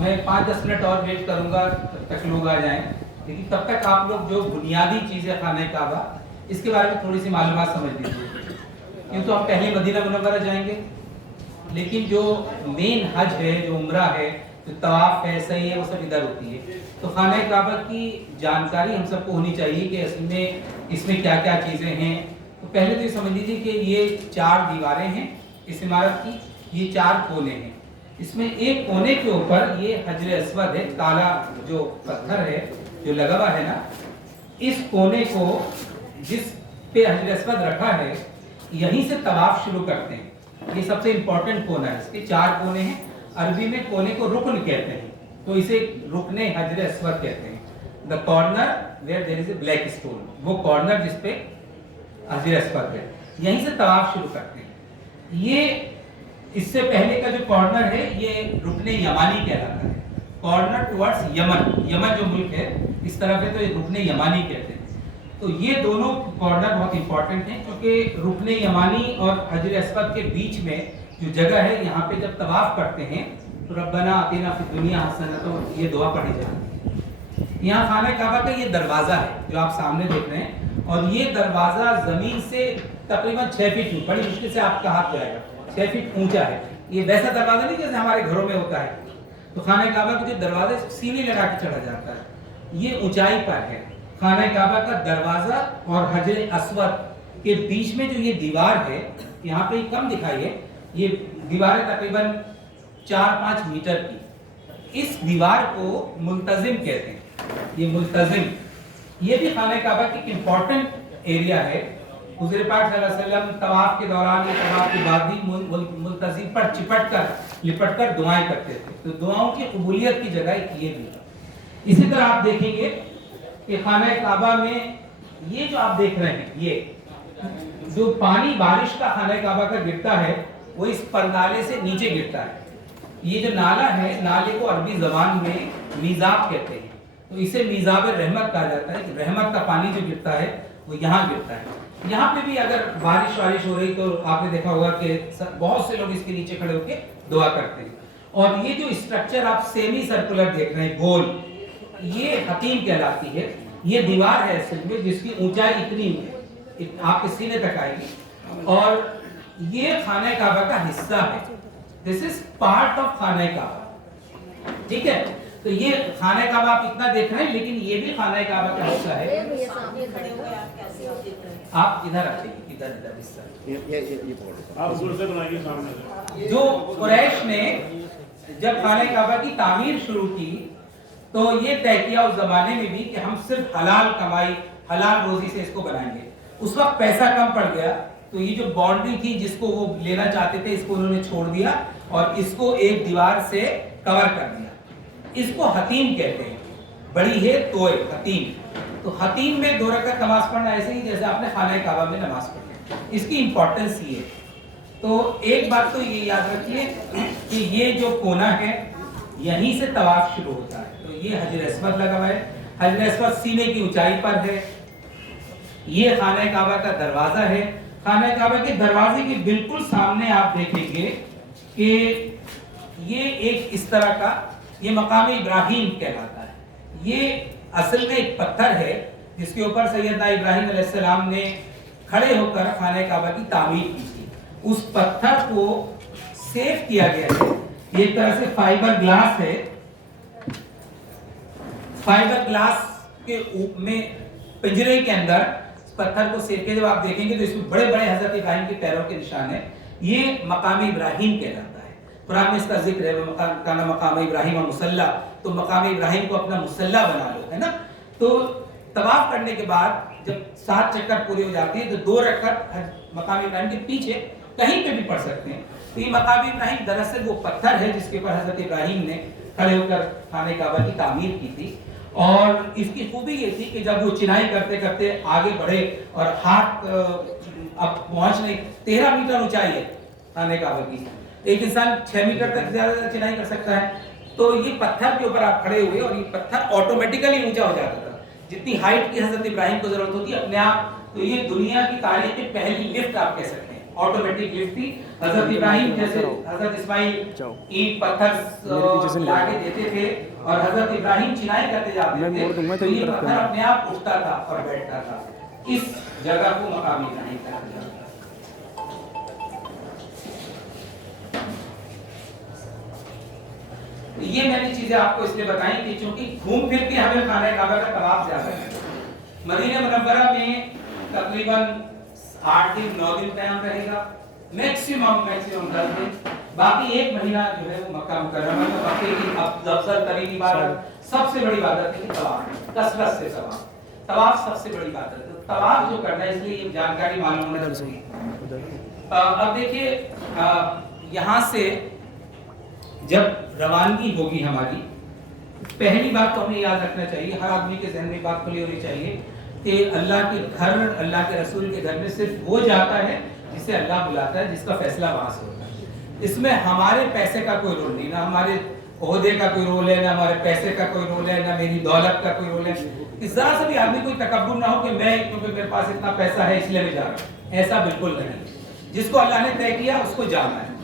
میں 5-10 منٹ اور ویٹ کروں گا تب تک لوگ آ جائیں، لیکن تب تک آپ لوگ جو بنیادی چیزیں خانہ کعبہ اس کے بارے میں تھوڑی سی معلومات سمجھ لیجیے، کیوں تو ہم پہلے مدینہ منورہ جائیں گے، لیکن جو مین حج ہے، جو عمرہ ہے، جو طواف ہے، صحیح ہے، وہ سب ادھر ہوتی ہے۔ تو خانہ کعبہ کی جانکاری ہم سب کو ہونی چاہیے کہ اصل میں اس میں کیا کیا چیزیں ہیں۔ تو پہلے تو یہ سمجھ لیجیے کہ یہ 4 دیواریں ہیں اس عمارت کی، یہ 4 کونے ہیں۔ اس میں ایک کونے کے اوپر یہ حجر اسود ہے، کالا جو پتھر ہے جو لگا ہوا ہے نا، اس کونے کو جس پہ حجر اسود رکھا ہے یہیں سے طواف شروع کرتے ہیں۔ یہ سب سے امپورٹنٹ کونا ہے، اس کے 4 کونے ہیں، عربی میں کونے کو رکن کہتے ہیں، تو اسے رکن حجر اسود کہتے ہیں۔ The corner where there is a black stone, وہ کارنر جس پہ حجر اسود ہے، یہیں سے طواف شروع کرتے ہیں۔ یہ اس سے پہلے کا جو کارنر ہے یہ رکن یمانی کہلاتا ہے، کارنر ٹورڈز یمن، یمن جو ملک ہے اس طرف ہے تو یہ رکن یمانی کہتے ہیں۔ تو یہ دونوں کارنر بہت امپورٹنٹ ہیں، کیونکہ رکن یمانی اور حجر اسود کے بیچ میں جو جگہ ہے، یہاں پہ جب طواف کرتے ہیں تو ربنا آتنا فی الدنیا حسنہ، تو یہ دعا پڑھی جاتی ہے۔ یہاں خانہ کعبہ کا یہ دروازہ ہے جو آپ سامنے دیکھ رہے ہیں، اور یہ دروازہ زمین سے تقریباً 6 فٹ، بڑی مشکل سے آپ کا ہاتھ جائے گا، 6 فٹ اونچا ہے۔ یہ ویسا دروازہ نہیں جیسے ہمارے گھروں میں ہوتا ہے، تو خانہ کعبہ کے جو دروازے سیڑھی لگا کے چڑھا جاتا ہے، یہ اونچائی پر ہے۔ خانہ کعبہ کا دروازہ اور حجر اسود کے بیچ میں جو یہ دیوار ہے، یہاں پہ کم دکھائی ہے، یہ دیوار ہے تقریباً 4-5 میٹر کی۔ اس دیوار کو ملتزم کہتے ہیں، یہ ملتزم، یہ بھی خانہ کعبہ کی ایک امپورٹنٹ ایریا ہے۔ حضور پاک صلی اللہ علیہ وسلم طواف کے دوران یا طواف کے بعد بھی ملتزم پر لپٹ کر دعائیں کرتے تھے، تو دعاؤں کی قبولیت کی جگہ یہ بھی ہے۔ اسی طرح آپ دیکھیں گے کہ خانہ کعبہ میں یہ جو آپ دیکھ رہے ہیں، یہ جو پانی بارش کا خانہ کعبہ کا گرتا ہے وہ اس پردالے سے نیچے گرتا ہے۔ یہ جو نالہ ہے، نالے کو عربی زبان میں میزاب کہتے ہیں، تو اسے میزاب رحمت کہا جاتا ہے کہ رحمت کا پانی جو گرتا ہے وہ یہاں گرتا ہے۔ یہاں پہ بھی اگر بارش ہو رہی تو آپ نے دیکھا ہوگا کہ بہت سے لوگ اس کے نیچے کھڑے ہو کے دعا کرتے ہیں۔ اور یہ جو اسٹرکچر آپ سیمی سرکولر دیکھ رہے ہیں، گول، یہ حتیم کہلاتی ہے۔ یہ دیوار ہے اصل میں جس کی اونچائی اتنی آپ کے سینے تک آئے گی، اور یہ خانہ کعبہ کا حصہ ہے۔ دس از پارٹ آف خانہ کعبہ، ٹھیک ہے؟ تو یہ خانہ کعبہ آپ اتنا دیکھ رہے ہیں، لیکن یہ بھی خانہ کعبہ کا حصہ ہے۔ آپ ادھر آتے ہیں، ادھر حصہ جو قریش نے جب خانہ کعبہ کی تعمیر شروع کی تو یہ طے کیا اس زمانے میں بھی کہ ہم صرف حلال کمائی، حلال روزی سے اس کو بنائیں گے۔ اس وقت پیسہ کم پڑ گیا تو یہ جو باؤنڈری تھی جس کو وہ لینا چاہتے تھے، اس کو انہوں نے چھوڑ دیا اور اس کو ایک دیوار سے کور کر دیا۔ اس کو حتیم کہتے ہیں، بڑی ہے توئے، حتیم۔ تو حتیم میں 2 رکعت نماز پڑھنا ایسے ہی جیسے آپ نے خانہ کعبہ میں نماز پڑھی، اس کی امپورٹنس یہ ہے۔ تو ایک بات تو یہ یاد رکھیے کہ یہ جو کونا ہے یہیں سے طواف شروع ہوتا ہے۔ تو یہ حجر اسود لگا ہوا ہے، حجر اسود سینے کی اونچائی پر ہے۔ یہ خانہ کعبہ کا دروازہ ہے۔ خانہ کعبہ کے دروازے کے بالکل سامنے آپ دیکھیں گے کہ یہ ایک اس طرح کا، یہ مقام ابراہیم کہلاتا ہے۔ یہ اصل میں ایک پتھر ہے جس کے اوپر سیدنا ابراہیم علیہ السلام نے کھڑے ہو کر خانہ کعبہ کی تعمیر کی تھی۔ اس پتھر کو سیو کیا گیا ہے، یہ ایک طرح سے فائبر گلاس ہے۔ فائبر گلاس کے میں پنجرے کے اندر پتھر کو سیو کیا، جب آپ دیکھیں گے تو اس میں بڑے بڑے حضرت ابراہیم کے پیروں کے نشان ہیں۔ یہ مقام ابراہیم کہلاتا ہے، قرآن میں اس کا ذکر ہے، کانا مقام ابراہیم و مصلی، تو مقام ابراہیم کو اپنا مصلی بنا لو، ہے نا۔ تو طواف کرنے کے بعد جب 7 چکر پورے ہو جاتے ہیں تو 2 رکعت مقام ابراہیم کے پیچھے کہیں پہ بھی پڑھ سکتے ہیں۔ تو یہ مقام ابراہیم دراصل وہ پتھر ہے جس کے اوپر حضرت ابراہیم نے کھڑے ہو کر خانہ کعبہ کی تعمیر کی تھی۔ اور اس کی خوبی یہ تھی کہ جب وہ چنائی کرتے کرتے آگے بڑھے اور ہاتھ اب پہنچ نہیں، 13 میٹر اونچائی ہے خانہ کعبہ کی، ایک انسان 6 میٹر تک زیادہ چنائی کر سکتا ہے۔ تو یہ پتھر کے اوپر آپ کھڑے ہوئے اور یہ پتھر آٹومیٹیکلی اونچا ہو جاتا تھا، جتنی ہائٹ کی حضرت ابراہیم کو ضرورت ہوتی ہے اپنے آپ۔ تو یہ دنیا کی تاریخ میں پہلی لفٹ آپ کہہ سکتے ہیں، ऑटोमेटिक लिफ्ट थी। हजरत इब्राहिम जैसे हजरत इस्माइल ईंट पत्थर लाके देते थे और हजरत इब्राहिम चिनाई करते जाते थे तो ये पत्थर अपने आप उठता था और बैठता था। इस जगह को मकाम इब्राहिम कहा जाता है। ये मैंने चीजें आपको इसलिए बताई कि चूंकि घूम फिर के हमें खाने काबा का तवाफ ज्यादा है। मदीना मुनव्वरा में तकरीबन 8 दिन 9 दिन टाइम रहेगा, मैक्सिमम 10 दिन, बाकी 1 महीना जो है वो मक्का मुकर्रमा में मक्के की अफजल तरीन इबादत, सबसे बड़ी इबादत है तवाफ, कसरत से तवाफ सबसे बड़ी इबादत है। तवाफ जो करना है इसलिए ये जानकारी मालूम होना चाहिए। अब देखिए यहाँ से जब रवानगी होगी हमारी, पहली बात तो हमें याद रखना चाहिए, हर आदमी के जहन में बात खुली होनी चाहिए कि अल्लाह के घर, अल्लाह के रसूल के घर में सिर्फ वो जाता है जिसे अल्लाह बुलाता है, जिसका फैसला वहां से होता है। इसमें हमारे पैसे का कोई रोल नहीं, ना हमारे ओहदे का कोई रोल है, ना हमारे पैसे का कोई रोल है, ना मेरी दौलत का कोई रोल है। इस जरा से भी आदमी कोई तकब्बुर ना हो कि मैं क्योंकि मेरे पास इतना पैसा है इसलिए मैं जा रहा हूँ, ऐसा बिल्कुल नहीं। जिसको अल्लाह ने तय किया उसको जाना है।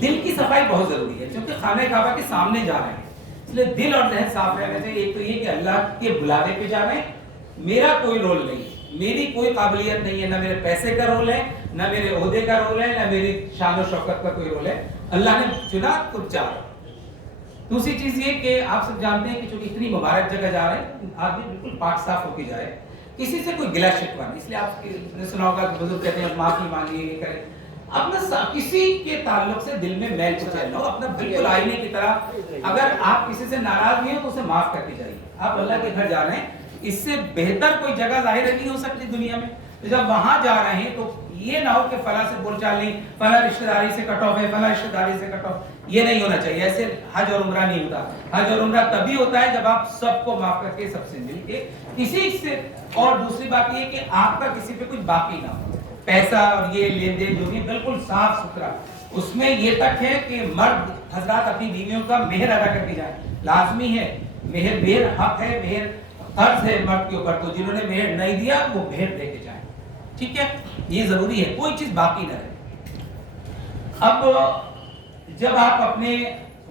दिल की सफाई बहुत जरूरी है क्योंकि खाने काबा के सामने जा रहे हैं, इसलिए दिल और जहन साफ रहना चाहिए। एक तो ये कि अल्लाह के बुलावे पे जा रहे हैं, मेरा कोई रोल नहीं, मेरी कोई काबिलियत नहीं है, ना मेरे पैसे का रोल है, ना मेरे ओहदे का रोल है, ना मेरी शान और शौकत का कोई रोल है, अल्लाह ने चुना तो जा रहा। दूसरी चीज ये कि आप सब जानते हैं कि चूंकि इतनी मुबारक जगह जा रहे हैं, आदमी बिल्कुल पाक साफ होके जाए, किसी से कोई गिला शिकवा नहीं। इसलिए आपने सुना होगा कि बुजुर्ग कहते हैं माफी मांगिए, ये करें, अपना किसी के ताल्लुक से दिल में मैल कुछ है, अपना बिल्कुल आईने की तरह, अगर आप किसी से नाराज नहीं हो तो उसे माफ करके जाइए। आप अल्लाह के घर जा रहे हैं, इससे बेहतर कोई जगह जाहिर नहीं हो सकती दुनिया में। तो जब वहां जा रहे हैं तो ये ना हो कि फला से बोलचाल नहीं, फला रिश्तेदारी से कट ऑफ है, फला रिश्तेदारी से कट ऑफ, ये नहीं होना चाहिए। ऐसे हज और उम्रा नहीं होता। हज और उम्रा तभी होता है जब आप सबको माफ करके सबसे मिलके किसी से। और दूसरी बात ये कि आपका किसी पे कुछ बाकी ना हो, पैसा और ये लेन देन जो भी बिल्कुल साफ सुथरा। उसमें ये तक है कि मर्द हजरात अपनी बीवियों का मेहर अदा करके जाए, लाजमी है। मेहर हक है, मेहर फर्ज है मर्द के ऊपर, तो जिन्होंने मेहर नहीं दिया वो मेहर दे के जाए, ठीक है, ये जरूरी है, कोई चीज बाकी न रहे। अब जब आप अपने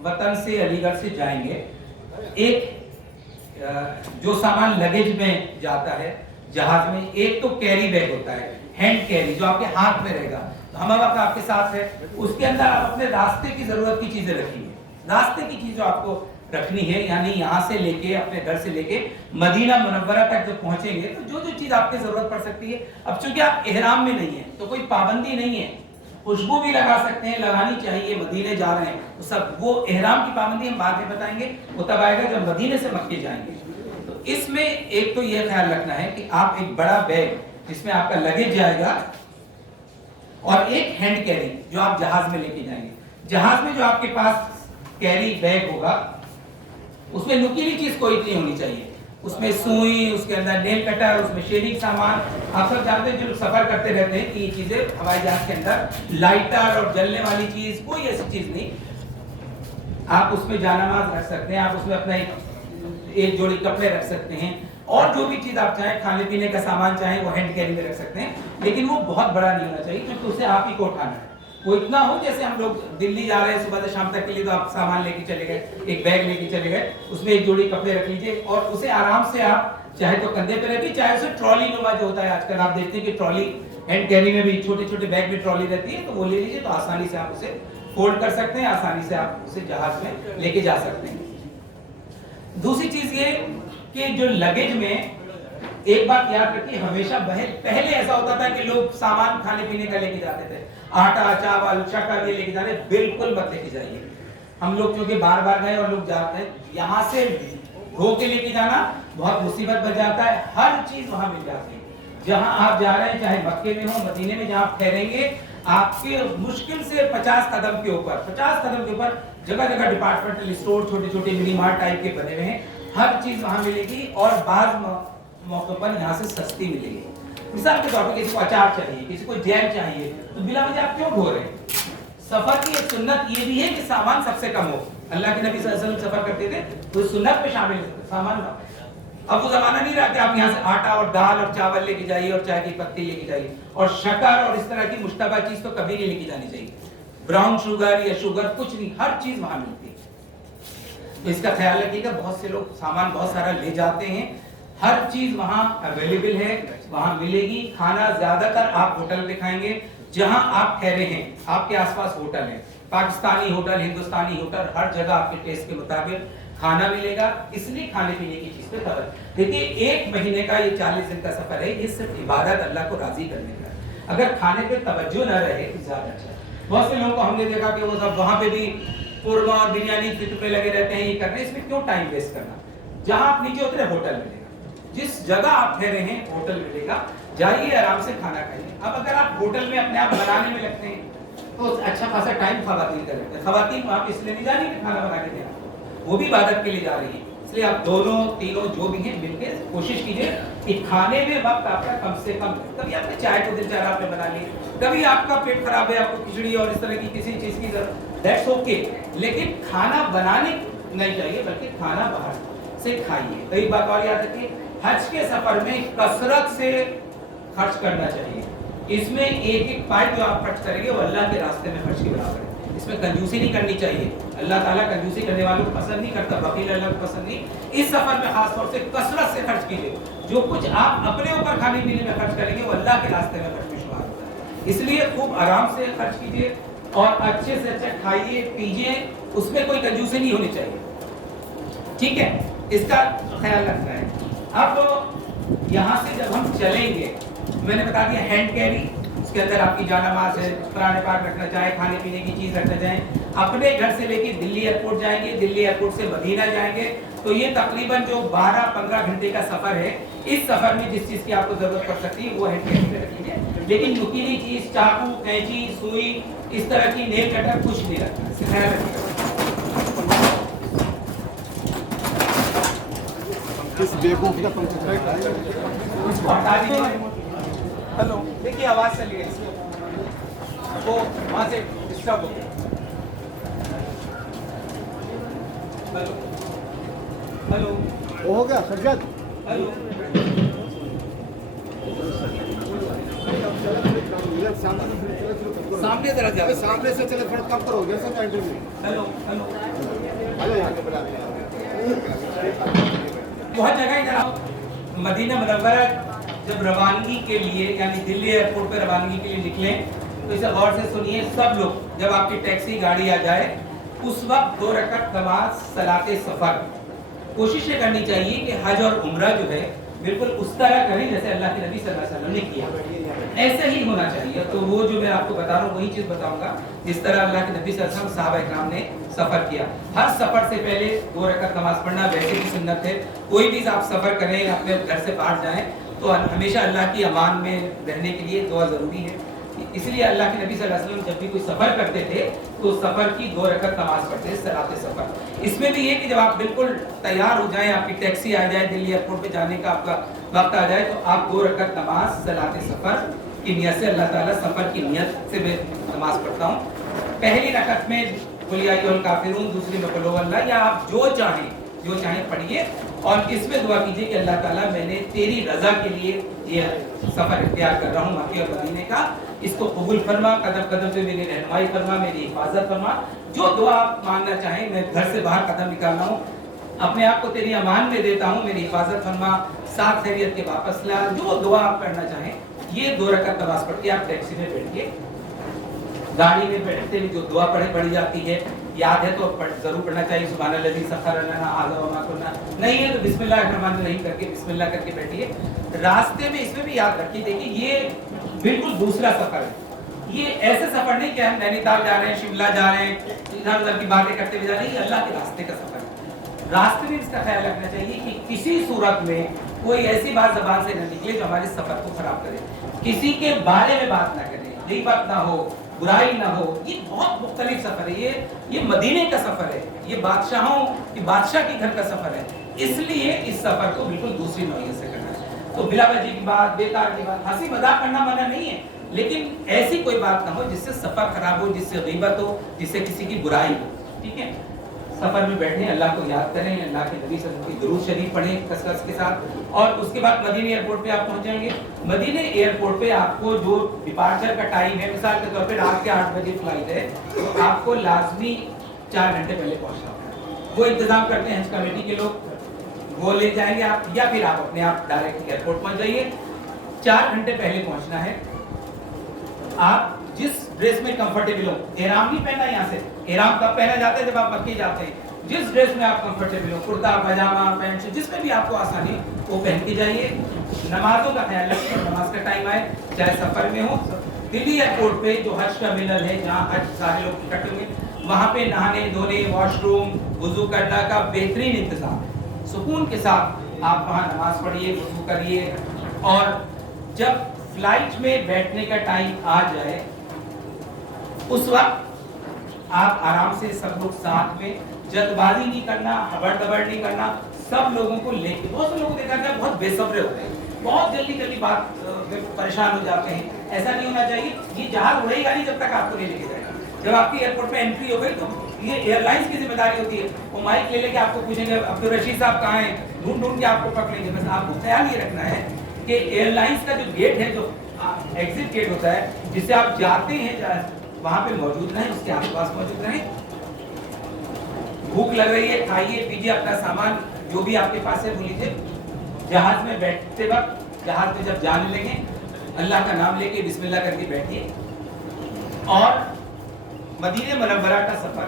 वतन से अलीगढ़ से जाएंगे, एक जो सामान लगेज में जाता है जहाज में, एक तो कैरी बैग होता है, हैंड कैरी, जो आपके हाथ में रहेगा, तो हमारा आपके साथ है, उसके अंदर आप अपने रास्ते की जरूरत की चीजें रखेंगे। रास्ते की चीज जो आपको रखनी है, यानी यहाँ से लेके अपने घर से लेके मदीना मुनव्वरा तक जब पहुंचेंगे तो जो जो चीज आपकी जरूरत पड़ सकती है। अब चूंकि आप इहराम में नहीं है तो कोई पाबंदी नहीं है, खुशबू भी लगा सकते हैं, लगानी चाहिए, मदीने जा रहे हैं तो सब, वो इहराम की पाबंदी हम बाद में बताएंगे, वो तब आएगा जब मदीने से मक्के जाएंगे। तो इसमें एक तो ये ख्याल रखना है कि आप एक बड़ा बैग जिसमें आपका लगेज जाएगा और एक हैंड कैरी जो आप जहाज में लेके जाएंगे। जहाज में जो आपके पास कैरी बैग होगा उसमें नुकीली चीज कोई नहीं होनी चाहिए, उसमें सुई, उसके अंदर नेल कटर, उसमें शेविंग सामान। आप सब जानते हैं जो सफर करते रहते हैं कि ये चीजें हवाई जहाज के अंदर, लाइटर और जलने वाली चीज, कोई ऐसी चीज नहीं। आप उसमें जानामाज रख सकते हैं, आप उसमें अपना एक जोड़ी कपड़े रख सकते हैं, और जो भी चीज आप चाहें, खाने पीने का सामान चाहें वो हैंड कैरी में रख सकते हैं, लेकिन वो बहुत बड़ा नहीं होना चाहिए क्योंकि उसे आप ही को उठाना है। वो इतना हो जैसे हम लोग दिल्ली जा रहे हैं सुबह से शाम तक के लिए, तो आप सामान लेके चले गए, एक बैग लेके चले गए, उसमें एक जोड़ी कपड़े रख लीजिए और उसे आराम से आप चाहे तो कंधे पे रखिए, चाहे उसे ट्रॉली नुमा जो होता है आजकल आप देखते हैं कि ट्रॉली हैंड कैरी में भी छोटे छोटे बैग में ट्रॉली रहती है, तो वो ले लीजिए, तो आसानी से आप उसे फोल्ड कर सकते हैं, आसानी से आप उसे जहाज में लेके जा सकते हैं। दूसरी चीज ये कि जो लगेज में एक बात याद रखिए, हमेशा पहले ऐसा होता था कि लोग सामान खाने पीने का लेके जाते थे, आटा, चावल, शक्कर ये लेके जाते, बिल्कुल मत लेके जाइए। हम लोग क्योंकि बार बार गए और लोग जाते हैं, यहाँ से ढो के लेके जाना बहुत मुसीबत बन जाता है। हर चीज वहां मिल जाती है जहां आप जा रहे हैं, चाहे मक्के में हो, मदीने में, जहां आप ठहरेंगे, आपके मुश्किल से 50 कदम के ऊपर जगह जगह डिपार्टमेंटल स्टोर, छोटे छोटे मिनी मार्ट टाइप के बने हुए हैं, हर चीज वहां मिलेगी और बाद मौके पर यहाँ से सस्ती मिलेगी। मिसाल के तौर पर किसी को अचार चाहिए, किसी को जैम चाहिए, तो बिला वजह आप क्यों ढो रहे हैं? सफर की एक सुन्नत ये भी है कि सामान सबसे कम हो। अल्लाह के नबी सल्लल्लाहु अलैहि वसल्लम सफर करते थे तो सुन्नत में शामिल सामान अब वो जमाना नहीं रहा कि आप यहाँ से आटा और दाल और चावल लेके जाइए और चाय की पत्ती लेके जाइए, और शक्कर और इस तरह की मुश्तबा चीज तो कभी नहीं लेके जानी चाहिए। ब्राउन शुगर या शुगर कुछ नहीं, हर चीज वहां मिलती है। तो इसका ख्याल रखिएगा। बहुत से लोग सामान बहुत सारा ले जाते हैं, हर चीज वहां अवेलेबल है, वहां मिलेगी। खाना ज्यादातर आप होटल पे खाएंगे जहां आप ठहरे हैं, आपके आसपास होटल है, पाकिस्तानी होटल, हिंदुस्तानी होटल, हर जगह आपके टेस्ट के मुताबिक खाना मिलेगा। इसलिए खाने पीने की चीज पे खबर। देखिए 1 महीने का ये 40 दिन का सफर है, ये सिर्फ इबादत अल्लाह को राजी करने का। अगर खाने पे तवज्जो न रहे तो ज्यादा अच्छा है। बहुत से लोगों को हमने देखा कि वो सब वहां पे भी कुरमा और बिरयानी फिक्र पे लगे रहते हैं, ये कर रहे हैं। इसमें क्यों टाइम वेस्ट करना? जहां आप नीचे उतरे होटल मिलेगा, जिस जगह आप ठहरे हैं होटल मिलेगा, जाइए आराम से खाना खाइए। अब अगर आप होटल में अपने आप बनाने में लगते हैं तो अच्छा खासा टाइम खवातीन का लगता है। खवातीन आप इसलिए नहीं जा रही कि खाना बना के देना, वो भी इबादत के लिए जा रही है। इसलिए आप दोनों तीनों जो भी हैं मिलकर कोशिश कीजिए कि खाने में वक्त आपका कम से कम। कभी आपने चाय को दिल चाह रहा आपने बना ली, कभी आपका पेट खराब है, आपको खिचड़ी और इस तरह की किसी चीज की जरूरत, दैट्स ओके। लेकिन खाना बनाने नहीं चाहिए, बल्कि खाना बाहर से खाइए। तो एक बात और याद रखिए, हज के सफर में कसरत से खर्च करना चाहिए। इसमें एक एक पाई जो आप खर्च करेंगे वो अल्लाह के रास्ते में खर्च के बराबर है। इसमें कंजूसी नहीं करनी चाहिए। अल्लाह ताला कंजूसी करने वालों को पसंद नहीं करता, बकील अल्लाह को पसंद नहीं। इस सफर में खास तौर से कसरत से खर्च कीजिए। जो कुछ आप अपने ऊपर खाने पीने में खर्च करेंगे वो अल्लाह के रास्ते में खर्च में शुमार होता है। इसलिए खूब आराम से खर्च कीजिए और अच्छे से अच्छा खाइए पीजिए, उसमें कोई कंजूसी नहीं होनी चाहिए। ठीक है, इसका ख्याल रखना है। अब यहाँ से जब हम चलेंगे, मैंने बता दिया हैंड कैरी, उसके अंदर आपकी जानमाज है, कुरान पाक रखना चाहे, खाने पीने की चीज रखना चाहे। अपने घर से लेके दिल्ली एयरपोर्ट जाएंगे, दिल्ली एयरपोर्ट से मदीना जाएंगे, तो ये तकरीबन जो 12-15 घंटे का सफर है। इस सफर में जिस चीज की आपको जरूरत पड़ सकती है वो हैंड कैरी में रख लीजिए। लेकिन नुकीली चीज, चाकू, कैंची, सुई, इस तरह की नेल कटर कुछ नहीं रखना, इसका ख्याल रखिएगा। हेलो, देखिए आवाज चली है, वो वहां से डिस्टर्ब हो गया। हेलो हेलो हो गया सज्जद। हेलो, सामने जरा जाओ, सामने से चले थोड़ा कम करो, जैसे का इंटरव्यू। हेलो हेलो, हेलो यहाँ पे बुला बहुत जगह इधर मदीना मुनव्वरा जब रवानगी के लिए यानी दिल्ली एयरपोर्ट पर रवानगी के लिए निकले तो इसे गौर से सुनिए सब लोग। जब आपकी टैक्सी गाड़ी आ जाए उस वक्त 2 रकात नमाज सलाते सफर कोशिश ये करनी चाहिए कि हज और उम्रा जो है बिल्कुल उस तरह करें जैसे अल्लाह के नबी सल्लल्लाहु अलैहि वसल्लम ने किया, ऐसे ही होना चाहिए। तो वो जो मैं आपको बता रहा हूँ वही चीज बताऊंगा जिस तरह अल्लाह के नबी सल्लल्लाहु अलैहि वसल्लम सहाबा इकराम ने सफर किया। हर सफर से पहले 2 रकात नमाज पढ़ना वैसे भी सुन्नत है। कोई भी आप सफर करें, अपने घर से बाहर जाएं तो हमेशा अल्लाह की अमान में रहने के लिए दुआ जरूरी है। इसलिए अल्लाह के नबी सल्लल्लाहु अलैहि वसल्लम जब भी कोई सफर करते थे तो सफर की 2 रकात नमाज पढ़ते थे सलाते सफर। इसमें भी ये कि जब आप बिल्कुल तैयार हो जाएं, आपकी टैक्सी आ जाए, दिल्ली एयरपोर्ट पे जाने का आपका वक्त आ जाए तो आप 2 रकात नमाज सलाते सफर की नियत से, अल्लाह ताला सफर की नियत से मैं नमाज पढ़ता हूँ। पहली रकात में कुल या अय्युहल काफिरून, दूसरी में कुल हुवल्लाह, या आप जो चाहें पढ़िए और इसमें दुआ कीजिए कि अल्लाह ताला मैंने तेरी रजा के लिए ये सफर इख्तियार कर रहा हूँ मक्के और मदीने का, इसको कबूल फरमा, कदम कदम पे मेरी रहनुमाई फरमा, मेरी हिफाजत फरमा। जो दुआ आप मांगना चाहें, मैं घर से बाहर कदम निकाल रहा हूँ, अपने आप को तेरी अमान में देता हूँ, मेरी हिफाजत फरमा, साथ खैरियत के वापस ला, जो दुआ आप करना चाहें ये 2 रकात नमाज पढ़ के आप टैक्सी में बैठिए। गाड़ी में बैठते हुए जो दुआ पढ़ी जाती है, याद है तो जरूर पढ़ना चाहिए। सुभानल्लज़ी सख़्ख़र लना हाज़ा व मा कुन्ना, नहीं है तो बिस्मिल्लाहिर्रहमानिर्रहीम करके बिस्मिल्लाह करके बैठिए। रास्ते में इसमें भी याद रखिए, देखिए ये बिल्कुल दूसरा सफर है। ये ऐसे सफर नहीं कि हम नैनीताल जा रहे हैं, शिमला जा रहे हैं, इधर उधर की बातें करते हुए जा रहे हैं, अल्लाह के रास्ते का सफर है। रास्ते में इसका ख्याल रखना चाहिए कि किसी सूरत में कोई ऐसी बात ज़बान से न निकले जो हमारे सफर को खराब करे। किसी के बारे में बात ना करें, गीबत ना हो, बुराई ना हो। ये बहुत मुख्तलिफ सफर है, ये मदीने का सफर है, ये बादशाहों की बादशाह के घर का सफर है। इसलिए इस सफर को बिल्कुल दूसरी नौयत से करना है। तो बिला वजह की बात, बेकार की बात, हंसी मजाक करना मना नहीं है, लेकिन ऐसी कोई बात ना हो जिससे सफर खराब हो, जिससे गीबत हो, जिससे किसी की बुराई हो। ठीक है, सफ़र में बैठे अल्लाह को याद करें, अल्लाह के नबी सल्लल्लाहु अलैहि वसल्लम की दुरूद शरीफ पढ़ें कसरत के साथ, और उसके बाद मदीने एयरपोर्ट पे आप पहुंच जाएंगे। मदीने एयरपोर्ट पे आपको जो डिपार्चर का टाइम है, मिसाल के तौर पे रात के 8 बजे फ्लाइट है, तो आपको लाजमी 4 घंटे पहले पहुंचना होगा। वो इंतज़ाम करते हैं हज कमेटी के लोग, वो ले जाएंगे आप, या फिर आप अपने आप डायरेक्ट एयरपोर्ट पहुंच जाइए। 4 घंटे पहले पहुंचना है। आप जिस ड्रेस में कंफर्टेबल हो, एहराम नहीं पहना यहाँ से, एहराम तब पहना जाता है जब आप मक्के जाते हैं। जिस ड्रेस में आप कंफर्टेबल हो, कुर्ता पजामा पैंट शर्ट, जिसमें भी आपको आसानी वो पहन के जाइए। नमाजों का ख्याल रखिए, नमाज का टाइम आए चाहे सफर में हो। दिल्ली एयरपोर्ट पे जो हज टर्मिनल है, जहाँ हज सारे लोग इकट्ठे होंगे, वहाँ पे नहाने धोने, वॉशरूम, वुजू करने का बेहतरीन इंतजाम है। सुकून के साथ आप वहाँ नमाज पढ़िए, वुजू करिए, और जब फ्लाइट में बैठने का टाइम आ जाए उस वक्त आप आराम से सब लोग साथ में, जल्दबाजी नहीं करना, हबड़ दबड़ नहीं करना, सब लोगों को लेके। बहुत से लोगों को देखा गया बहुत बेसब्रे होते हैं, बहुत जल्दी जल्दी बात परेशान हो जाते हैं। ऐसा नहीं होना चाहिए। ये जहाज उड़ेगा नहीं जब तक आपको नहीं लेके जाएगा। जब आपकी एयरपोर्ट में एंट्री हो गई तो ये एयरलाइंस की जिम्मेदारी होती है, वो माइक ले लेके आपको पूछेंगे अब्दुल रशीद साहब कहाँ हैं, ढूंढ ढूंढ के आपको पकड़ेंगे। बस आपको ख्याल ये रखना है कि एयरलाइंस का जो गेट है, जो एग्जिट गेट होता है जिससे आप जाते हैं, वहां पे मौजूद रहें, उसके आसपास मौजूद रहें। भूख लग रही है, खाइए पीजिए, अपना सामान जो भी आपके पास है वो लीजिए। जहाज में बैठते वक्त, जहाज में जब जाने लगे, अल्लाह का नाम लेके बिस्मिल्लाह करके बैठिए। और मदीने मुनव्वरा का सफर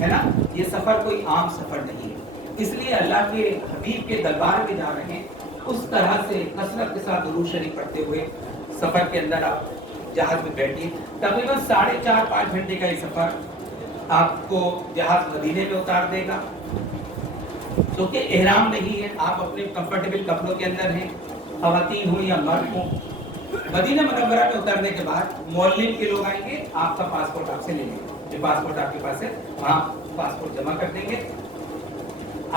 है ना, ये सफर कोई आम सफर नहीं है, इसलिए अल्लाह के हबीब के दरबार में जा रहे हैं। उस तरह से कसरत के साथ दुरूद शरीफ पढ़ते हुए सफर के अंदर आप जहाज में बैठिए। तकरीबन 4.5-5 घंटे का ये सफर आपको जहाज मदीने में उतार देगा। क्योंकि एहराम नहीं है, आप अपने कंफर्टेबल कपड़ों के अंदर हैं, खवातीन हो या मर्द हो। मदीना मुनव्वरा में उतरने के बाद मौलिम के लोग आएंगे, आपका पासपोर्ट आपसे ले लेंगे। जो पासपोर्ट आपके पास है वहाँ पासपोर्ट जमा कर देंगे।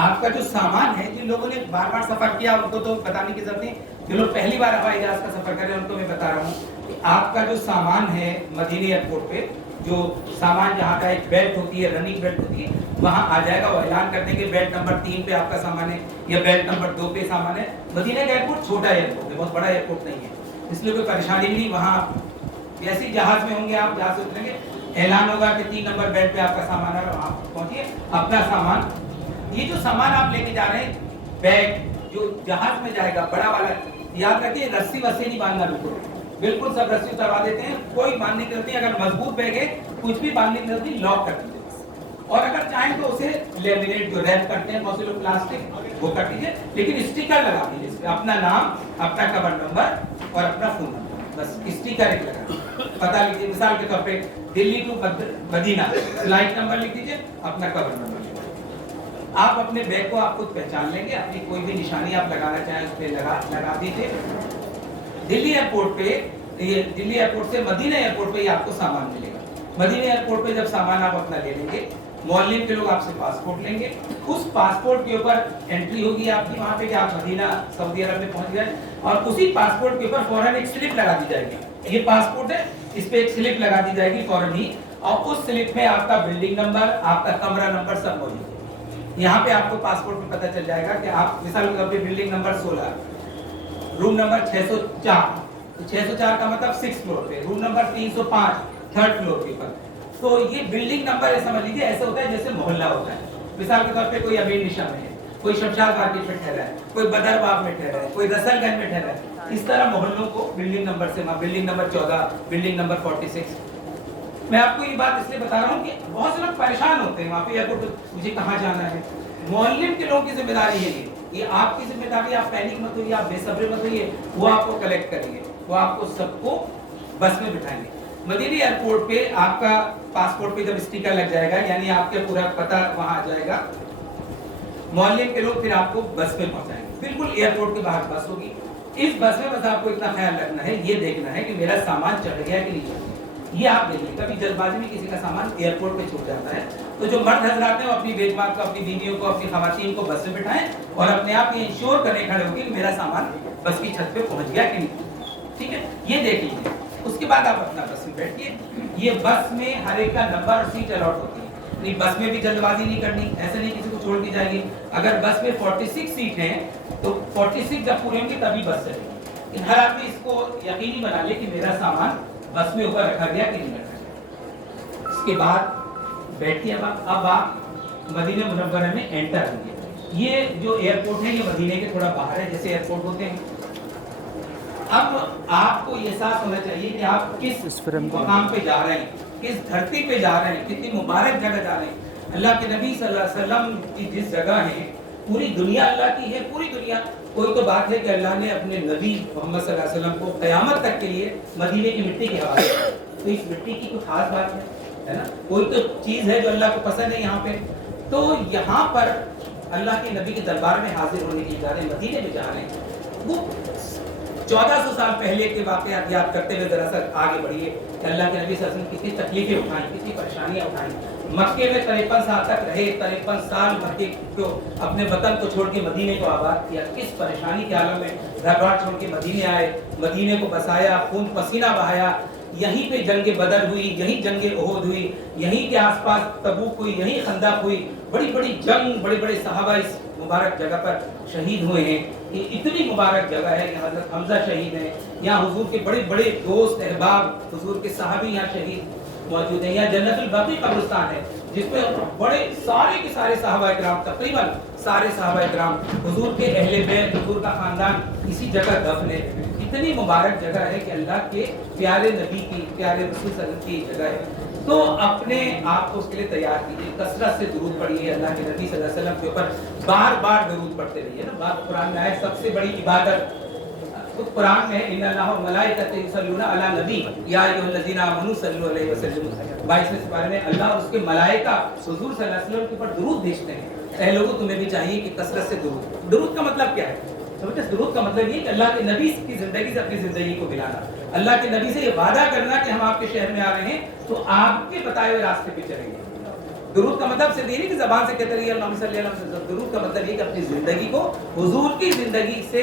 आपका जो सामान है, जिन लोगों ने बार बार सफर किया उनको तो बताने की जरूरत नहीं, जो लोग पहली बार हवाई जहाज का सफर कर रहे हैं उनको मैं बता रहा हूँ कि आपका जो सामान है मदीने एयरपोर्ट पे, जो सामान जहाँ का एक बेल्ट होती है, रनिंग बेल्ट होती है, वहाँ आ जाएगा। वो ऐलान कर देंगे बेल्ट नंबर 3 पे आपका सामान है या बेल्ट नंबर 2 पे सामान है। मदीना का एयरपोर्ट छोटा एयरपोर्ट है, बहुत बड़ा एयरपोर्ट नहीं है, इसलिए कोई परेशानी नहीं। वहाँ जैसे जहाज में होंगे आप, जहाज से उतरेंगे, ऐलान होगा कि 3 नंबर बेल्ट पे आपका सामान है, वहाँ पहुँचिए, अपना सामान, ये जो सामान आप लेके जा रहे हैं, बैग जो जहाज में जाएगा बड़ा वाला, याद रखिए रस्सी वस्सी नहीं बांधना, बिल्कुल सब रस्सी उतरवा देते हैं, कोई बांधने की जरूरत नहीं। अगर मजबूत बैग है कुछ भी बांधने की जरूरत नहीं, लॉक कर दीजिए। और अगर चाहें तो उसे लेमिनेट जो रैप करते हैं बहुत से लोग प्लास्टिक, वो कर दीजिए, लेकिन स्टिकर लगा दीजिए इस पे, अपना नाम, अपना कवर नंबर और अपना फोन नंबर, बस स्टिकर एक लगा पता लिखिए। मिसाल के तौर पे Delhi to Medina, flight number लिख दीजिए, अपना कवर नंबर। आप अपने बैग को आप खुद पहचान लेंगे, अपनी कोई भी निशानी आप लगाना चाहें उस पर लगा दीजिए। दिल्ली एयरपोर्ट पे, ये दिल्ली एयरपोर्ट से मदीना एयरपोर्ट पे ही आपको सामान मिलेगा। मदीना एयरपोर्ट पे जब सामान आप अपना ले लेंगे, मौलिम के लोग आपसे पासपोर्ट लेंगे, उस पासपोर्ट के ऊपर एंट्री होगी आपकी वहाँ पे कि आप मदीना सऊदी अरब में पहुँच गए, और उसी पासपोर्ट के ऊपर फौरन एक स्लिप लगा दी जाएगी। ये पासपोर्ट है, इस पे एक स्लिप लगा दी जाएगी फौरन ही, और उस स्लिप में आपका बिल्डिंग नंबर, आपका कमरा नंबर सब मौजूद है। यहाँ पे आपको पासपोर्ट में पता चल जाएगा कि आप मिसाल के तौर पे बिल्डिंग नंबर 16, रूम नंबर 604, तो 604 का मतलब 6th फ्लोर पे, रूम नंबर 305 3rd फ्लोर के ऊपर। तो ये बिल्डिंग नंबर समझ लीजिए ऐसे होता है जैसे मोहल्ला होता है। मिसाल के तौर पे कोई अमीर निशा में है, कोई शमशाद मार्केट में ठहरा है, कोई बदरबाग में ठहरा है, कोई रसलगंज में ठहरा है। इस तरह मोहल्लों को बिल्डिंग नंबर से, बिल्डिंग नंबर 14, बिल्डिंग नंबर 46। मैं आपको ये बात इसलिए बता रहा हूँ कि बहुत से लोग परेशान होते हैं वहाँ पे एयरपोर्ट, मुझे कहाँ जाना है। मोहल्ले के लोगों की जिम्मेदारी है ये आपकी जिम्मेदारी। आप पैनिक मत होइए, आप बेसब्री मत होइए, वो आपको कलेक्ट करेंगे, वो आपको सबको बस में बिठाएंगे। मदीना एयरपोर्ट पे आपका पासपोर्ट पे जब स्टिकर लग जाएगा, यानी आपके पूरा पता वहाँ आ जाएगा, मोहल्ले के लोग फिर आपको बस में पहुँचाएंगे। बिल्कुल एयरपोर्ट के बाहर बस होगी। इस बस में बस आपको इतना ख्याल रखना है, ये देखना है कि मेरा सामान चढ़ गया कि नहीं चढ़ गया, ये आप देखिए। कभी जल्दबाजी में किसी का सामान एयरपोर्ट पे छूट जाता है, तो जो मर्द हजरात हैं वो अपनी बेजमात को, अपनी बीवियों को, अपनी खवातीन को बस में बिठाएं और अपने आप ये इंश्योर करने खड़े होंगे कि मेरा सामान बस की छत पे पहुंच गया कि नहीं। ठीक है, ये देख लीजिए। उसके बाद आप अपना बस में बैठिए। ये बस में हर एक का नंबर और सीट अलॉट होती है। नहीं, बस में भी जल्दबाजी नहीं करनी, ऐसे नहीं किसी को छोड़ के जाएंगे। अगर बस में 46 सीट हैं तो 46 जब पूरी होंगी तभी बस चलेगी। लेकिन हर आदमी इसको यकीनी बना ले कि मेरा सामान बस में ऊपर रखा गया कि नहीं रखा गया। इसके बाद बैठिए, अब आप मदीना मुनव्वरा में एंटर होंगे। ये जो एयरपोर्ट है ये मदीने के थोड़ा बाहर है, जैसे एयरपोर्ट होते हैं। अब आपको ये एहसास होना चाहिए कि आप किस मकाम पे जा रहे हैं, किस धरती पे जा रहे हैं, कितनी मुबारक जगह जा रहे हैं। अल्लाह के नबी सल्लल्लाहु अलैहि वसल्लम की जिस जगह है, पूरी दुनिया अल्लाह की है, पूरी दुनिया। कोई तो बात है कि अल्लाह ने अपने नबी मोहम्मद सल्लल्लाहु अलैहि वसल्लम को क़यामत तक के लिए मदीने की मिट्टी के हवाले किया। तो इस मिट्टी की कुछ खास बात है ना, कोई तो चीज़ है जो अल्लाह को पसंद है यहाँ पे। तो यहाँ पर अल्लाह के नबी के दरबार में हाजिर होने के जा रहे हैं, मदीने में जा रहे हैं। वो 1400 साल पहले के वाक़यात याद करते हुए ज़रा सा आगे बढ़िए कि अल्लाह के नबी सल्लल्लाहु अलैहि वसल्लम कितनी तकलीफें उठाई, कितनी परेशानियाँ उठाई। मक्के में 53 साल तक रहे, 53 साल मक्के को अपने वतन को छोड़ के मदीने को आबाद किया। किस परेशानी के आलम में घर बार छोड़ के मदीने आए, मदीने को बसाया, खून पसीना बहाया। यहीं पे जंग बदर हुई, यहीं जंग ओहद हुई, यहीं के आसपास तबूक हुई, यहीं खंदक हुई। बड़ी बड़ी जंग, बड़े बड़े सहाबा इस मुबारक जगह पर शहीद हुए हैं। ये इतनी मुबारक जगह है। यहाँ हज़रत हमज़ा शहीद हैं, यहाँ हुजूर के बड़े बड़े दोस्त अहबाब, हुजूर के सहाबी यहाँ शहीद मौजूद हैं। यहाँ जन्नतुल बक़ी कब्रिस्तान है जिसमें बड़े सारे के सारे सहाबा इकराम, तकरीबन सारे सहाबा इकराम, हुजूर के अहले बैत, हुजूर का खानदान इसी जगह दफन है। इतनी मुबारक जगह है कि अल्लाह के प्यारे नबी की, प्यारे रसूल सल्लल्लाहु अलैहि वसल्लम की जगह है। तो अपने आप को उसके लिए तैयार कीजिए, कसरत से दुरूद पढ़िए अल्लाह के नबी सल्लल्लाहु अलैहि वसल्लम के ऊपर, बार बार दुरूद पढ़ते रहिए ना। बात कुरान में आए सबसे बड़ी इबादत तो कुरान में इन्नल्लाह व मलाइकतहु युसल्लूना अला नबी या अय्युहल्लज़ीना आमनू सल्लु अलैहि वसल्लम 22वें पारे में अल्लाह और उसके मलाइका हुजूर सल्लल्लाहु अलैहि वसल्लम के ऊपर दुरूद भेजते हैं। ऐ लोगों, तुम्हें भी चाहिए कि कसरत से दुरूद का मतलब क्या है? समझते? दुरूद का मतलब ये कि अल्लाह के नबी की जिंदगी से अपनी जिंदगी को मिलाना, अल्लाह के नबी से ये वादा करना कि हम आपके शहर में आ रहे हैं तो आपके बताए हुए रास्ते पे चलेंगे। दुरूद का मतलब सिर्फ ये नहीं कि ज़बान से कहते रहिए अल्लाहुम्मा सल्ली अला मुहम्मद। दुरूद का मतलब ये कि अपनी जिंदगी को हुजूर की जिंदगी से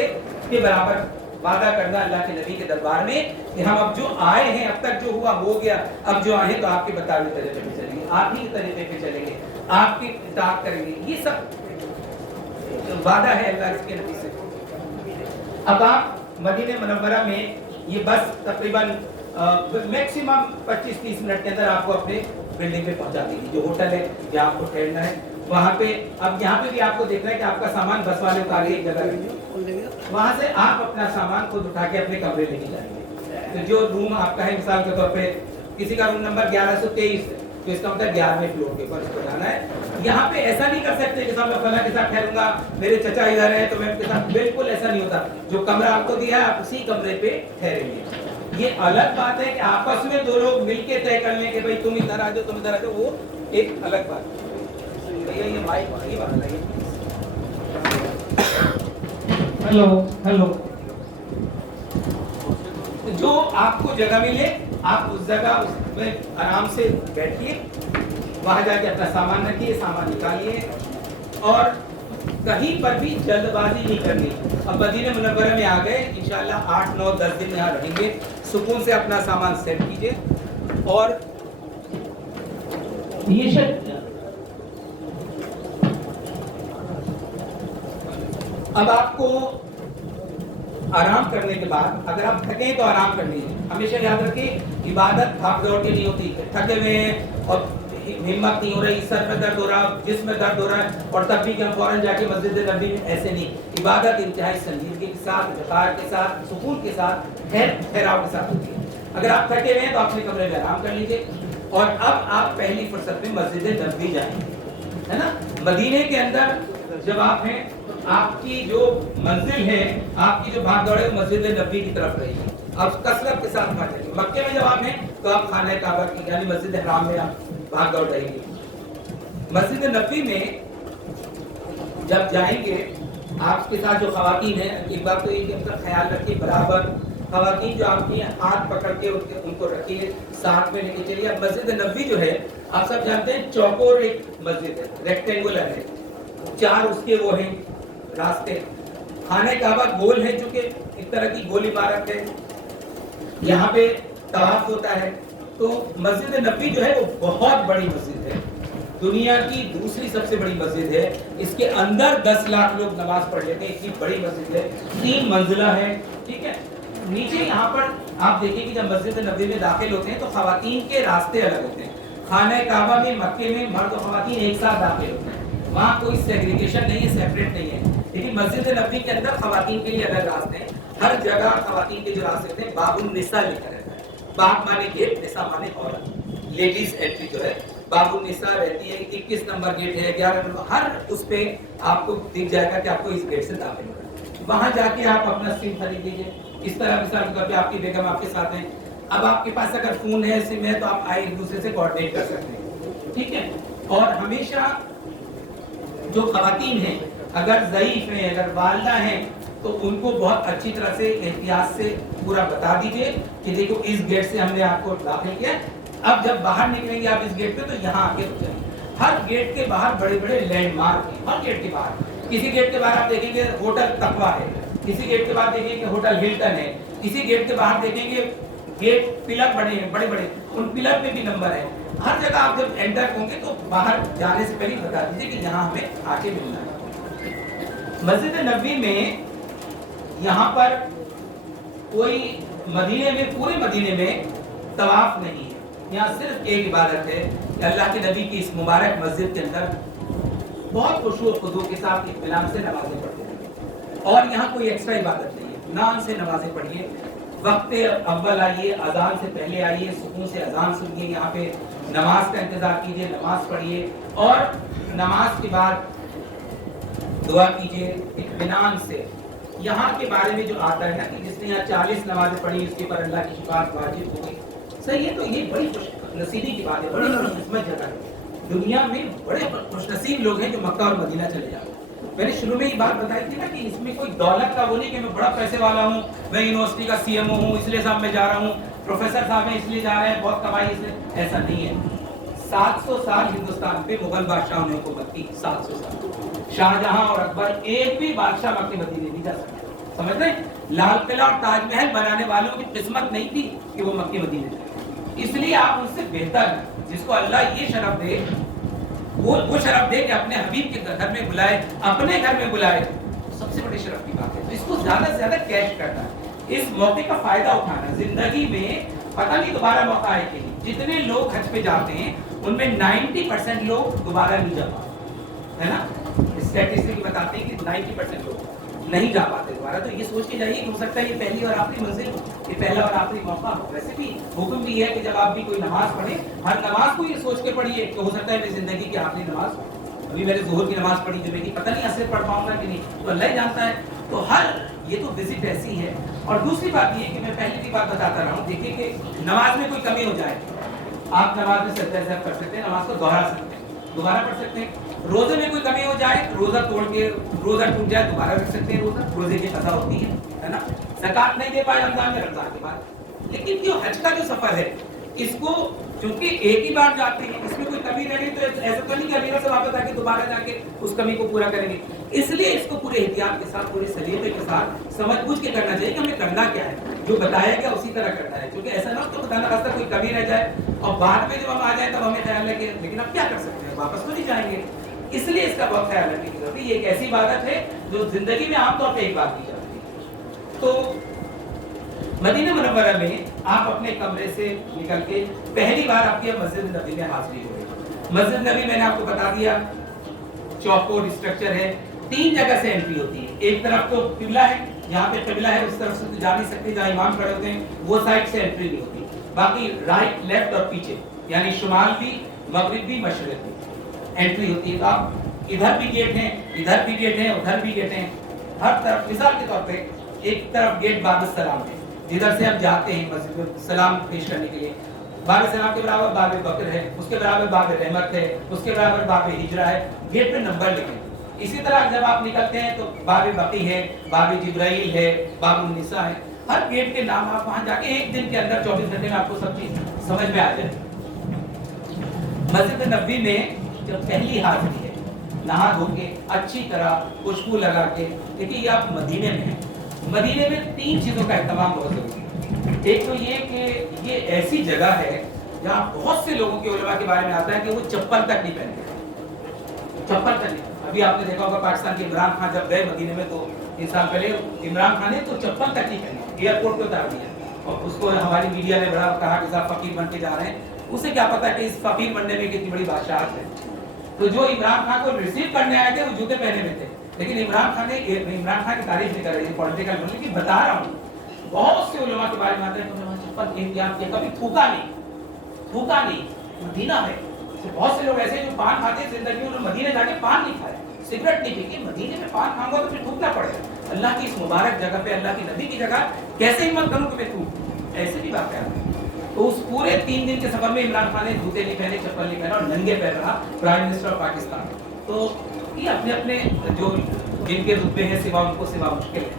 के बराबर वादा करना अल्लाह के नबी के दरबार में कि हम अब जो आए हैं, अब तक जो हुआ हो गया, अब जो आए तो आपके बताए हुए तरीके पे चलेंगे, आप ही के तरीके पे चलेंगे, आपकी इताअत करेंगे। ये सब वादा है अल्लाह के नबी से। अब आप मदीने मुनव्वरा में ये बस तकरीबन मैक्सिमम 25-30 मिनट के अंदर आपको अपने बिल्डिंग पे पहुंचा देगी। जो होटल है जहाँ आपको ठहरना है वहाँ पे, अब यहाँ पे भी आपको देखना है कि आपका सामान बस वाले उतार के एक जगह रखेंगे, वहाँ से आप अपना सामान खुद उठा के अपने कमरे लेके जाएंगे। तो जो रूम आपका है, मिसाल के तौर पे किसी का रूम नंबर 1123 है तो इसका मतलब 11वें फ्लोर के ऊपर इसको जाना है। यहाँ पे ऐसा नहीं कर सकते कि मैं फलां के साथ ठहरूंगा, मेरे चचा इधर है तो मैं उनके साथ, बिल्कुल ऐसा नहीं होता। जो कमरा आपको दिया है आप उसी कमरे पे ठहरेंगे। ये अलग बात है कि आपस में दो लोग मिलके तय कर लें कि भाई तुम इधर आ जाओ, तुम इधर आ जाओ, वो एक अलग बात है। भैया ये माइक ये बात है। हेलो हेलो, जो आपको जगह मिले आप उस जगह उसमें आराम से बैठिए, वहां जाके अपना सामान रखिए, सामान निकालिए और कहीं पर भी जल्दबाजी नहीं करनी। अब मदीने मुनव्वरा में आ गए, इंशाल्लाह 8, 9, 10 दिन यहाँ रहेंगे। सुकून से अपना सामान सेट कीजिए और ये अब आपको आराम करने के बाद, अगर आप थके तो आराम कर लीजिए। हमेशा याद रखिए इबादत भाग दौड़ की नहीं होती। थके हुए हैं और हिम्मत नहीं हो रही, सर में दर्द हो रहा, जिस्म में दर्द हो रहा है और तब भी कि हम फौरन जाके मस्जिद नबी में, ऐसे नहीं। इबादत इंतहाई संजीदगी के साथ, वक़ार के साथ, सुकून के साथ, ठहराव के साथ होती है। अगर आप थके हुए हैं तो अपने कमरे में आराम कर लीजिए और अब आप पहली फुर्सत में मस्जिद नबी जाएंगे, है ना। मदीने के अंदर जब आप हैं तो आपकी जो मंजिल है, आपकी जो भाग दौड़ है मस्जिद नबी की तरफ रहेगी। आप कसरत के साथ भागेंगे। मक्के में जब आप हैं तो आप खाने काबा की यानी मस्जिद हराम में आप भाग दौड़ रहेंगे। मस्जिद नबी में जब जाएंगे आपके साथ जो खवातीन है, एक बात तो ये कि उनका ख्याल रखिए, बराबर खवातीन जो आपकी हाथ पकड़ के उनको रखिए, साथ में लेके चलिए। अब मस्जिद नबी जो है आप सब जानते हैं चौकोर एक मस्जिद है, रेक्टेंगुलर है, 4 उसके वो हैं रास्ते। खाने काबा गोल है, चूंकि एक तरह की गोल इमारत है, यहाँ पे तवाफ होता है। तो मस्जिद नबी जो है वो बहुत बड़ी मस्जिद है दुनिया की दूसरी सबसे बड़ी मस्जिद है, इसके अंदर 10 लाख लोग नमाज पढ़ लेते हैं, इतनी बड़ी मस्जिद है, 3 मंजिला है, ठीक है। नीचे यहाँ पर आप देखिए कि जब मस्जिद नबी में दाखिल होते हैं तो खवातीन के रास्ते अलग होते हैं। खाना काबा में मक्के में मर्द और खवातीन एक साथ दाखिल होते हैं, वहाँ कोई सेग्रीगेशन नहीं है, सेपरेट नहीं है। लेकिन मस्जिद नबी के अंदर खवातीन के लिए अलग रास्ते हैं, हर जगह खवातीन के जो रास्ते होते हैं बाबुन निसा लिखा रहता है। बाब माने गेट, निसा माने औरत, लेडीज एंट्री जो है बाबुन निसा रहती है। 21 नंबर गेट है, 11 नंबर, हर उस पे आपको दिख जाएगा कि आपको इस गेट से दाखिल होना है। वहां जाके आप अपना सिम खरीद लीजिए। इस तरह मिसाल के तौर पे आपकी बेगम आपके साथ है, अब आपके पास अगर फोन है, सिम है, तो आप आए एक दूसरे से कोऑर्डिनेट कर सकते हैं, ठीक है। और हमेशा जो खवातीन हैं अगर ज़ईफ हैं, अगर वालिदा हैं, तो उनको बहुत अच्छी तरह से एहतियात से पूरा बता दीजिए कि देखो इस गेट से हमने आपको दाखिल किया, अब जब बाहर निकलेंगे आप इस गेट पे तो यहाँ आके रुक जाएंगे। हर गेट के बाहर बड़े बड़े लैंडमार्क हैं, हर गेट के बाहर। किसी गेट के बाहर आप देखेंगे होटल तकवा है, किसी गेट के बाहर देखेंगे होटल हिल्टन है, किसी गेट के बाहर देखेंगे गेट पिलर बने हैं बड़े बड़े, उन पिलर पे भी नंबर है। हर जगह आप जब एंटर होंगे तो बाहर जाने से पहले बता दीजिए कि यहाँ हमें आके मिलना है। मस्जिद नबी में यहाँ पर कोई मदीने में, पूरे मदीने में तवाफ नहीं है, यहाँ सिर्फ एक इबादत है कि अल्लाह के नबी की इस मुबारक मस्जिद के अंदर बहुत खुशू और खुदू के साथ इत्मीनान से नमाजें पढ़ते हैं। और यहाँ कोई एक्स्ट्रा इबादत नहीं है, नाम से नमाजें पढ़िए, वक्त अव्वल आइए, अजान से पहले आइए, सुकून से अजान सुनिए, यहाँ पे नमाज का इंतजार कीजिए, नमाज पढ़िए और नमाज के बाद दुआ कीजिए इत्मीनान से। यहाँ के बारे में जो आता है ना कि जिसने यहाँ 40 नमाजें पढ़ी उसके पर अल्लाह की शिफात वाजिब हो गई, सही है। तो ये बड़ी खुशनसीबी की बात है, बड़ी किस्मत जगह है। दुनिया में बड़े खुशनसीब लोग हैं जो मक्का और मदीना चले जाते हैं। मैंने शुरू में ये बात बताई थी ना कि इसमें कोई दौलत का वो नहीं कि मैं बड़ा पैसे वाला हूँ, मैं यूनिवर्सिटी का सीएमओ हूँ इसलिए साहब मैं जा रहा हूँ, प्रोफेसर साहब हैं इसलिए जा रहे हैं, बहुत कमाई इसलिए, ऐसा नहीं है। 700 साल हिंदुस्तान पे मुगल बादशाहों ने हुकूमत की, 700 साल। शाहजहां और अकबर, एक भी बादशाह मक्के मदीने नहीं जा सकते, समझ रहे? लाल किला और ताजमहल बनाने वालों की किस्मत नहीं थी कि वो मक्के मदीने जाए, इसलिए आप उनसे बेहतर हैं। जिसको अल्लाह ये शरफ दे, वो शरफ दे कि अपने हबीब के घर में बुलाए, अपने घर में बुलाए, सबसे बड़ी शरफ की बात है। तो इसको ज्यादा से ज्यादा कैश करना है, इस मौके का फायदा उठाना। जिंदगी में पता नहीं दोबारा मौका आए कि नहीं। जितने लोग हज पे जाते हैं उनमें 90% लोग दोबारा नहीं जा पाते, है ना। स्टैटिस्टिक बताते हैं कि 90% लोग नहीं जा पाते दोबारा। तो ये सोच के जाइए कि हो सकता है ये पहली और आखिरी मंजिल हो, ये पहला और आखिरी मौका हो। वैसे भी हुक्म भी है कि जब आप भी कोई नमाज पढ़े, हर नमाज को ये सोच के पढ़िए कि हो सकता है मेरी जिंदगी की आखिरी नमाज हो। अभी मैंने ज़ोहर की नमाज पढ़ी जुमे की, पता नहीं असर पढ़ पाऊंगा कि नहीं, तो अल्लाह ही जानता है। तो हर ये तो विजिट ऐसी है। और दूसरी बात ये कि मैं पहले की बात बताता रहा हूँ, देखिए कि नमाज में कोई कमी हो जाए, आप नमाज में सजदा सहव कर सकते हैं, नमाज को दोहरा सकते हैं, दोबारा पढ़ सकते हैं। रोजे में कोई कमी हो जाए, रोजा तोड़ के रोजा टूट जाए, दोबारा रख सकते हैं रोजा, रोजे की कज़ा होती है ना। ज़कात नहीं दे पाए रमजान में, रमजान के बाद। लेकिन जो हज का जो सफर है, इसको क्योंकि एक ही बार जाते हैं, इसमें कोई कमी रह गई तो ऐसा तो नहीं कि अमीरों से वापस आके दोबारा जाके उस कमी को पूरा करेंगे। इसलिए इसको पूरे एहतियात के साथ, पूरे सलीके के साथ समझ बूझ के करना चाहिए कि हमें करना क्या है, जो बताया गया उसी तरह करना है। क्योंकि ऐसा ना हो तो बताना रास्ता कोई कमी रह जाए और बाद में जब हम आ जाए तब हमें ख्याल है कि लेकिन अब क्या कर सकते हैं, वापस तो नहीं जाएंगे। इसलिए इसका बहुत ख्याल रखने की जरूरत है। ये एक ऐसी इबादत है जो जिंदगी में आमतौर पर एक बार की जाती है। तो मदीना मुनव्वरा में आप अपने कमरे से निकल के पहली बार आपकी मस्जिद नबी में हाजिरी हो गई। मस्जिद नबी मैंने आपको बता दिया चौकोर स्ट्रक्चर है, 3 जगह से एंट्री होती है। एक तरफ तो किबला है, यहाँ पे किबला है, उस तरफ से तो जा नहीं सकते, जहाँ इमाम खड़े होते हैं वो साइड से एंट्री नहीं होती। बाकी राइट, लेफ्ट और पीछे यानी शुमाल भी, मगरिब भी, मशरिक भी एंट्री होती है। तो आप इधर भी गेट हैं, इधर भी गेट हैं, उधर भी गेट हैं, हर तरफ। मिसाल के तौर पे एक तरफ गेट बाब सलाम है, जिधर से हम जाते हैं मस्जिद में सलाम पेश करने के लिए। बाब सलाम के बराबर बाब बकर है, उसके बराबर बाब रहमत है, उसके बराबर बाब हिजरा है। गेट पे नंबर लिखे। इसी तरह जब आप निकलते हैं तो बाब बकी है, बाब जिब्राइल है, बाब निसा है। हर गेट के नाम आप वहां जाके एक दिन के अंदर 24 घंटे में आपको सब चीज समझ में आ जाए। मस्जिद नबी में जब पहली हाजिरी है, नहा धो के अच्छी तरह खुशबू लगा के, देखिए ये आप मदीने में हैं। मदीने में 3 चीजों का एहतमाम बहुत जरूरी है। एक तो ये कि ये ऐसी जगह है जहाँ बहुत से लोगों के उलमा के बारे में आता है कि वो चप्पल तक नहीं पहनते, चप्पल तक। अभी आपने देखा होगा पाकिस्तान के इमरान खान जब गए मदीने में, तो 3 साल पहले इमरान खान ने तो चप्पल तक नहीं पहनी, एयरपोर्ट पे उतार दिया, और उसको हमारी मीडिया ने बड़ा कहा कि साहब फकीर बन के जा रहे हैं। उसे क्या पता कि इस फकीर बनने में कितनी बड़ी बादशाहत है। तो जो इमरान खान को रिसीव करने आए थे वो जूते पहने हुए थे, लेकिन इमरान खान की तारीफ नहीं कर रही है पॉलिटिकल, लेकिन बता रहा हूँ बहुत से उलमा के बारे में आते हैं तो चप्पल इंतजाम किया, कभी थूका नहीं। मदीना में तो बहुत से लोग ऐसे जो पान खाते हैं जिंदगी में, मदीने जाके पान नहीं खाए, सिगरेट नहीं पी, मदीने में पान खाऊंगा तो फिर थूकना पड़ेगा। अल्लाह की इस मुबारक जगह पे, अल्लाह की नबी की जगह कैसे हिम्मत करूं कि मैं थूक, ऐसे भी बात है। तो उस पूरे 3 दिन के सफर में इमरान खान ने जूते नहीं पहने, चप्पल नहीं पहना और नंगे पैर रहा प्राइम मिनिस्टर ऑफ पाकिस्तान। तो ये अपने अपने जो जिनके रुतबे हैं सिवा उनको सिवा मुश्किल है।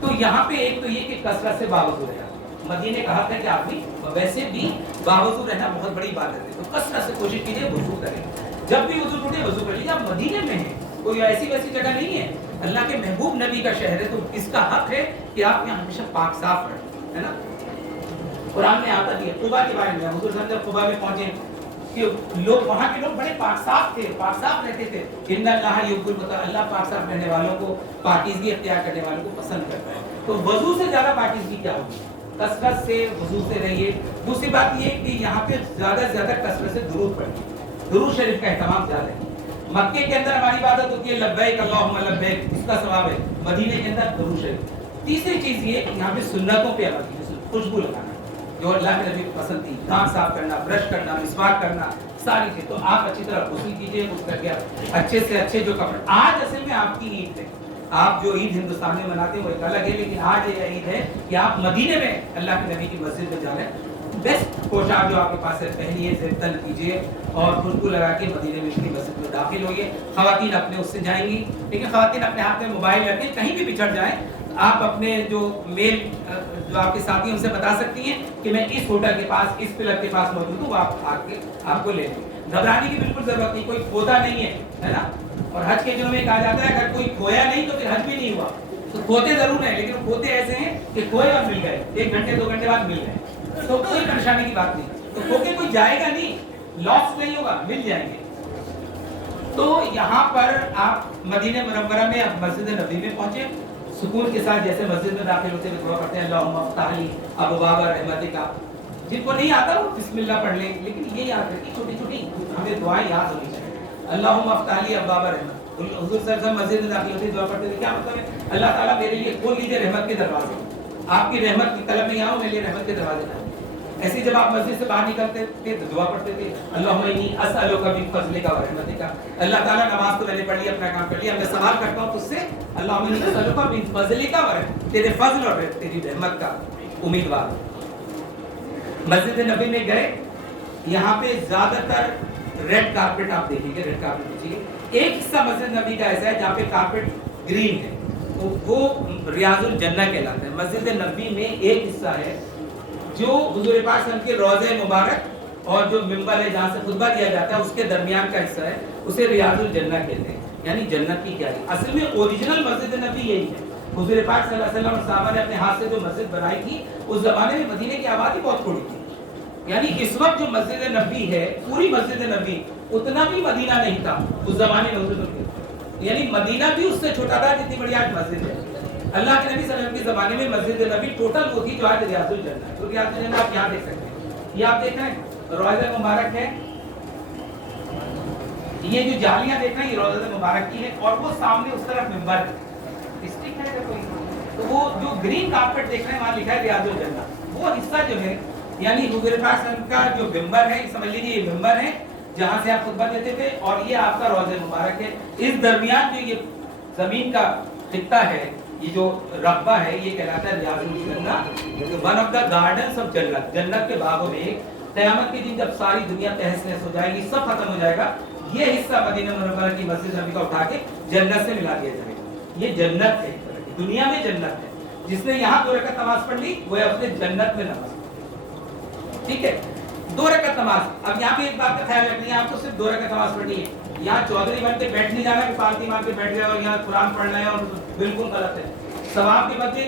तो यहाँ पे एक तो ये कि कसरत से बावजूद रहना, मदी ने कहा था कि आदमी वैसे भी बावजूद रहना बहुत बड़ी बात है, तो कसरत से कोशिश कीजिए वजू करें, जब भी वजू टूटे वजू कर लीजिए। आप मदीने में हैं, कोई ऐसी वैसी जगह नहीं है, अल्लाह के महबूब नबी का शहर है, तो इसका हक है कि आप यहाँ हमेशा पाक साफ रहें, है ना। कुरान में आता भी है कुबा के बारे में, हुजूर जब कुबा में पहुंचे कि लोग वहाँ के लोग बड़े पाक साफ थे, पाक साफ रहते थे। इन्नल्लाह युहिब्बुल मुतहहिरीन, अल्लाह पाक साफ रहने वालों को, पाकीज़गी इख्तियार करने वालों को पसंद करता है। तो वजू से ज्यादा पाकीज़गी क्या होगी, कसरत से वजू से रहिए। दूसरी बात ये कि यहाँ पे ज्यादा से ज्यादा कसरत से दुरूद पढ़िए, दुरूद शरीफ का एहतमाम ज्यादा है। मक्के के अंदर हमारी इबादत होती है लब्बैक अल्लाहुम्मा लब्बैक, इसका सवाब है, मदीने के अंदर दुरूद शरीफ। तीसरी चीज ये कि यहाँ पे सुन्नतों पे अमल कीजिए, खुशबू लगाना जो अल्लाह के नबी को पसंद थी, दांत साफ करना, ब्रश करना, मिसवाक करना, सारी चीज। तो आप अच्छी तरह गुस्ल कीजिए, गुस्ल करके अच्छे से अच्छे जो कपड़े, आज असल में आपकी ईद है, आप जो ईद हिंदुस्तान में मनाते हैं वो एक अलग है, लेकिन आज ये ईद है कि आप मदीने में अल्लाह के नबी की मस्जिद में जा रहे हैं। बेस्ट पोशाक जो आपके पास है पहनिए, ज़िब्तन कीजिए और खुशबू लगा के मदीने में की मस्जिद में दाखिल होइए। खवातीन अपने उससे जाएंगी, लेकिन खवातीन अपने हाथ में मोबाइल रखें, कहीं भी बिछड़ जाएं, आप अपने जो मेल जो आपके साथी उनसे बता सकती हैं कि मैं इस होटल के पास, इस पिलर के पास मौजूद हूँ, आप आके आपको ले लें। घबराने की बिल्कुल जरूरत नहीं, कोई खोता नहीं है ना। और हज के दिनों में कहा जाता है अगर कोई खोया नहीं तो फिर हज भी नहीं हुआ। तो खोते जरूर हैं, लेकिन खोते ऐसे हैं कि खोए और मिल गए, 1 घंटे 2 घंटे बाद मिल गए, तो कोई परेशानी की बात नहीं। तो खोके कोई जाएगा नहीं, लॉस नहीं होगा, मिल जाएंगे। तो यहाँ पर आप मदीने मुनव्वरा में आप मस्जिद नबी में पहुंचे, सुकून के साथ जैसे मस्जिद में दाखिल होते हुए दुआ करते हैं अल्लाहुम्मा अफ्ताह ली अबवाब रहमतिका। जिनको नहीं आता वो बिस्मिल्लाह पढ़ लें, लेकिन ये याद रखिए छोटी छोटी हमें दुआएं याद होनी चाहिए। अल्लाहुम्मा अफ्ताह ली अबवाब रहमत, हुजूर सल्लल्लाहु अलैहि वसल्लम मस्जिद में दाखिल होते दुआ करते थे, क्या मतलब है, अल्लाह ताला मेरे लिए खोल लीजिए रहमत के दरवाजे, आपकी रहमत की तलब में आऊं, मेरे लिए रहमत के दरवाजे ना। ऐसे जब आप मस्जिद से बाहर निकलते थे तो दुआ पढ़ते थे अल्लाहुम्मा इन्नी असअलुका मिन फज़लिका व रहमतिका। अल्लाह ताला नमाज तो मैंने पढ़ ली, अपना काम कर लिया, मैं सवाल करता हूं तुझसे अल्लाहुम्मा इन्नी असअलुका मिन फज़लिका व रहमतिका, तेरे फजल और तेरी रहमत का उम्मीदवार। मस्जिद नबी में गए, यहाँ पे ज्यादातर रेड कारपेट आप देखेंगे, रेड कारपेट देखिए। एक हिस्सा मस्जिद नबी का ऐसा है जहाँ पे कारपेट ग्रीन है, तो वो रियाजुल जन्नह कहलाता है। मस्जिद नबी में एक हिस्सा है जो हुजूर पाक सल्लल्लाहु अलैहि वसल्लम के रोज़े मुबारक और जो मिंबर है जहाँ से खुतबा दिया जाता है उसके दरमियान का हिस्सा है, उसे रियाजुल जन्नह कहते हैं, यानी जन्नत की क्यारी। असल में ओरिजिनल मस्जिद नबी यही है। हुजूर पाक सल्लल्लाहु अलैहि वसल्लम साहबा ने अपने हाथ से जो मस्जिद बनाई थी, उस जमाने में मदीने की आबादी बहुत थोड़ी थी, यानी इस वक्त जो मस्जिद नबी है, पूरी मस्जिद नबी उतना भी मदीना नहीं था उस जमाने में हुजूर नबी, यानी मदीना भी उससे छोटा था जितनी बड़ी आज मस्जिद है। अल्लाह के नबी सल्लल्लाहु अलैहि वसल्लम के ज़माने में मस्जिद नबी टोटल वो थी जो आज रियाजुल जन्नह है। तो रियाजुल जन्नह आप यहाँ देख सकते हैं, ये आप देख रहे हैं रोज़ा मुबारक है, ये जो जालियाँ देख रहे हैं ये रोज़ा मुबारक की है, और वो सामने उस तरफ मिंबर है, स्टिक है कोई, तो वो जो ग्रीन कारपेट देख रहे हैं वहाँ लिखा है रियाजुल जन्नह, वो हिस्सा जो है यानी हुजूर पाक सल्लल्लाहु अलैहि वसल्लम का जो मिंबर है, समझ लीजिए ये मिंबर है जहाँ से आप खुतबा देते थे, और ये आपका रोज़ा मुबारक है। इस दरमियान जो ये जमीन का खित्ता है, ये जो रकबा है, ये कहलाता है रियाजुल जन्नह, one of the gardens of जन्नत। जन्नत के बागों में क़यामत के दिन जब सारी दुनिया तहस नहस हो जाएगी, सब खत्म हो जाएगा, ये हिस्सा मदीना मुनव्वरा की मस्जिद नबी का उठा के जन्नत से मिला दिया जाएगा। ये जन्नत है, दुनिया में जन्नत है। जिसने यहाँ 2 रकात नमाज पढ़ ली वो है उसने जन्नत में नमाज, ठीक है, 2 रकात नमाज। अब यहाँ पे एक बात का ख्याल रखनी है, आपको सिर्फ 2 रकात नमाज पढ़नी है। यहाँ चौधरी बन के बैठ नहीं जाना कि पालती मार के बैठ गए और यहाँ कुरान पढ़ना है, और बिल्कुल गलत है। सवाब के बदले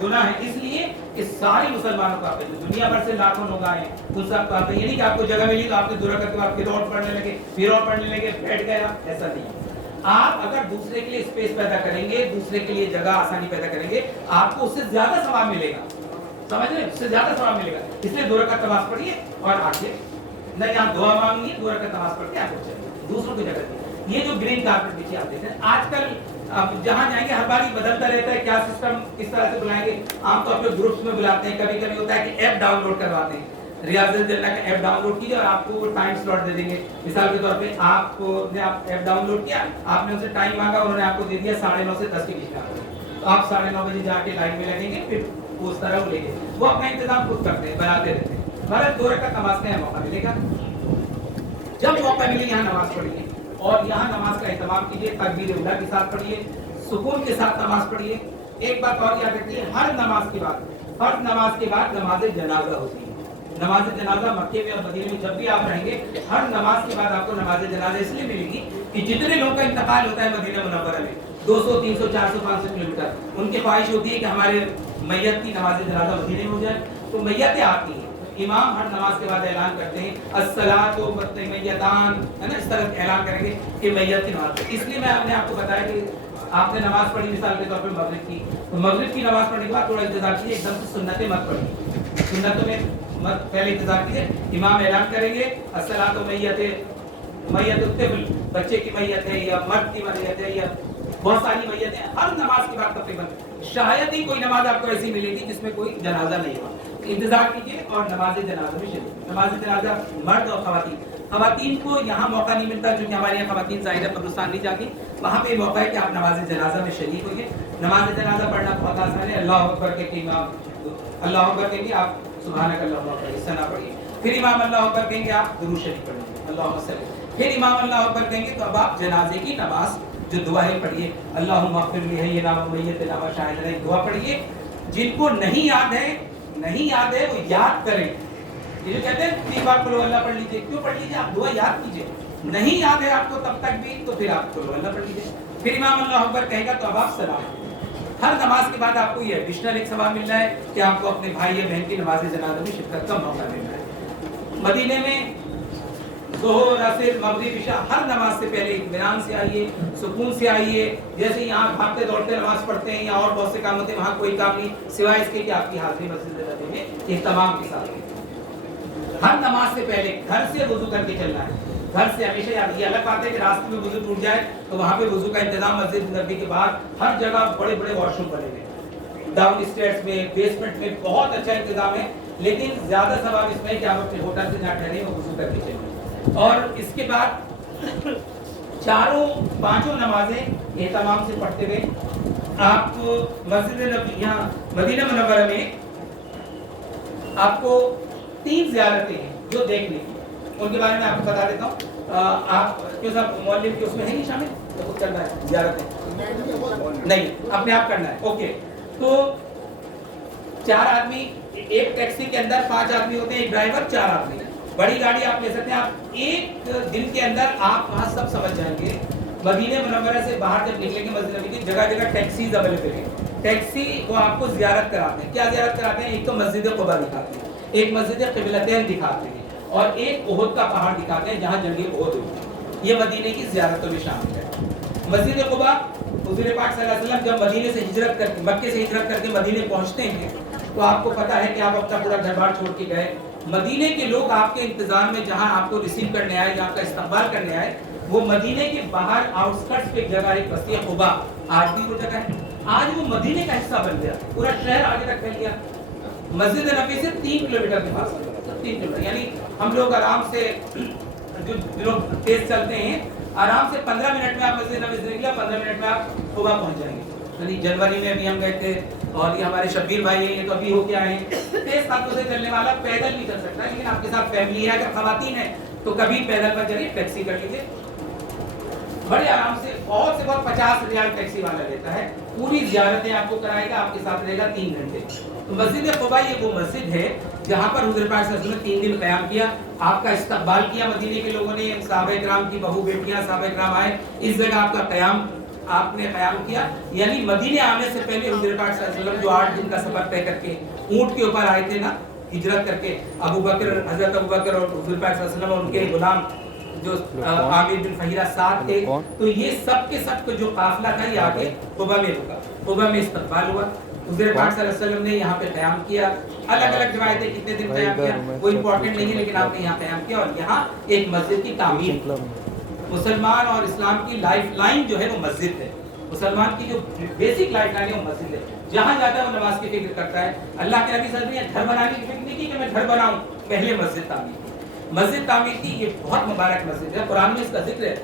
गुनाह है। इसलिए इस सारे मुसलमानों को आप दुनिया भर से लाखों लोग आए उन सब को आप ये नहीं कि आपको जगह मिली तो आपने दो रकात के बाद फिर और पढ़ने लगे, फिर और पढ़ने लगे, बैठ गए आप, ऐसा नहीं। आप अगर दूसरे के लिए स्पेस पैदा करेंगे, दूसरे के लिए जगह आसानी पैदा करेंगे, आपको उससे ज्यादा सवाब मिलेगा, समझ रहे, उससे ज्यादा सवाब मिलेगा। इसलिए दो रकात नमाज पढ़िए और आगे न यहाँ दुआ मांगिए, दो रकात नमाज पढ़ के आपको चलिए, दूसरों की जगह दी। ये जो ग्रीन कारपेट पीछे आप देखते हैं आजकल, आप जहाँ जाएंगे हर बार बदलता रहता है, क्या सिस्टम किस तरह से बुलाएंगे, आमतौर पर ग्रुप्स में बुलाते हैं, कभी कभी होता है कि ऐप डाउनलोड करवाते हैं, रियाजुल जन्नह का ऐप डाउनलोड कीजिए और आपको वो टाइम स्लॉट दे देंगे। मिसाल के तौर पे आपने आप ऐप डाउनलोड किया, आपने उनसे टाइम मांगा, उन्होंने आपको दे दिया 9:30 से 10 के बीच का, तो आप 9:30 बजे जाके लाइन में लगेंगे, फिर उस तरह वो लेंगे, वो अपना इंतजाम खुद करते हैं, बनाते रहते हैं। मतलब 2 रकात नमाज का मौका मिलेगा, जब मौका मिले यहाँ नमाज पढ़िए और यहाँ नमाज का एहतमाम कीजिए, तकबीर उला के साथ पढ़िए, सुकून के साथ नमाज पढ़िए। एक बात और याद रखिए, हर नमाज के बाद, फर्ज नमाज के बाद नमाज जनाजा होती है। नमाज जनाजा मक्के में और मदीने में जब भी आप रहेंगे, हर नमाज के बाद आपको नमाज जनाजा इसलिए मिलेगी कि जितने लोगों का इंतकाल होता है मदीना मुनव्वरा में 200, 300, 400, 500 किलोमीटर, उनकी ख्वाहिश होती है कि हमारे मैयत की नमाज जनाजा मदीने में हो जाए, तो मैयतें आती हैं, इमाम हर नमाज के बाद ऐलान करते हैं अस्सलातु वत्तैयतान, है ना, इस तरह ऐलान करेंगे कि मैयत की नमाज। इसलिए मैंने आपको बताया कि आपने नमाज पढ़ी मिसाल के तौर पर मगरिब की, तो मगरिब की नमाज पढ़ने के बाद थोड़ा इंतजार कीजिए, एकदम से सुन्नतें मत पढ़िए, सुन्नतों में मत पहले इंतजार कीजिए, इमाम ऐलान करेंगे अस्सलातु मैयत, बच्चे की मैयत है या मर्द की मैयत है या बहुत सारी मैयतें हर नमाज के बाद तकरीबन, शायद ही कोई नमाज आपको ऐसी मिलेगी जिसमें कोई जनाजा नहीं हुआ। इंतजार कीजिए और नमाज जनाजा में शरीक। नमाज जनाजा मर्द और खवातीन, खवातीन को यहाँ मौका नहीं मिलता, क्योंकि हमारे यहाँ खवातीन ज़ाहिर कब्रिस्तान नहीं जाती, वहाँ पे मौका है कि आप नमाज जनाजा में शरीक होइए। नमाज जनाजा पढ़ना बहुत आसान है, अल्लाह अकबर के इमाम अल्लाह अकबर कहेंगे, आप सुभानक अल्लाहुम्मा पढ़िए, सना पढ़िए, फिर इमाम अल्लाह अकबर कहेंगे, आप दुरूद शरीफ पढ़िए अल्लाहुम्मा सल्ली, फिर इमाम अल्लाह अकबर कहेंगे तो अब आप जनाजे की नमाज जो दुआ है पढ़िए, अल्लाहुम्मा अग़फिर लिहय्यिना व मय्यितना व शाहिदना, दुआ पढ़िए। जिनको नहीं याद है वो याद करें। ये जो कहते हैं 3 बार कुल अल्लाह पढ़ लीजिए, क्यों पढ़ लीजिए, आप दुआ याद कीजिए। नहीं याद है आपको तब तक भी, तो फिर आप कुल अल्लाह पढ़ लीजिए, फिर इमाम अल्लाह अकबर कहेगा तो अब आप सलाम। हर नमाज के बाद आपको ये एडिशनल एक सवाब मिल रहा है कि आपको अपने भाई या बहन की नमाज जनाजा में शिरकत का मौका मिल रहा है। मदीने में ज़ोहर, असर, मगरिब, इशा हर नमाज से पहले इत्मीनान से आइए, सुकून से आइए। जैसे यहाँ भागते दौड़ते नमाज पढ़ते हैं, यहाँ और बहुत से काम होते हैं, वहाँ कोई काम नहीं सिवाय इसके कि आपकी हाजिरी मस्जिद नबवी में इहतमाम के साथ। हर नमाज से पहले घर से वुजू करके चलना है, घर से हमेशा याद। ये अलग बात है कि रास्ते में वुजू टूट जाए तो वहाँ पे वुजू का इंतजाम मस्जिद नबवी के बाहर हर जगह बड़े बड़े वॉशरूम बने हुए, डाउन स्टेयर्स में, बेसमेंट में बहुत अच्छा इंतजाम है। लेकिन ज्यादा सवाब इसमें है कि आप अपने होटल से ना ठहरे और वुजू करके चलें। और इसके बाद 5 नमाजें एहतमाम से पढ़ते हुए आप मस्जिद नबवी यहाँ मदीना मुनव्वरा में आपको 3 ज़ियारतें हैं जो देखने की, उनके बारे में आपको बता देता हूँ। आप क्यों सब मौलवी के उसमें है नहीं शामिल, तो कुछ करना है ज़ियारतें नहीं, अपने आप करना है। ओके, तो 4 आदमी, एक टैक्सी के अंदर 5 आदमी होते हैं, एक ड्राइवर, 4 आदमी। बड़ी गाड़ी आप ले सकते हैं, आप एक दिन के अंदर आप वहाँ सब समझ जाएंगे। मदीने मुनव्वरा से बाहर जब निकलेंगे मस्जिद नबवी की जगह जगह टैक्सीज अवेलेबल है, टैक्सी वो आपको ज़ियारत कराते हैं। क्या ज़ियारत कराते हैं, एक तो मस्जिद क़ुबा दिखाते हैं, एक मस्जिद क़िबलतैन दिखाते हैं और एक उहुद का पहाड़ दिखाते हैं जहाँ जंग उहुद हुई। ये मदीने की ज़ियारतों में शामिल है। मस्जिद क़ुबा, हुज़ूर पाक सल्लल्लाहु अलैहि वसल्लम जब मदीने से हिजरत करके, मक्के से हिजरत करके मदीने पहुँचते हैं तो आपको पता है कि आप अपना पूरा घर बार छोड़ के गए। मदीने के लोग आपके इंतजार में जहां आपको रिसीव करने आए, जहां आपका इस्तकबाल करने आए, वो मदीने के बाहर आउटस्कर्ट्स पे एक जगह है, बस्ती है क़ुबा, आज भी वो जगह है। आज वो मदीने का हिस्सा बन गया, पूरा शहर आगे तक फैल गया। मस्जिद नबवी से 3 किलोमीटर के पास, 3 किलोमीटर, यानी हम लोग आराम से, जो लोग तेज चलते हैं, आराम से 15 मिनट में आप मस्जिद नबवी से निकला, 15 मिनट में आप क़ुबा पहुंच जाएंगे। यानी जनवरी में भी हम गए थे और ये हमारे शब्बीर भाई हैं, ये तो अभी होके आए हैं। तेज हाथों से चलने वाला पैदल भी चल सकता है, लेकिन आपके साथ फैमिली है, अगर खवातीन है तो कभी पैदल मत चलिए, टैक्सी कर लीजिए बड़े आराम से। बहुत से बहुत 50 रियाल टैक्सी वाला लेता है, पूरी ज़ियारतें आपको कराएगा, आपके साथ रहेगा 3 घंटे। तो मस्जिद क़ुबा ये वो मस्जिद है जहाँ पर हुज़ूर पाक सल्लल्लाहु अलैहि वसल्लम ने 3 दिन क़याम किया, आपका इस्तकबाल किया मदीने के लोगों ने, सहाबा किराम की बहू बेटियाँ, सहाबा किराम आए, इस जगह आपका क़याम آپ نے قیام کیا، یعنی مدینے آنے سے پہلے حضور پاک صلی اللہ علیہ وسلم جو 8 دن کا سفر طے کر کے اونٹ کے اوپر آئے تھے نا ہجرت کر کے، حضرت ابو بکر اور حضور پاک صلی اللہ علیہ وسلم اور ان کے غلام جو عامر بن فہیرہ ساتھ تھے، تو یہ سب کے سب جو قافلہ تھا یہ آگے قبا میں رکا، قبا میں استقبال ہوا، حضور پاک صلی اللہ علیہ وسلم نے یہاں پہ قیام کیا. الگ الگ روایتیں کتنے دن قیام کیا وہ امپورٹنٹ نہیں ہے، لیکن آپ نے یہاں قیام کیا اور یہاں ایک مسجد کی تعمیر. مسلمان اور اسلام کی لائف لائن جو ہے وہ مسجد ہے، مسلمان کی جو بیسک لائف لائن ہے وہ مسجد ہے. جہاں جاتا ہے وہ نماز کی فکر کرتا ہے. اللہ کے نبی صلی اللہ علیہ وسلم نے گھر بنانے کی فکر نہیں کی کہ میں گھر بناؤں، پہلے مسجد تعمیر کی. مسجد تعمیر کی، یہ بہت مبارک مسجد ہے، قرآن میں اس کا ذکر ہے.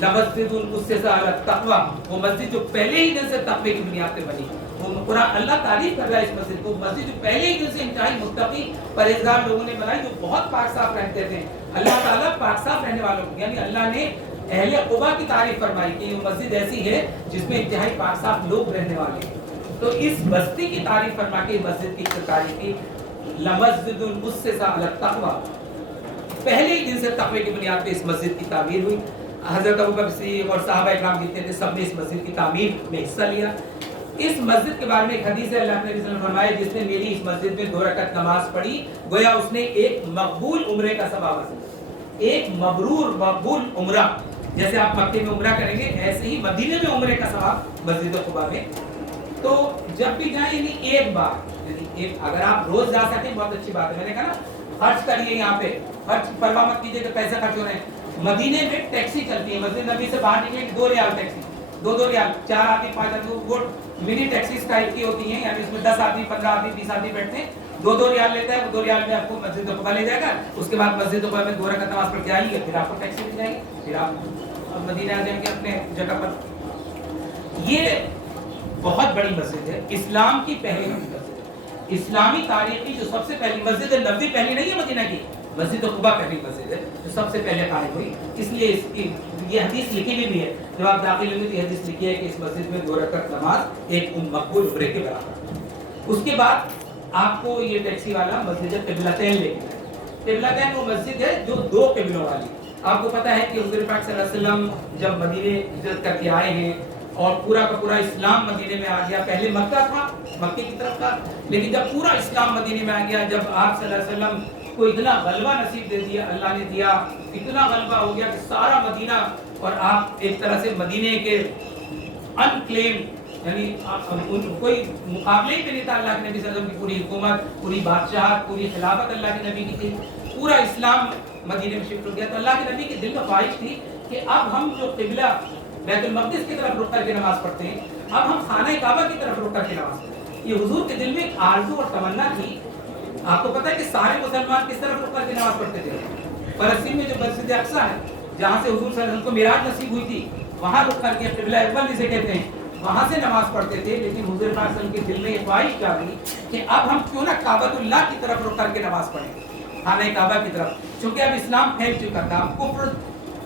لمسجد اسست علی التقوی، وہ مسجد جو پہلے ہی دن سے تقوی کی بنیاد پہ بنی. وہ قرآن اللہ تعریف کر رہا ہے اس مسجد کو، مسجد جو پہلے ہی دن سے انتہائی متقی پرہیزگار لوگوں نے بنائی، جو بہت پاک صاف رہتے تھے. اللہ تعالیٰ پاک صاف رہنے والوں کو، یعنی اللہ نے اہل قبا کی تعریف فرمائی کہ یہ مسجد ایسی ہے جس میں انتہائی پاک صاف لوگ رہنے والے ہیں. تو اس بستی کی تعریف فرما کے مسجد کی تعریف کی، لمسجد اسست علی التقوی، پہلے ہی دن سے تقوی کی بنیاد پہ اس مسجد کی تعمیر ہوئی. حضرت ابوبکر صدیق اور صحابہ اکرام جتنے تھے سب نے اس مسجد کی تعمیر میں حصہ لیا. اس مسجد کے بارے میں ایک حدیث ہے، اللہ کے نبی صلی اللہ علیہ وسلم فرمایا جس نے میری اس مسجد میں 2 رکعت نماز پڑھی گویا اس نے ایک مقبول عمرے کا ثواب حاصل، ایک مبرور مقبول عمرہ. جیسے آپ مکے میں عمرہ کریں گے ایسے ہی مدینے میں عمرے کا ثواب مسجد قباء میں. تو جب بھی جائیں یعنی ایک بار، یعنی اگر آپ روز جا سکیں بہت اچھی بات ہے. میں نے کہا نا خرچ کریے یہاں پہ، خرچ پرواہ مت کیجیے کہ پیسے خرچ ہو رہے ہیں. مدینے میں ٹیکسی چلتی ہے، مسجد نبی سے باہر نکلے 2 ریال ٹیکسی، 2 ریال، 4 آدمی 5 آدمی، وہ منی ٹیکسیز ٹائپ کی ہوتی ہیں، یعنی اس میں 10 آدمی 15 آدمی 20 آدمی بیٹھتے ہیں. 2 ریال لیتا ہے، وہ 2 ریال میں آپ کو مسجد قباء لے جائے گا. اس کے بعد مسجد قباء میں 2 رکعت نماز پڑھ کے آئیے، پھر آپ کو ٹیکسی مل جائے گی، پھر آپ مدینہ آ جائیں گے اپنے جگہ پر. یہ بہت بڑی مسجد ہے، اسلام کی پہلی مسجد ہے. اسلامی تاریخ کی جو سب سے پہلی مسجد نبوی پہلی نہیں ہے مدینہ کی، مسجد قباء پہلی مسجد ہے جو سب سے پہلے قائم ہوئی. اس لیے اس کی یہ حدیث لکھی بھی ہے، جب آپ داخل ہوئے تو یہ حدیث لکھی ہے کہ اس مسجد میں 2 رکعت نماز ایک مقبول عمرے کے برابر. اس کے بعد آپ کو یہ ٹیکسی والا مسجد قبلتین لے کے جائے. قبلتین وہ مسجد ہے جو 2 قبلوں والی. آپ کو پتہ ہے کہ حضور پاک صلی اللہ علیہ وسلم جب مدینے ہجرت کر کے آئے ہیں اور پورا کا پورا اسلام مدینے میں آ گیا، پہلے مکہ تھا، مکے کی طرف تھا، لیکن جب پورا اسلام مدینے میں آ گیا، جب آپ صلی اللہ علیہ وسلم کو اتنا غلبہ نصیب دے دیا اللہ نے دیا، اتنا غلبہ ہو گیا کہ سارا مدینہ اور آپ ایک طرح سے مدینے کے انکلیم، یعنی کوئی مقابلے ہی پہ نہیں تھا. اللہ کے نبی صلی اللہ علیہ وسلم کی پوری حکومت، پوری بادشاہت، پوری خلافت اللہ کے نبی کی تھی، پورا اسلام مدینے میں شفٹ ہو گیا. تو اللہ کے نبی کے دل میں خواہش تھی کہ اب ہم جو قبلہ بیت المقدس کی طرف رخ کر کے نماز پڑھتے ہیں، اب ہم خانہ کعبہ کی طرف رخ کر کے نماز پڑھتے ہیں. یہ حضور کے دل میں ایک آرزو اور تمنا تھی. آپ کو پتہ ہے کہ سارے مسلمان کس طرف رخ کر کے نماز پڑھتے تھے؟ فلسطین میں جو مسجد اقصیٰ ہے جہاں سے حضور صلی اللہ علیہ وسلم کو معراج نصیب ہوئی تھی، وہاں رخ کر کے قبلہ اول جسے کہتے ہیں وہاں سے نماز پڑھتے تھے. لیکن حضور صلی اللہ علیہ وسلم کے دل میں یہ خواہش کیا تھی کہ اب ہم کیوں نہ کعبۃ اللہ کی طرف رخ کر کے نماز پڑھیں، خانہ کعبہ کی طرف. چونکہ اب اسلام پھیل چکا تھا، کفر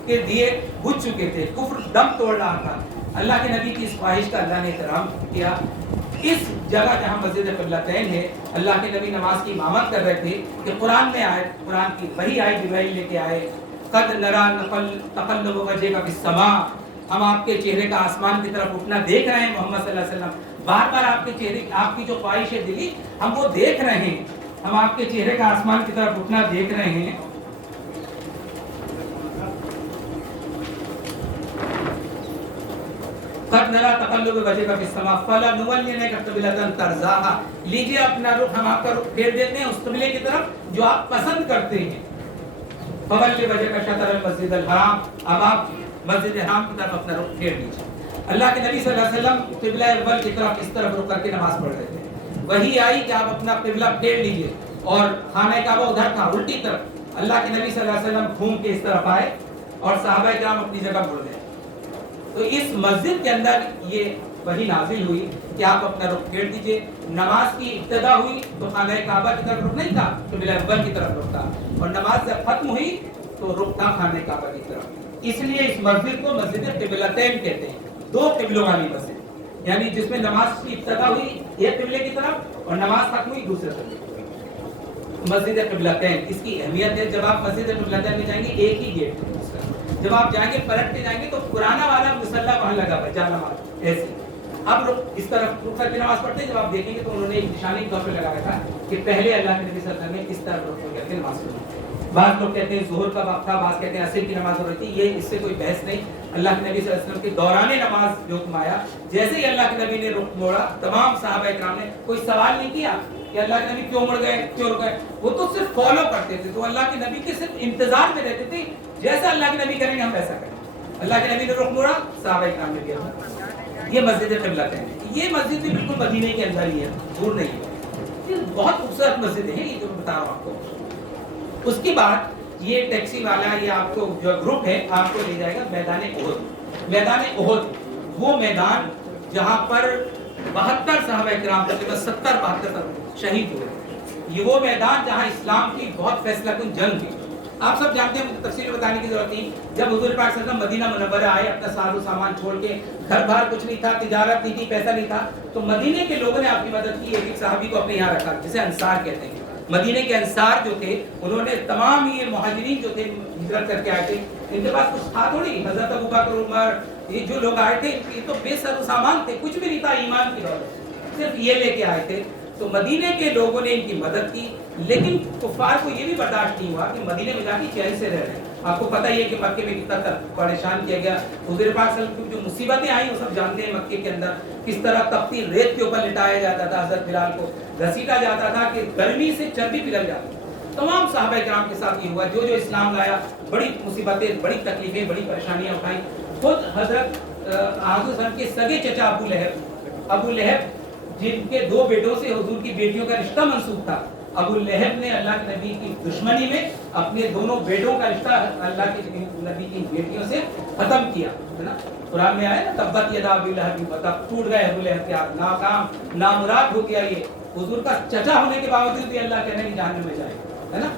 کے دیے بجھ چکے تھے، کفر دم توڑ رہا تھا. اللہ کے نبی کی اس خواہش کا اللہ نے احترام کیا. اس جگہ جہاں مسجد قبلتین ہے، اللہ کے نبی نماز کی امامت کر رہے تھے کہ قرآن میں آئے، قرآن کی وہی آئی، جبرائیل لے کے آئے، قد نرا تقلب وجهك في السماء، ہم آپ کے چہرے کا آسمان کی طرف اٹھنا دیکھ رہے ہیں محمد صلی اللہ علیہ وسلم. بار بار آپ کے چہرے، آپ کی جو خواہش ہے دلی، ہم وہ دیکھ رہے ہیں، ہم آپ کے چہرے کا آسمان کی طرف اٹھنا دیکھ رہے ہیں. قد نرا تقلب وجهك في السماء فلنولينك قبلة ترضاها، لیجئے اپنا رخ، ہم آپ کا رخ پھیر دیتے ہیں اس قبلے کی طرف جو آپ پسند کرتے ہیں. فول وجهك شطر المسجد الحرام، اب آپ مسجد حرام کی طرف اپنا رخ پھیر دیجئے. اللہ کے نبی صلی اللہ علیہ وسلم قبلہ اول کی طرف اس طرف رخ کر کے نماز پڑھ رہے تھے. وہی آئی کہ آپ اپنا قبلہ پھیر لیجئے، اور خانہ کعبہ ادھر تھا الٹی طرف. اللہ کے نبی صلی اللہ علیہ وسلم گھوم کے اس طرف آئے اور صحابہ کرام اپنی جگہ مڑ گئے. تو اس مسجد کے اندر یہ وحی نازل ہوئی کہ آپ اپنا رخ پھیر دیجئے. نماز کی ابتدا ہوئی تو خانہ کعبہ کی طرف رخ نہیں تھا، قبلہ اول کی طرف رخ تھا، اور نماز جب ختم ہوئی تو رخ تھا خانہ کعبہ کی طرف. اس لیے اس مسجد کو مسجد قبلتین کہتے ہیں، 2 قبلوں والی مسجد، یعنی جس میں نماز کی ابتدا ہوئی ایک قبلے کی طرف اور نماز ختم ہوئی دوسرے قبلے کی طرف. مسجد قبلتین، اس کی اہمیت ہے. جب آپ مسجد قبلتین میں جائیں گے ایک ہی گیٹ ہے. جب آپ جائیں گے پلٹ کے جائیں گے تو پرانا والا مصلی وہاں निशान लगा हुआ है जा नमाज ऐसे। अब लोग इस तरफ रुक करके नमाज पढ़ते हैं, जब आप देखेंगे तो उन्होंने एक निशानी के तौर पे लगा रखा कि पहले अल्लाह के नबी सल्लल्लाहु अलैहि वसल्लम ने इस तरफ रुक करके नमाज पढ़ी। बाद लोग कहते हैं ज़ुहर का वक्त था, बाद कहते हैं असर की नमाज हो रही थी, ये इससे कोई बहस नहीं। अल्लाह के नबी सल्लल्लाहु अलैहि वसल्लम के दौरान नमाज जो हुक्म आया, जैसे ही अल्लाह के नबी ने रुख मोड़ा, तमाम सहाबा इकराम ने कोई सवाल नहीं किया कि अल्लाह के नबी क्यों मुड़ गए, क्यों रुक गए, वो तो सिर्फ फॉलो करते थे। तो अल्लाह के नबी के सिर्फ इंतजार में रहते थे, जैसा अल्लाह के नबी करेंगे हम वैसा करेंगे। अल्लाह के नबी ने रुख मोड़ा, सहाबा इकराम ने किया। ये मस्जिद क़िबला है, ये मस्जिद भी बिल्कुल मदीने के अंदर ही है, दूर नहीं है। ये बहुत खूबसूरत मस्जिद है, ये जो मैं बता रहा हूँ आपको। उसके बाद ये टैक्सी वाला, ये आपको जो ग्रुप है आपको ले जाएगा मैदान उहद। मैदान उहद वो मैदान जहाँ पर 72 सहाबा इकराम तकरीबन 70-72 शहीद हुए। ये वो मैदान जहाँ इस्लाम की बहुत फैसलाकुन जंग थी। आप सब जानते हैं, मुझे तफसील बताने की जरूरत नहीं। जब हुजूर पाक सल्लल्लाहु अलैहि वसल्लम मदीना मुनव्वरा आए, अपना सारो सामान छोड़ के, घर बार कुछ नहीं था, तिजारत नहीं थी, पैसा नहीं था, तो मदीने के लोगों ने आपकी मदद की। एक सहाबी को अपने यहाँ रखा, जिसे अंसार कहते हैं। मदीने के अंसार जो थे, उन्होंने तमाम ये मुहाजिरीन जो थे हिजरत करके आए थे, इनके पास कुछ था थोड़ी। हजरत अबू बकर, उमर, ये जो लोग आए थे, ये तो बेसर सामान थे, कुछ भी नहीं था ईमान की दौलत, सिर्फ ये लेके आए थे। तो मदीने के लोगों ने इनकी मदद की, लेकिन कुफार को ये भी बर्दाश्त नहीं हुआ कि मदीने में जाके चैन से रह रहे हैं। आपको पता ही है कि मक्के में कितना परेशान किया गया। हुजूर पाक सल्लल्लाहु अलैहि वसल्लम की जो मुसीबतें आई वो सब जानते हैं। मक्के के अंदर किस तरह तपती रेत के ऊपर लिटाया जाता था, हज़रत बिलाल को घसीटा जाता था कि गर्मी से चर्बी पिघल जाती। तमाम सहाबा इकराम के साथ ये हुआ। जो जो इस्लाम लाया, बड़ी मुसीबतें, बड़ी तकलीफें, बड़ी परेशानियां उठाई। खुद हजरत आज़म के सगे चचा अबू लहब जिनके 2 बेटों से हुजूर की बेटियों का रिश्ता मंसूब था, अबू लहब ने अल्लाह के नबी की दुश्मनी में अपने दोनों बेटों का रिश्ता अल्लाह के नबी की बेटियों से खत्म किया, है ना। कुरान में आया ना, तब्बत यदा अबी लहब, मतलब टूट गए अबू लहब के हाथ, नाकाम नामुराद हो गया। ये हुजूर का चचा होने के बावजूद भी अल्लाह कहने की जहन्नम में जाएगा, है ना।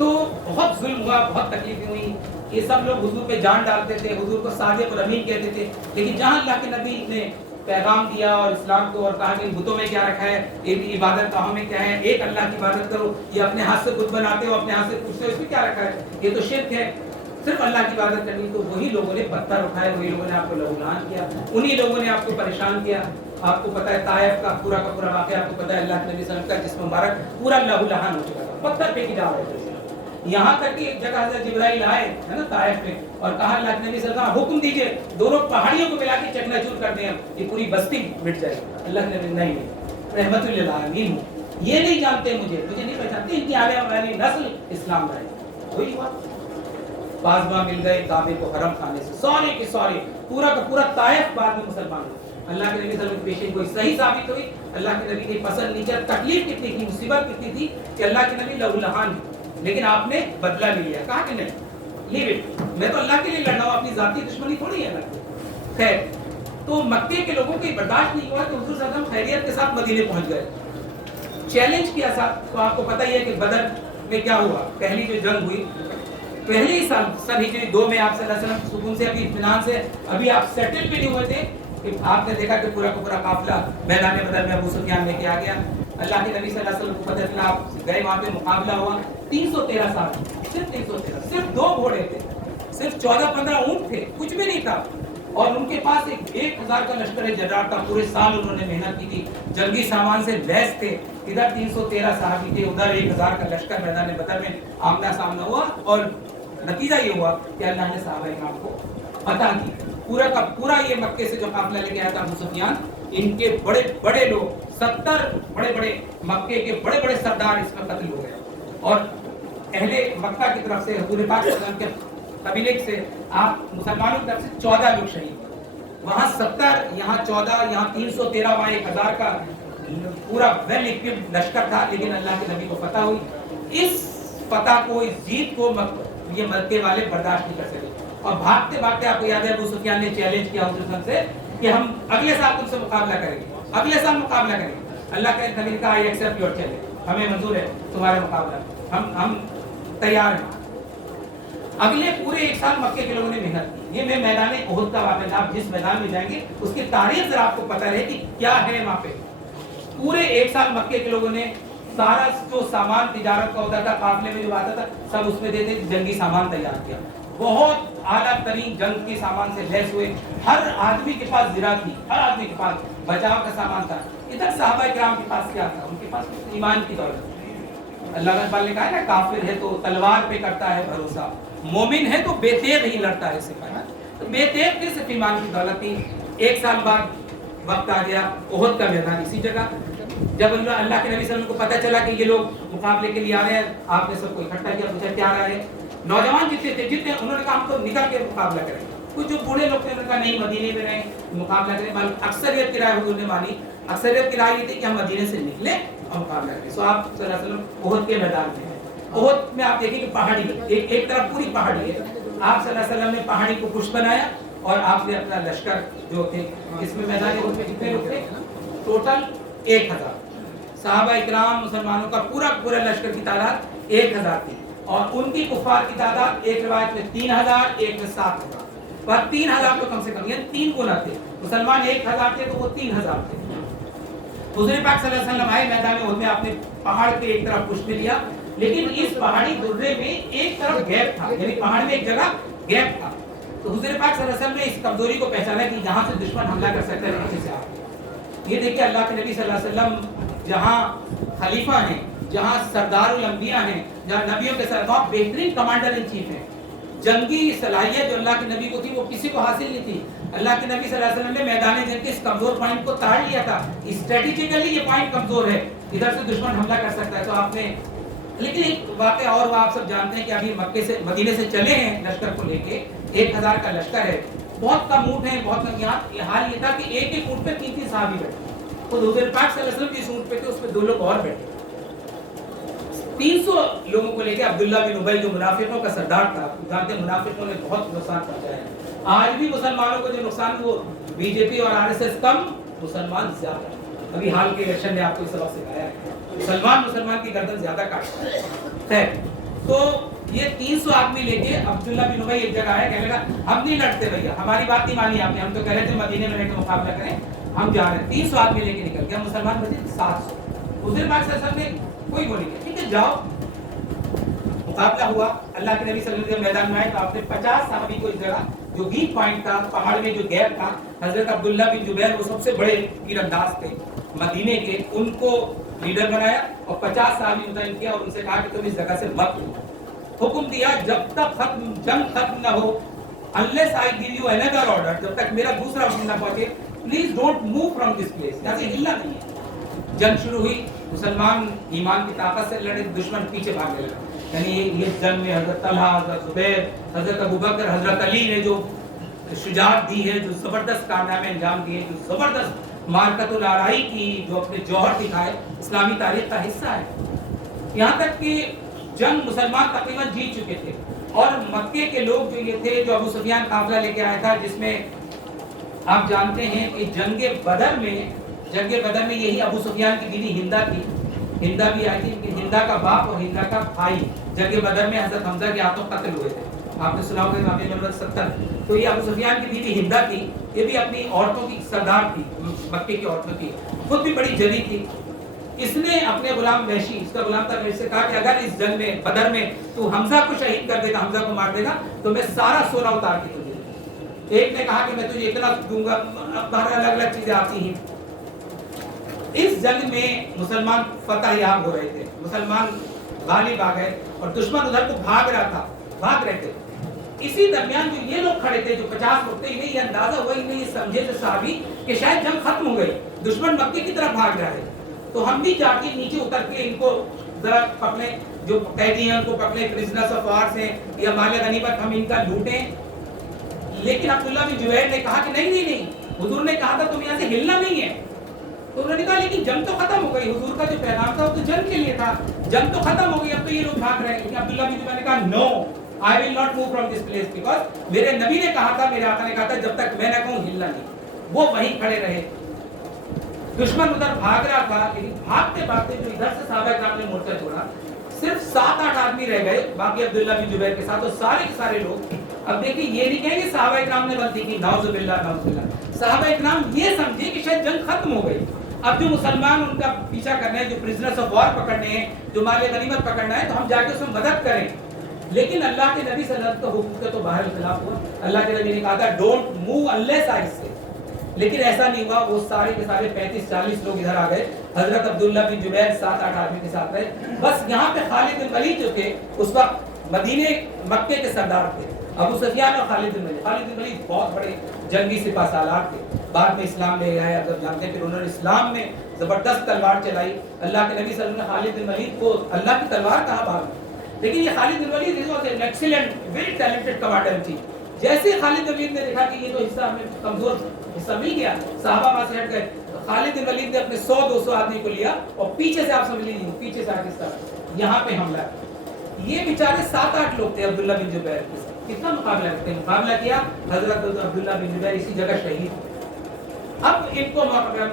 तो बहुत जुल्म हुआ, बहुत तकलीफें हुई। ये सब लोग हुजूर पे जान डालते थे, हुजूर को सादिक और अमीन कहते थे। लेकिन जहाँ अल्लाह के नबी ने पैगाम दिया और इस्लाम को, और कहा कि बुतों में क्या रखा है, एक इबादत गाहों में क्या है, एक अल्लाह की इबादत करो, ये अपने हाथ से बुत बनाते हो, अपने हाथ से पूछते हो, इसमें क्या रखा है, ये तो शिर्क है, सिर्फ अल्लाह की इबादत करनी। तो वही लोगों ने पत्थर उठाए, वही लोगों ने आपको लहूलुहान किया, उन्हीं लोगों ने आपको परेशान किया। आपको पता है ताइफ का पूरा वाक़या, आपको पता है अल्लाह के नबी सल्लल्लाहु अलैहि वसल्लम का जिस्म मुबारक पूरा लहूलुहान हो चुका था, पत्थर फेंके जा रहे थे। यहाँ तक कि एक जगह हज़रत जिब्राइल आए, है ना, ताइफ में, और कहा अल्लाह के नबी सल्लल्लाहु अलैहि वसल्लम हुक्म दीजिए दोनों पहाड़ियों को मिला के चकनाचूर कर दें, ये पूरी बस्ती मिट जाएगी। अल्लाह के नबी नहीं, रहमतुल लिल आलमीन हूँ, ये नहीं जानते मुझे नहीं पहचानते, इनकी आने वाली नस्ल इस्लाम लाए। वही बात, बाज़मा मिल गए काबे को हरम खाने से, सारे के सारे पूरा का पूरा ताइफ बाद में मुसलमान हुए। अल्लाह के नबी सल्लल्लाहु अलैहि वसल्लम की पेशेंट कोई सही साबित हुई। अल्लाह के नबी की पसंद नीचे तकलीफ कितनी थी, मुसीबत कितनी थी कि अल्लाह के नबी लहूलुहान, लेकिन आपने बदला नहीं लिया। कहा कि नहीं, लीव इट, मैं तो अल्लाह के लिए लड़ रहा हूँ, अपनी जाती दुश्मनी थोड़ी है ना। खैर, तो मक्के के लोगों को बर्दाश्त नहीं हुआ कि हुजूर सल्लल्लाहु अलैहि वसल्लम खैरियत के साथ मदीने पहुंच गए। चैलेंज किया साथ, तो आपको पता ही है कि बदर में क्या हुआ। पहली जो जंग हुई, पहले ही साल सन हिजरी 2 में आप सल्लल्लाहु अलैहि वसल्लम सुकून से, अभी इत्मीनान से, अभी आप सेटल भी नहीं हुए थे कि आपने देखा कि पूरा का पूरा काफिला मैदान बदर में अबू सुफियान लेके आ गया। अल्लाह के नबी सल्लल्लाहु अलैहि वसल्लम को पता चला, आप गए वहाँ पे, मुकाबला हुआ। 313 साल, सिर्फ 313, सिर्फ 2 घोड़े थे, सिर्फ 14-15 ऊंट थे, कुछ भी नहीं था। और उनके पास एक 1000 का लश्कर जर्रार था। पूरे साल उन्होंने मेहनत की थी, जंगी सामान से लैस थे। इधर 313 साहबी थे, उधर 1000 का लश्कर मैदान बदर में आमना सामना हुआ। और नतीजा ये हुआ कि अल्लाह ने सहाबा इकराम को फतह की। पूरा का पूरा ये मक्के से जो काफिला लेके आया था अबू सुफियान, इनके बड़े बड़े लोग, 70 बड़े बड़े मक्के के बड़े बड़े सरदार इसमें कत्ल हो गए। और अहले मक्का की तरफ से, हुजूर पाक सल्लल्लाहु अलैहि वसल्लम के कबीले से, आप मुसलमानों की तरफ से 14 लोग शहीद। वहाँ 70, यहाँ 14, यहाँ 313, वहाँ 1000 का पूरा वेल इक्विप्ड लश्कर था। लेकिन अल्लाह के नबी को फतह हुई। इस फतह को, इस जीत को ये मक्के वाले बर्दाश्त नहीं कर सके। और भागते भागते, आपको याद है, अबू सुफियान ने चैलेंज किया हुजूर से कि हम अगले साल तुमसे मुकाबला करेंगे, अगले साल मुकाबला करेंगे। अल्लाह के नबी ने कहा आई एक्सेप्ट योर चैलेंज, हमें मंजूर है तुम्हारा मुकाबला, हम तैयार हैं। अगले पूरे 1 साल मक्के के लोगों ने मेहनत की। ये मैं मैदान उहद का वाक़या, आप जिस मैदान में जाएंगे उसकी तारीख जरा आपको पता रहे कि क्या है वहाँ पे। पूरे 1 साल मक्के के लोगों ने सारा जो सामान तिजारत का होता था, काफिले में जो आता था, सब उसमें देते, जंगी सामान तैयार किया। बहुत आला तरीन जंग के सामान से लैस हुए, हर आदमी के पास ज़रा थी, हर आदमी के पास बचाव का सामान था। इधर सहाबा किराम के पास क्या था? उनके पास ईमान की दौलत। अल्लाह रब्बुल ने कहा है ना, काफिर है तो तलवार पे करता है भरोसा, मोमिन है तो बेतेग ही लड़ता है सिपाही। तो बेतेग के सिर्फ ईमान की दौलत थी। एक साल बाद वक्त आ गया, ओहद का मैदान इसी जगह। जब अल्लाह के नबी सल्लल्लाहु अलैहि वसल्लम को पता चला कि ये लोग मुकाबले के लिए आ रहे हैं, आपने सबको इकट्ठा किया, पूछा क्या रहा है। नौजवान जितने उन्होंने कहा हम तो निकल के मुकाबला करेंगे। कुछ जो बूढ़े लोग थे उन्होंने कहा नहीं, मदीने में रहे मुकाबला करें। अक्सरियत की राय हुजूर ने मानी। अक्सरियत की राय ये थी कि हम मदीने से निकले और मुकाबला करें। सो आप सल्लल्लाहु अलैहि वसल्लम ओहद के मैदान में हैं। ओहद में आप देखेंगे पहाड़ी है, एक तरफ पूरी पहाड़ी है। आप सल्लल्लाहु अलैहि वसल्लम ने पहाड़ी को पुष्ट बनाया और आपने अपना लश्कर जो थे, इसमें मैदान ओहद में कितने लोग थे? टोटल 1000 सहाबा इकराम मुसलमानों का पूरा लश्कर की तादाद 1000 थी और उनकी कुफार की तादाद एक रिवायत में 3000, एक में 7000, पर 3000 तो कम से कम, यानी 3 गुना थे। मुसलमान 1000 थे तो वो 3000 थे। हुजूर पाक सल्लल्लाहु अलैहि वसल्लम आए मैदान ओहद में, आपने पहाड़ के एक तरफ पुष्ट लिया, लेकिन इस पहाड़ी दुर्रे में एक तरफ गैप था, यानी पहाड़ में एक जगह गैप था। तो हुजूर पाक सल्लल्लाहु अलैहि वसल्लम ने इस कमजोरी को पहचाना कि यहाँ से दुश्मन हमला कर सकता है, नीचे से आप ये देखिए अल्लाह के नबी सल्लल्लाहु अलैहि वसल्लम जहाँ खलीफा हैं, जहाँ सरदारुल अंबिया हैं, जहाँ नबियों के सरदार बेहतरीन कमांडर इन चीफ हैं। जंगी सलाहियत जो अल्लाह के नबी को थी वो किसी को हासिल नहीं थी। अल्लाह के नबी सल्लल्लाहु अलैहि वसल्लम ने मैदान जंग के इस कमजोर पॉइंट को ताड़ लिया था। स्ट्रेटेजिकली ये पॉइंट कमजोर है, इधर से दुश्मन हमला कर सकता है। तो आपने, लेकिन एक वाक़या और आप सब जानते हैं कि अभी मक्के से मदीने से चले हैं लश्कर को लेके, 1000 का लश्कर है, बहुत कम ऊँट है, बहुत कम। यहाँ हाल ये था कि एक ऊँट पे 3 सहाबी बैठे, तो हुजूर पाक सल्लल्लाहु अलैहि वसल्लम जिस ऊँट पे थे उसमें 2 लोग और बैठे। 300 लोगों को लेके अब्दुल्ला बिन उबई जो मुनाफिकों का सरदार था, जानते मुनाफिकों ने बहुत नुकसान पहुंचाया है। आज भी मुसलमानों को जो नुकसान, वो बीजेपी और आरएसएस कम, मुसलमान ज्यादा। अभी हाल के इलेक्शन ने आपको इस सबक सिखाया है, मुसलमान की गर्दन ज्यादा काटता है। तो ये 300 आदमी लेके अब्दुल्ला बिन उबई एक जगह आया, कहने लगा हम नहीं लड़ते भैया, हमारी बात नहीं मानी आपने, हम तो कह रहे थे मदीने में रहकर मुकाबला करें, हम जा रहे हैं। 300 आदमी लेके निकल गया, मुसलमान बचे 700। हुजूर पाक सल्लल्लाहु अलैहि वसल्लम ने कोई बोली नहीं, ठीक है जाओ। मुकाबला हुआ, अल्लाह के नबी सल्लल्लाहु अलैहि वसल्लम मैदान में आए तो आपने 50 सहाबी को इस जगह जो वीक पॉइंट था, पहाड़ में जो गैप था, हजरत अब्दुल्ला बिन जुबैर वो सबसे बड़े तीरंदाज थे मदीने के, उनको लीडर बनाया और 50 सहाबी मुतयन किया और उनसे कहा कि तुम इस जगह से मत लो। हुक्म दिया जब तक जंग खत्म न हो, unless I give you another order, जब तक मेरा दूसरा हुक्म न पहुंचे, please don't move from this place, यहाँ से हिलना नहीं है। जंग शुरू हुई, मुसलमान ईमान की ताकत से लड़े, दुश्मन पीछे भागने लगा। यानी ये जंग में हजरत तलहा, हजरत जुबैर, हजरत अबू बकर, हजरत अली ने जो शुजाअत दी है, जो जबरदस्त कारनामे अंजाम दिए, जो जबरदस्त मारकतुल आराई की, जो अपने जौहर दिखाए, इस्लामी तारीख का हिस्सा है। यहाँ तक कि जंग मुसलमान तकरीबन जीत चुके थे और मक्के के लोग जो ये थे, जो अबू सुफियान काफिला लेके आया था, जिसमें आप जानते हैं कि जंगे बदर में यही अबू सुफियान की बीवी हिंदा थी, हिंदा भी आई थी, कि हिंदा का बाप और हिंदा का भाई जंगे बदर में हजरत हमजा के हाथों कत्ल हुए थे। आपने सुना होगा इमाम नंबर 70। तो ये अबू सुफियान की बीवी हिंदा थी, ये भी अपनी औरतों की सरदार थी, मक्के की औरतों की, खुद भी बड़ी जली थी। इसने अपने गुलाम वहशी, इसका गुलाम था, वहशी से कहा कि अगर इस जंग में बदर में तू हमजा को शहीद कर देगा, हमजा को मार देगा, तो मैं सारा सोना उतार के तुझे दूंगा। एक ने कहा कि मैं तुझे इतना दूंगा, बारह अलग अलग चीजें आती हैं। इस जंग में मुसलमान फतह याब हो रहे थे, मुसलमान गालिब आ गए और दुश्मन उधर को भाग रहे थे। इसी दरमियान जो ये लोग खड़े थे, जो 50 लोग थे, इन्हें ये अंदाजा हुआ, इन्हें ये समझे थे सहाबी कि शायद जंग खत्म हो गई, दुश्मन मक्के की तरफ भाग रहा है, तो हम भी जाके नीचे उतर के इनको जरा पकड़े, जो कैदी हैं उनको पकड़े, प्रिजनर्स ऑफ वार हैं या माल गनीमत हम इनका लूटें। लेकिन अब्दुल्ला बिन जुबैर ने कहा कि नहीं, हुजूर ने कहा था तुम यहाँ से हिलना नहीं है। तो उन्होंने कहा लेकिन जंग तो खत्म हो गई, हुजूर का जो पैगाम था वो तो जंग के लिए था, जंग तो खत्म हो गई, अब तो ये लोग भाग रहे हैं। लेकिन अब्दुल्ला बिन जुबैर ने कहा no, I will not move from this place, because मेरे नबी ने कहा था, मेरे आका ने कहा था, जब तक मैं न कहूं हिलना नहीं। वो वहीं खड़े रहे। दुश्मन उधर भाग रहा था, लेकिन भागते भागते जो इधर से सहाबा किराम ने मोर्चा छोड़ा, सिर्फ 7-8 आदमी रह गए, बाकी अब्दुल्ला बिन जुबैर के साथ, और सारे के सारे लोग। अब देखिए ये नहीं कहेंगे सहाबा किराम ने गलती की, नाउजुबिल्लाह, सहाबा किराम ये समझे कि शायद जंग खत्म हो गई, अब जो मुसलमान उनका पीछा करने हैं, जो प्रिजनर्स ऑफ वॉर पकड़ने हैं, जो माल गनीमत पकड़ना है, तो हम जाके उसमें मदद करें। لیکن اللہ کے نبی صلی اللہ علیہ وسلم کا حکم کا تو باہر خلاف ہوا. اللہ کے نبی نے کہا تھا ڈونٹ موو انلیس آئی سے, لیکن ایسا نہیں ہوا. وہ سارے کے سارے 35-40 لوگ ادھر آ گئے. حضرت عبداللہ بن جبیر 7-8 آدمی کے ساتھ رہے. بس یہاں پہ خالد بن ولید جو تھے اس وقت مدینے مکے کے سردار تھے, ابو سفیان اور خالد بن ولید. خالد بن ولید بہت بڑے جنگی سپہ سالار تھے, بعد میں اسلام لے آئے. اگر جانتے ہیں پھر انہوں نے اسلام میں زبردست تلوار چلائی. اللہ کے نبی صلی اللہ علیہ وسلم نے خالد بن ولید کو اللہ کی تلوار کہا بھاگ, لیکن یہ Khalid bin Walid was an excellent very talented commander in chief. جیسے خالد بن ولید نے دیکھا کہ یہ تو حصہ ہمیں کمزور حصہ مل گیا, صحابہ وہاں سے ہٹ گئے. خالد بن ولید نے اپنے 100-200 آدمی کو لیا اور پیچھے سے, آپ سمجھ لیجیے پیچھے سے پاکستان یہاں پہ حملہ. یہ بیچارے 7-8 لوگ تھے عبداللہ بن جبیر کے ساتھ. کتنا مقابلہ کرتے ہیں, مقابلہ کیا. حضرت عبداللہ بن جبیر اسی جگہ شہید. اب ان کو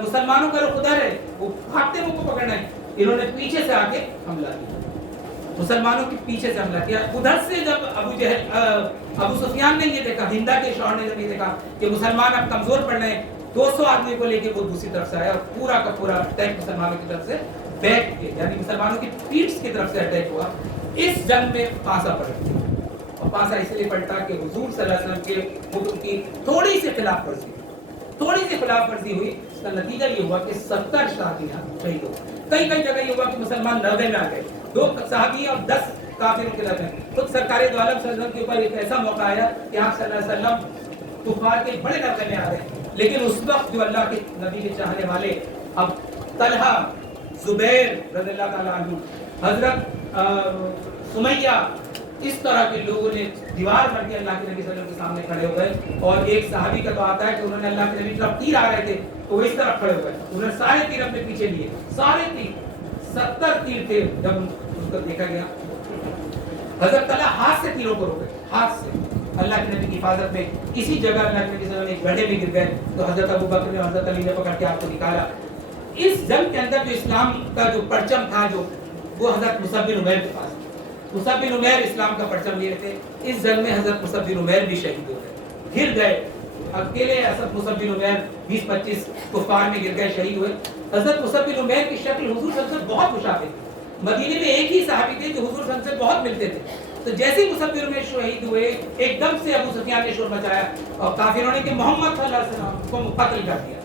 مسلمانوں کا رخ ادھر ہے, وہ بھاگتے ان کو پکڑنا ہے. انہوں نے پیچھے سے آ کے حملہ کیا, مسلمانوں کے پیچھے سے حملہ کیا. ادھر سے جب ابو سفیان نے یہ دیکھا, ہندا کے شوہر نے جب یہ دیکھا کہ مسلمان اب کمزور پڑ رہے ہیں, 200 آدمی کو لے کے وہ دوسری طرف سے آیا اور پورا کا پورا اٹیک مسلمانوں کی طرف سے بیک کیا, یعنی مسلمانوں کی پیٹھ کی طرف سے اٹیک ہوا. اس جنگ میں پانسا پلٹ گیا, اور پانسا اس لیے پلٹا کہ حضور صلی اللہ علیہ وسلم کے حکم کی تھوڑی سی خلاف ورزی ہوئی. اس کا نتیجہ یہ ہوا کہ 70 صحابیاں شہید ہو گئے. کئی جگہ یہ ہوا کہ مسلمان 90 میں آ گئے, 2 صحابی اور 10 کافروں کے لڑ گئے. خود سرکار دو عالم صلی اللہ علیہ وسلم کے اوپر ایک ایسا موقع آیا کہ آپ صلی اللہ علیہ وسلم کفار کے بڑے لڑکے میں آ گئے. لیکن اس وقت جو اللہ کے نبی کے چاہنے والے, اب طلحہ, زبیر رضی اللہ تعالیٰ عنہ, حضرت سمیہ, اس طرح کے لوگوں نے دیوار بن کے اللہ کے نبی صلی اللہ علیہ وسلم کے سامنے کھڑے ہو گئے. اور ایک صحابی کا تو آتا ہے کہ انہوں نے اللہ کے نبی کی طرف تیر آ رہے تھے تو وہ اس طرح کھڑے ہو گئے, انہوں نے سارے تیر اپنے پیچھے لیے, سارے تیر 70 تیر تھے. جب ان کو دیکھا گیا, حضرت طلحہ ہاتھ سے تیروں کو روکے, ہاتھ سے اللہ کے نبی کی حفاظت میں. اسی جگہ اللہ کے نبی صلی اللہ علیہ وسلم ایک گڑھے میں گر گئے تو حضرت ابو بکر نے حضرت علی نے پکڑ کے آپ کو نکالا. اس جنگ کے اندر جو اسلام کا جو پرچم تھا جو وہ حضرت مصعب بن عمیر کے پاس. مصعب بن عمیر اسلام کا پرچم لیے تھے. اس جنگ میں حضرت مصعب بن عمیر بھی شہید ہو گئے, گر گئے اکیلے. حضرت مصعب بن عمیر 20-25 کفار میں گر گئے, شہید ہوئے. حضرت مصعب بن عمیر کی شکل حضور صلی اللہ علیہ وسلم سے بہت مشابہ تھی. مدینے میں ایک ہی صحابی تھے جو حضور صلی اللہ علیہ وسلم سے بہت ملتے تھے. تو جیسے ہی مصعب بن عمیر شہید ہوئے, ایک دم سے ابو سفیان نے شور مچایا اور کافروں نے کہ محمد صلی اللہ علیہ وسلم کو قتل کر دیا.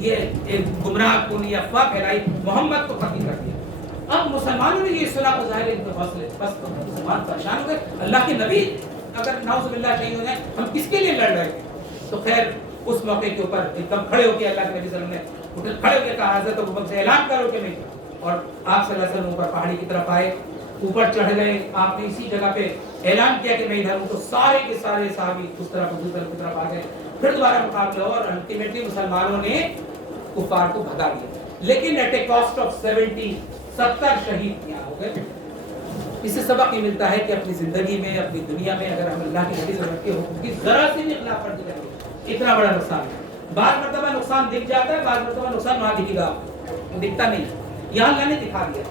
یہ ایک گمراہ کن یا افواہ پھیلائی, محمد کو قتل کر دیا. اب مسلمانوں نے یہ سنا تو ظاہر ان کے حوصلے بس مسلمان پریشان ہو گئے. اللہ کے نبی اگر نعوذ باللہ شہید ہو جائیں, ہم کس کے لیے لڑ رہے تھے. تو خیر اس موقع کے اوپر ایک دم کھڑے ہو کے اللہ کے نبی صلی اللہ علیہ وسلم نے کھڑے ہو کے کہا حضرت ابو بکر سے اعلان کرو کہ میں, اور آپ صلی اللہ علیہ وسلم اوپر پہاڑی کی طرف آئے, اوپر چڑھ گئے. آپ نے اسی جگہ پہ اعلان کیا کہ میں ادھر ہوں, تو سارے کے سارے صحابی اس طرف دوسری طرف آ گئے. پھر دوبارہ مقابلہ ہوا اور الٹیمیٹلی مسلمانوں نے کفار کو بھگا دیا. لیکن ایٹ اے کاسٹ آف 70 شہید یہاں ہو گئے. اس سے سبق یہ ملتا ہے کہ اپنی زندگی میں, اپنی دنیا میں اگر ہم اللہ کے نبی صلی اللہ علیہ وسلم کے حکم کی ذرا سے بھی خلاف ورزی کریں, اتنا بڑا نقصان ہے. بعض مرتبہ نقصان دکھ جاتا ہے, بعض مرتبہ نقصان وہاں دکھے گا, دکھتا نہیں. یہاں اللہ نے دکھا دیا.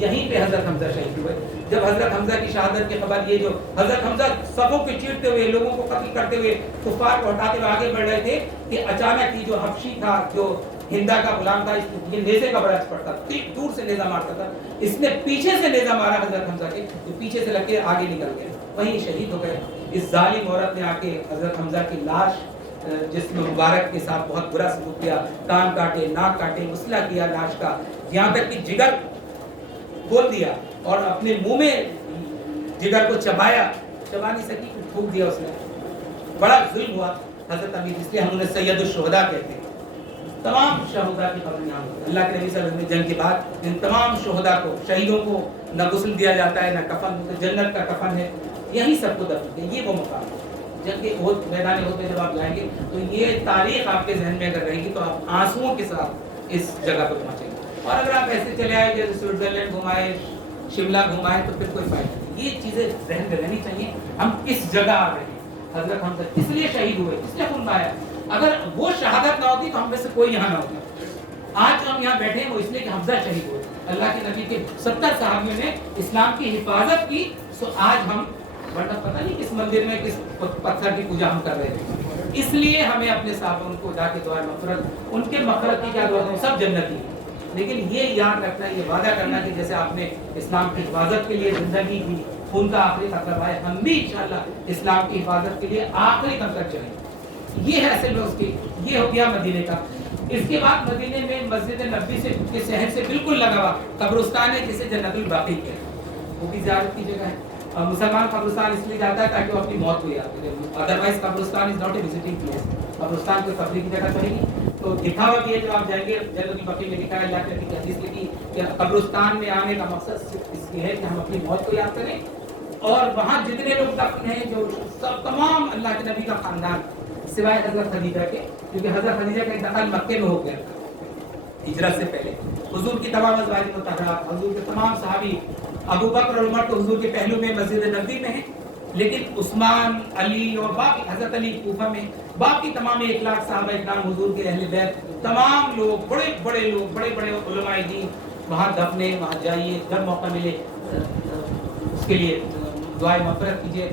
یہیں پہ حضرت حمزہ شہید ہوئے. جب حضرت حمزہ کی شہادت کی خبر, یہ جو حضرت حمزہ صفوں کو چیرتے ہوئے, لوگوں کو قتل کرتے ہوئے, کفار کو ہٹاتے ہوئے آگے بڑھ رہے تھے کہ اچانک ہی جو حبشی تھا, جو ہندا کا غلام تھا, یہ نیزے کا بڑا ایکسپرٹ تھا, دور سے نیزہ مارتا تھا. اس نے پیچھے سے نیزہ مارا حضرت حمزہ کے, تو پیچھے سے لگ کے آگے نکل گیا, وہیں شہید ہو گئے. اس ظالم عورت نے آ کے حضرت حمزہ کی لاش جسم مبارک کے ساتھ بہت برا سلوک کیا, کان کاٹے, ناک کاٹے, مسئلہ کیا لاش کا, یہاں تک کہ جگر کھول دیا اور اپنے منہ میں جگر کو چبایا, چبا نہیں سکی, پھونک دیا اس نے. بڑا ظلم ہوا حضرت امیر, اس لیے ہم انہیں سید الشہداء کہتے ہیں. تمام شہداء کی خبر یہاں ہوتی ہے. اللہ کے نبی صلی اللہ علیہ وسلم جنگ کے بعد ان تمام شہداء کو, شہیدوں کو نہ غسل دیا جاتا ہے نہ کفن, جنت کا کفن ہے, یہی سب کو دفن ہے. یہ وہ مقام ہے. جنگ کے میدان احد میں جب آپ جائیں گے تو یہ تاریخ آپ کے ذہن میں اگر رہے گی تو آپ آنسوؤں کے ساتھ اس جگہ پہ پہنچیں گے. اور اگر آپ ایسے چلے آئے جیسے سوئٹزرلینڈ گھمائے, شملہ گھمائے, تو پھر کوئی فائدہ نہیں. یہ چیزیں ذہن میں رہنی چاہیے. ہم کس جگہ آ رہے ہیں, حضرت حمزہ اس لیے شہید ہوئے, اس لیے خون بہایا. اگر وہ شہادت نہ ہوتی تو ہم میں سے کوئی یہاں نہ ہوتا. آج جو ہم یہاں بیٹھے ہیں وہ اس لیے کہ حمزہ شہید ہوئے. اللہ کے نبی کے 70 صحابیوں نے اسلام کی حفاظت کی, سو آج ہم, ورنہ پتہ نہیں کس مندر میں کس پتھر کی پوجا ہم کر رہے تھے. اس لیے ہمیں اپنے صحابہ کو جا کے دعائے مغفرت, ان کے مغفرت کی کیا دعا ہے, سب جنتی ہیں. لیکن یہ یاد رکھنا, یہ وعدہ کرنا کہ جیسے آپ نے اسلام کی حفاظت کے لیے زندگی دی, खून का आखिरी खतरा है, हम भी इंशाल्लाह इस्लाम की हिफाजत के लिए आखिरी दम तक चलेंगे। ये है असल में उसकी, ये हो गया मदीने का। इसके बाद मदीने में मस्जिद नबी से के शहर से बिल्कुल लगा हुआ कब्रिस्तान है जिसे जन्नतुल बाकी कहते हैं, वो भी ज़ियारत की जगह है। और मुसलमान कब्रिस्तान इसलिए जाता है ताकि वो अपनी मौत को याद करे, अदरवाइज कब्रिस्तान is not a visiting place. कब्रिस्तान कोई तफरीह की जगह तो नहीं। तो दिखावा भी है जब आप जाएंगे जन्नतुल बाकी में लिखा है अल्लाह के नबी की हदीस लिखी कि कब्रिस्तान में आने का मकसद सिर्फ इसलिए है कि हम अपनी मौत को याद करें। और वहाँ जितने लोग दफन हैं जो सब तमाम अल्लाह के नबी का खानदान सिवाय हजरत खदीजा के, क्योंकि हजरत खदीजा का इंतकाल मक्के में हो गया था हिजरत से पहले। हुजूर की तमाम अज़वाज मुतहहरात, हुजूर के तमाम सहाबी, अबू बकर और उमर तो हुजूर के पहलू में मस्जिद नबी में है, लेकिन उस्मान, अली और बाकी हजरत अली कूफा में, बाकी तमाम 1 लाख सहाबा इकराम हुजूर के अहले बैत, तमाम लोग बड़े बड़े लोग, बड़े बड़े उलमाए दीन वहाँ दफने, वहाँ जाइए जब मौका मिले उसके लिए दुआए मग़फ़िरत कीजिए,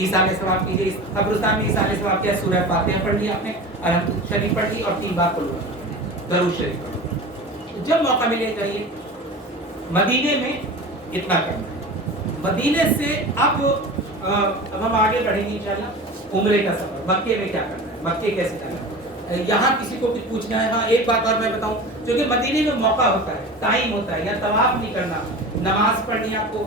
ईसाले सवाब कीजिए। इस कब्रिस्तान में ईसाले सवाब क्या, सूरह फातिहा पढ़ ली आपने, अलहम्दुलिल्लाह शरीफ पढ़ ली और 3 बार कुल दरूद शरीफ पढ़ ली। जब मौका मिले जाइए। मदीने में इतना करना है। मदीने से अब हम आगे बढ़ेंगे इंशाल्लाह उम्रे का सफर। मक्के में क्या करना है, मक्के कैसे जाना है, यहाँ किसी को कुछ पूछना है। हाँ एक बात और मैं बताऊँ, क्योंकि मदीने में मौका होता है, टाइम होता है, या तवाफ नहीं करना, नमाज पढ़नी है आपको।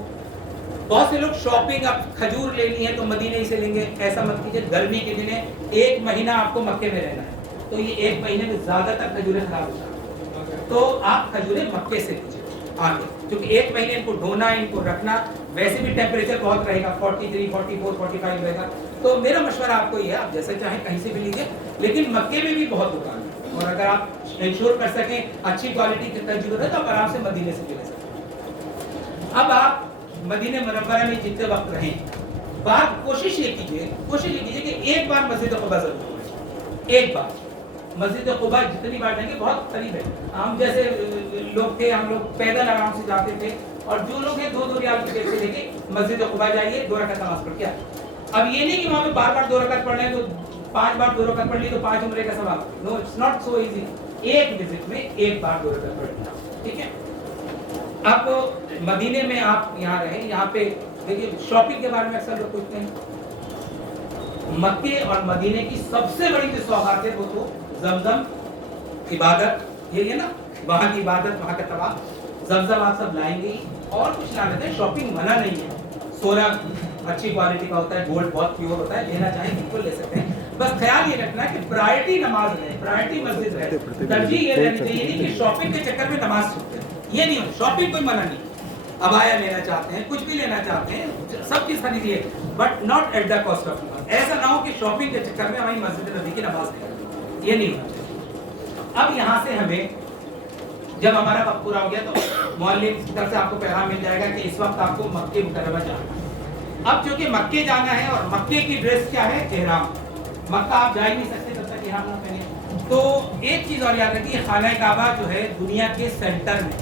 बहुत से लोग शॉपिंग, अब खजूर लेनी है तो मदीने ही से लेंगे, ऐसा मत कीजिए। गर्मी के दिन है, 1 महीना आपको मक्के में रहना है, तो ये 1 महीने में ज्यादातर खजूरें खराब हो जाती हैं, तो आप खजूरें मक्के से लीजिए आगे, क्योंकि 1 महीने इनको ढोना, इनको रखना, वैसे भी टेम्परेचर बहुत रहेगा, 43, 44, 45 रहेगा। तो मेरा मशवरा आपको ये है, आप जैसे चाहें कहीं से भी लीजिए, लेकिन मक्के में भी बहुत दुकान है, और अगर आप इंश्योर कर सकें अच्छी क्वालिटी की खजूर है तो आप आराम से मदीने से भी ले सकते हैं। अब आप मदीने मुनव्वरा में जितने वक्त रहें, बात कोशिश ये कीजिए कि एक बार मस्जिद क़ुबा ज़रूर होए। एक बार मस्जिद क़ुबा जितनी बार जाएंगे बहुत करीब है। हम जैसे लोग थे, हम लोग पैदल आराम से जाते थे, और जो लोग हैं 2-2 रियाल की जेब से लेके मस्जिद क़ुबा जाइए, 2 रकात नमाज पढ़ के आइए। अब ये नहीं कि वहाँ पे बार-बार 2 रकात पढ़ रहे हैं तो 5 बार 2 रकात पढ़ ली तो 5 उम्रे का सवाब। No, it's not so easy. एक विजिट में एक बार 2 रकात पढ़ना, ठीक है। अब मदीने में आप यहाँ रहे, यहाँ पे देखिए शॉपिंग के बारे में अक्सर लोग पूछते हैं। मक्के और मदीने की सबसे बड़ी जो सौगात है वो तो जमजम, इबादत, ये है ना, वहाँ की इबादत, वहाँ का तवाफ, जमजम आप सब लाएंगे और कुछ ला लेते हैं। शॉपिंग मना नहीं है, सोना अच्छी क्वालिटी का होता है, गोल्ड बहुत प्योर होता है, लेना चाहें बिल्कुल ले सकते हैं। बस ख्याल ये रखना है कि प्रायोरिटी नमाज रहे, प्रायोरिटी मस्जिद रहे, तरजीह ये रहनी चाहिए नहीं कि शॉपिंग के चक्कर में नमाज छूटे, ये नहीं हो। शॉपिंग कोई मना नहीं, अबाया लेना चाहते हैं, कुछ भी लेना चाहते हैं, सब चीज खरीदिए, but not at the cost of नमाज। ऐसा ना हो कि शॉपिंग के चक्कर में हमारी मस्जिद नबी की नमाज नहीं, ये नहीं होना चाहिए। अब यहाँ से हमें जब हमारा वक्त पूरा हो गया तो मौलवी की तरफ से आपको पैगाम मिल जाएगा कि इस वक्त आपको मक्के मुकर्रमा जाना है। अब चूंकि मक्के जाना है और मक्के की ड्रेस क्या है, एहराम। मक्का आप जा ही नहीं सकते तब तक एहराम ना पहने। तो एक चीज और याद रखिए, खाना काबा जो है दुनिया के सेंटर में,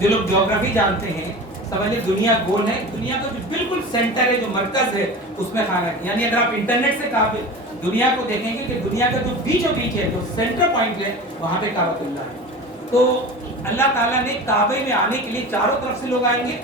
जो लोग ज्योग्राफी जानते हैं समझिए दुनिया गोल है, दुनिया का जो बिल्कुल सेंटर है, जो मरकज है, उसमें खाना है। यानी अगर आप इंटरनेट से काबे दुनिया को देखेंगे कि दुनिया का जो बीचों बीच है, जो सेंटर पॉइंट है, वहाँ पे काबतुल्लाह है। तो अल्लाह ताला ने काबे में आने के लिए चारों तरफ से लोग आएंगे,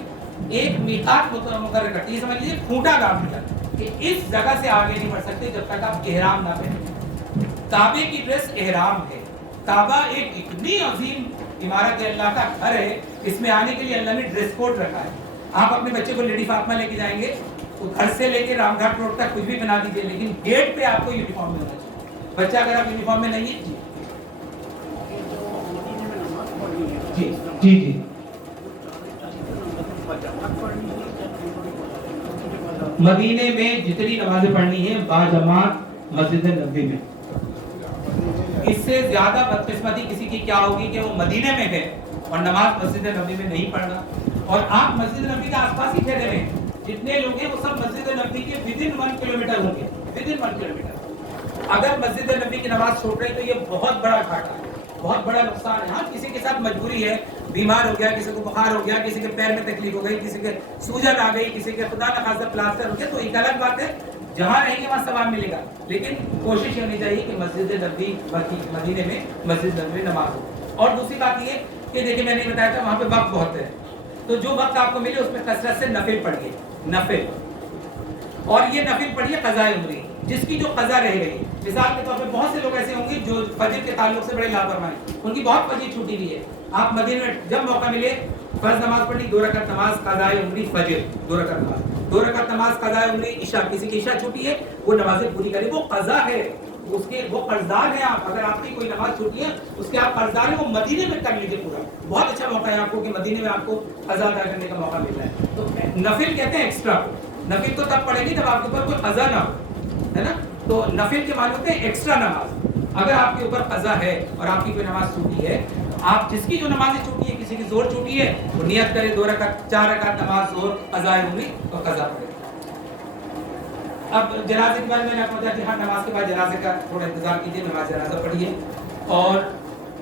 एक मीकात मुकर्रर करती है, समझ लीजिए खूंटा गाड़ दिया कि इस जगह से आगे नहीं बढ़ सकते जब तक आप एहराम ना पहने। काबे की ड्रेस एहराम है। काबा एक इतनी अजीम इमारत है, अल्लाह का घर है, इसमें आने के लिए अल्लाह ने ड्रेस कोड रखा है। आप अपने बच्चे को लेडी फातिमा लेके जाएंगे तो घर से लेके रामघाट रोड तक कुछ भी बना दीजिए, लेकिन गेट पे आपको यूनिफॉर्म में होना चाहिए। बच्चा अगर आप यूनिफॉर्म में नहीं है, जी जी जी मदीने में जितनी नमाजें पढ़नी है बाजमात मस्जिद नबी में। इससे ज्यादा बदकिस्मती किसी की क्या होगी कि वो मदीने में है और नमाज मस्जिद नबी में नहीं पढ़ना, और आप मस्जिद नबी के आसपास ही ठहरे हैं। जितने लोग हैं वो सब मस्जिद नबी के विदिन 1 किलोमीटर होंगे, विदिन 1 किलोमीटर। अगर मस्जिद नबी की नमाज छूट रही तो ये बहुत बड़ा घाटा है, बहुत बड़ा नुकसान है। हाँ, किसी के साथ मजबूरी है, बीमार हो गया, किसी को बुखार हो गया, किसी के पैर में तकलीफ हो गई, किसी के सूजन आ गई, किसी के खुदा न खासा प्लास्टर हो गया, तो एक अलग बात है, जहाँ रहेंगे वहाँ सवाब मिलेगा। लेकिन कोशिश होनी चाहिए कि मस्जिद नबी मदीने में मस्जिद नबी में नमाज हो। और दूसरी बात ये कि देखिए मैंने बताया था वहाँ पे वक्त बहुत है, तो जो वक्त आपको मिले उसमें कसरत से नफिल पढ़िए। नफिल, और ये नफिल पढ़िए क़ज़ाए उम्री, जिसकी जो क़ज़ा रह गई। मिसाल के तौर पे बहुत से लोग ऐसे होंगे जो फजर के ताल्लुक से बड़े लापरवाह हैं, उनकी बहुत फजर छूटी हुई है। आप मदीने में जब मौका मिले फर्ज नमाज पढ़ी, 2 रकात नमाज क़ज़ाए उम्री फजर, 2 रकात नमाज, 2 रकात नमाज क़ज़ाए उम्री इशा, किसी की इशा छूटी है वो नमाजें पूरी करें, वो क़ज़ा है, उसके वो कर्जदार हैं आप। अगर आपकी कोई नमाज छूटी है उसके आप कर्जदार हैं, वो मदीने में कर लीजिए पूरा। बहुत अच्छा मौका है आपको कि मदीने में आपको क़ज़ा अदा करने का मौका मिल रहा है। तो नफिल कहते हैं एक्स्ट्रा, नफिल तो तब पढ़ेंगे जब आपके ऊपर कोई क़ज़ा ना हो, है ना। तो नफिल के माने होते हैं एक्स्ट्रा नमाज। अगर आपके ऊपर क़ज़ा है और आपकी कोई नमाज छूटी है, आप जिसकी जो नमाजें छूटी है, किसी की जोर छूटी है, वो नियत करे 2 रकात 4 रकात नमाज जोर क़ज़ाए उम्री और क़ज़ा पढ़े। अब जनाजे के बारे में मैंने आपको बताया कि हाँ, नमाज के बाद जनाजे का थोड़ा इंतजार कीजिए, नमाज जनाजा पढ़िए। और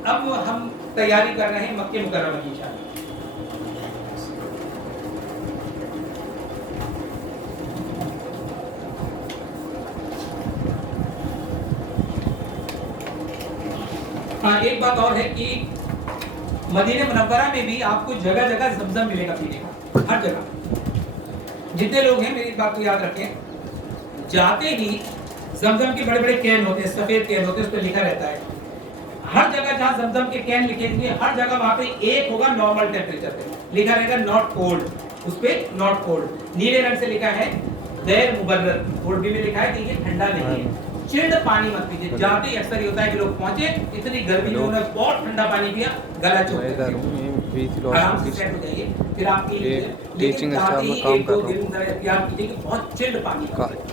अब हम तैयारी कर रहे हैं मक्के मुकर्रमा की इंशाअल्लाह। हाँ, एक बात और है कि मदीने मुनव्वरा में भी आपको जगह जगह ज़मज़म मिलेगा पीने का, हर जगह। जितने लोग हैं मेरी बात को याद रखें, जाते ही ज़मज़म के बड़े बड़े कैन होते हैं, सफेद कैन होते हैं, उस पर लिखा रहता है। हर जगह जहाँ ज़मज़म के कैन लिखेंगे, हर जगह वहाँ पे एक होगा नॉर्मल टेम्परेचर पे, लिखा रहेगा नॉट कोल्ड, उस पे नॉट कोल्ड नीले रंग से लिखा है, गैर मुबर्रद उर्दू में लिखा है कि ये ठंडा नहीं है। चिल्ड पानी मत पीजिए। जाते ही अक्सर ये होता है कि लोग पहुंचे, इतनी गर्मी में उन्होंने बहुत ठंडा पानी पिया, गला चौक आराम से सेट हो जाइए, फिर आपकी टीचिंग स्टाफ में काम कर रहा हूँ। प्यार कीजिए कि बहुत चिल्ड पानी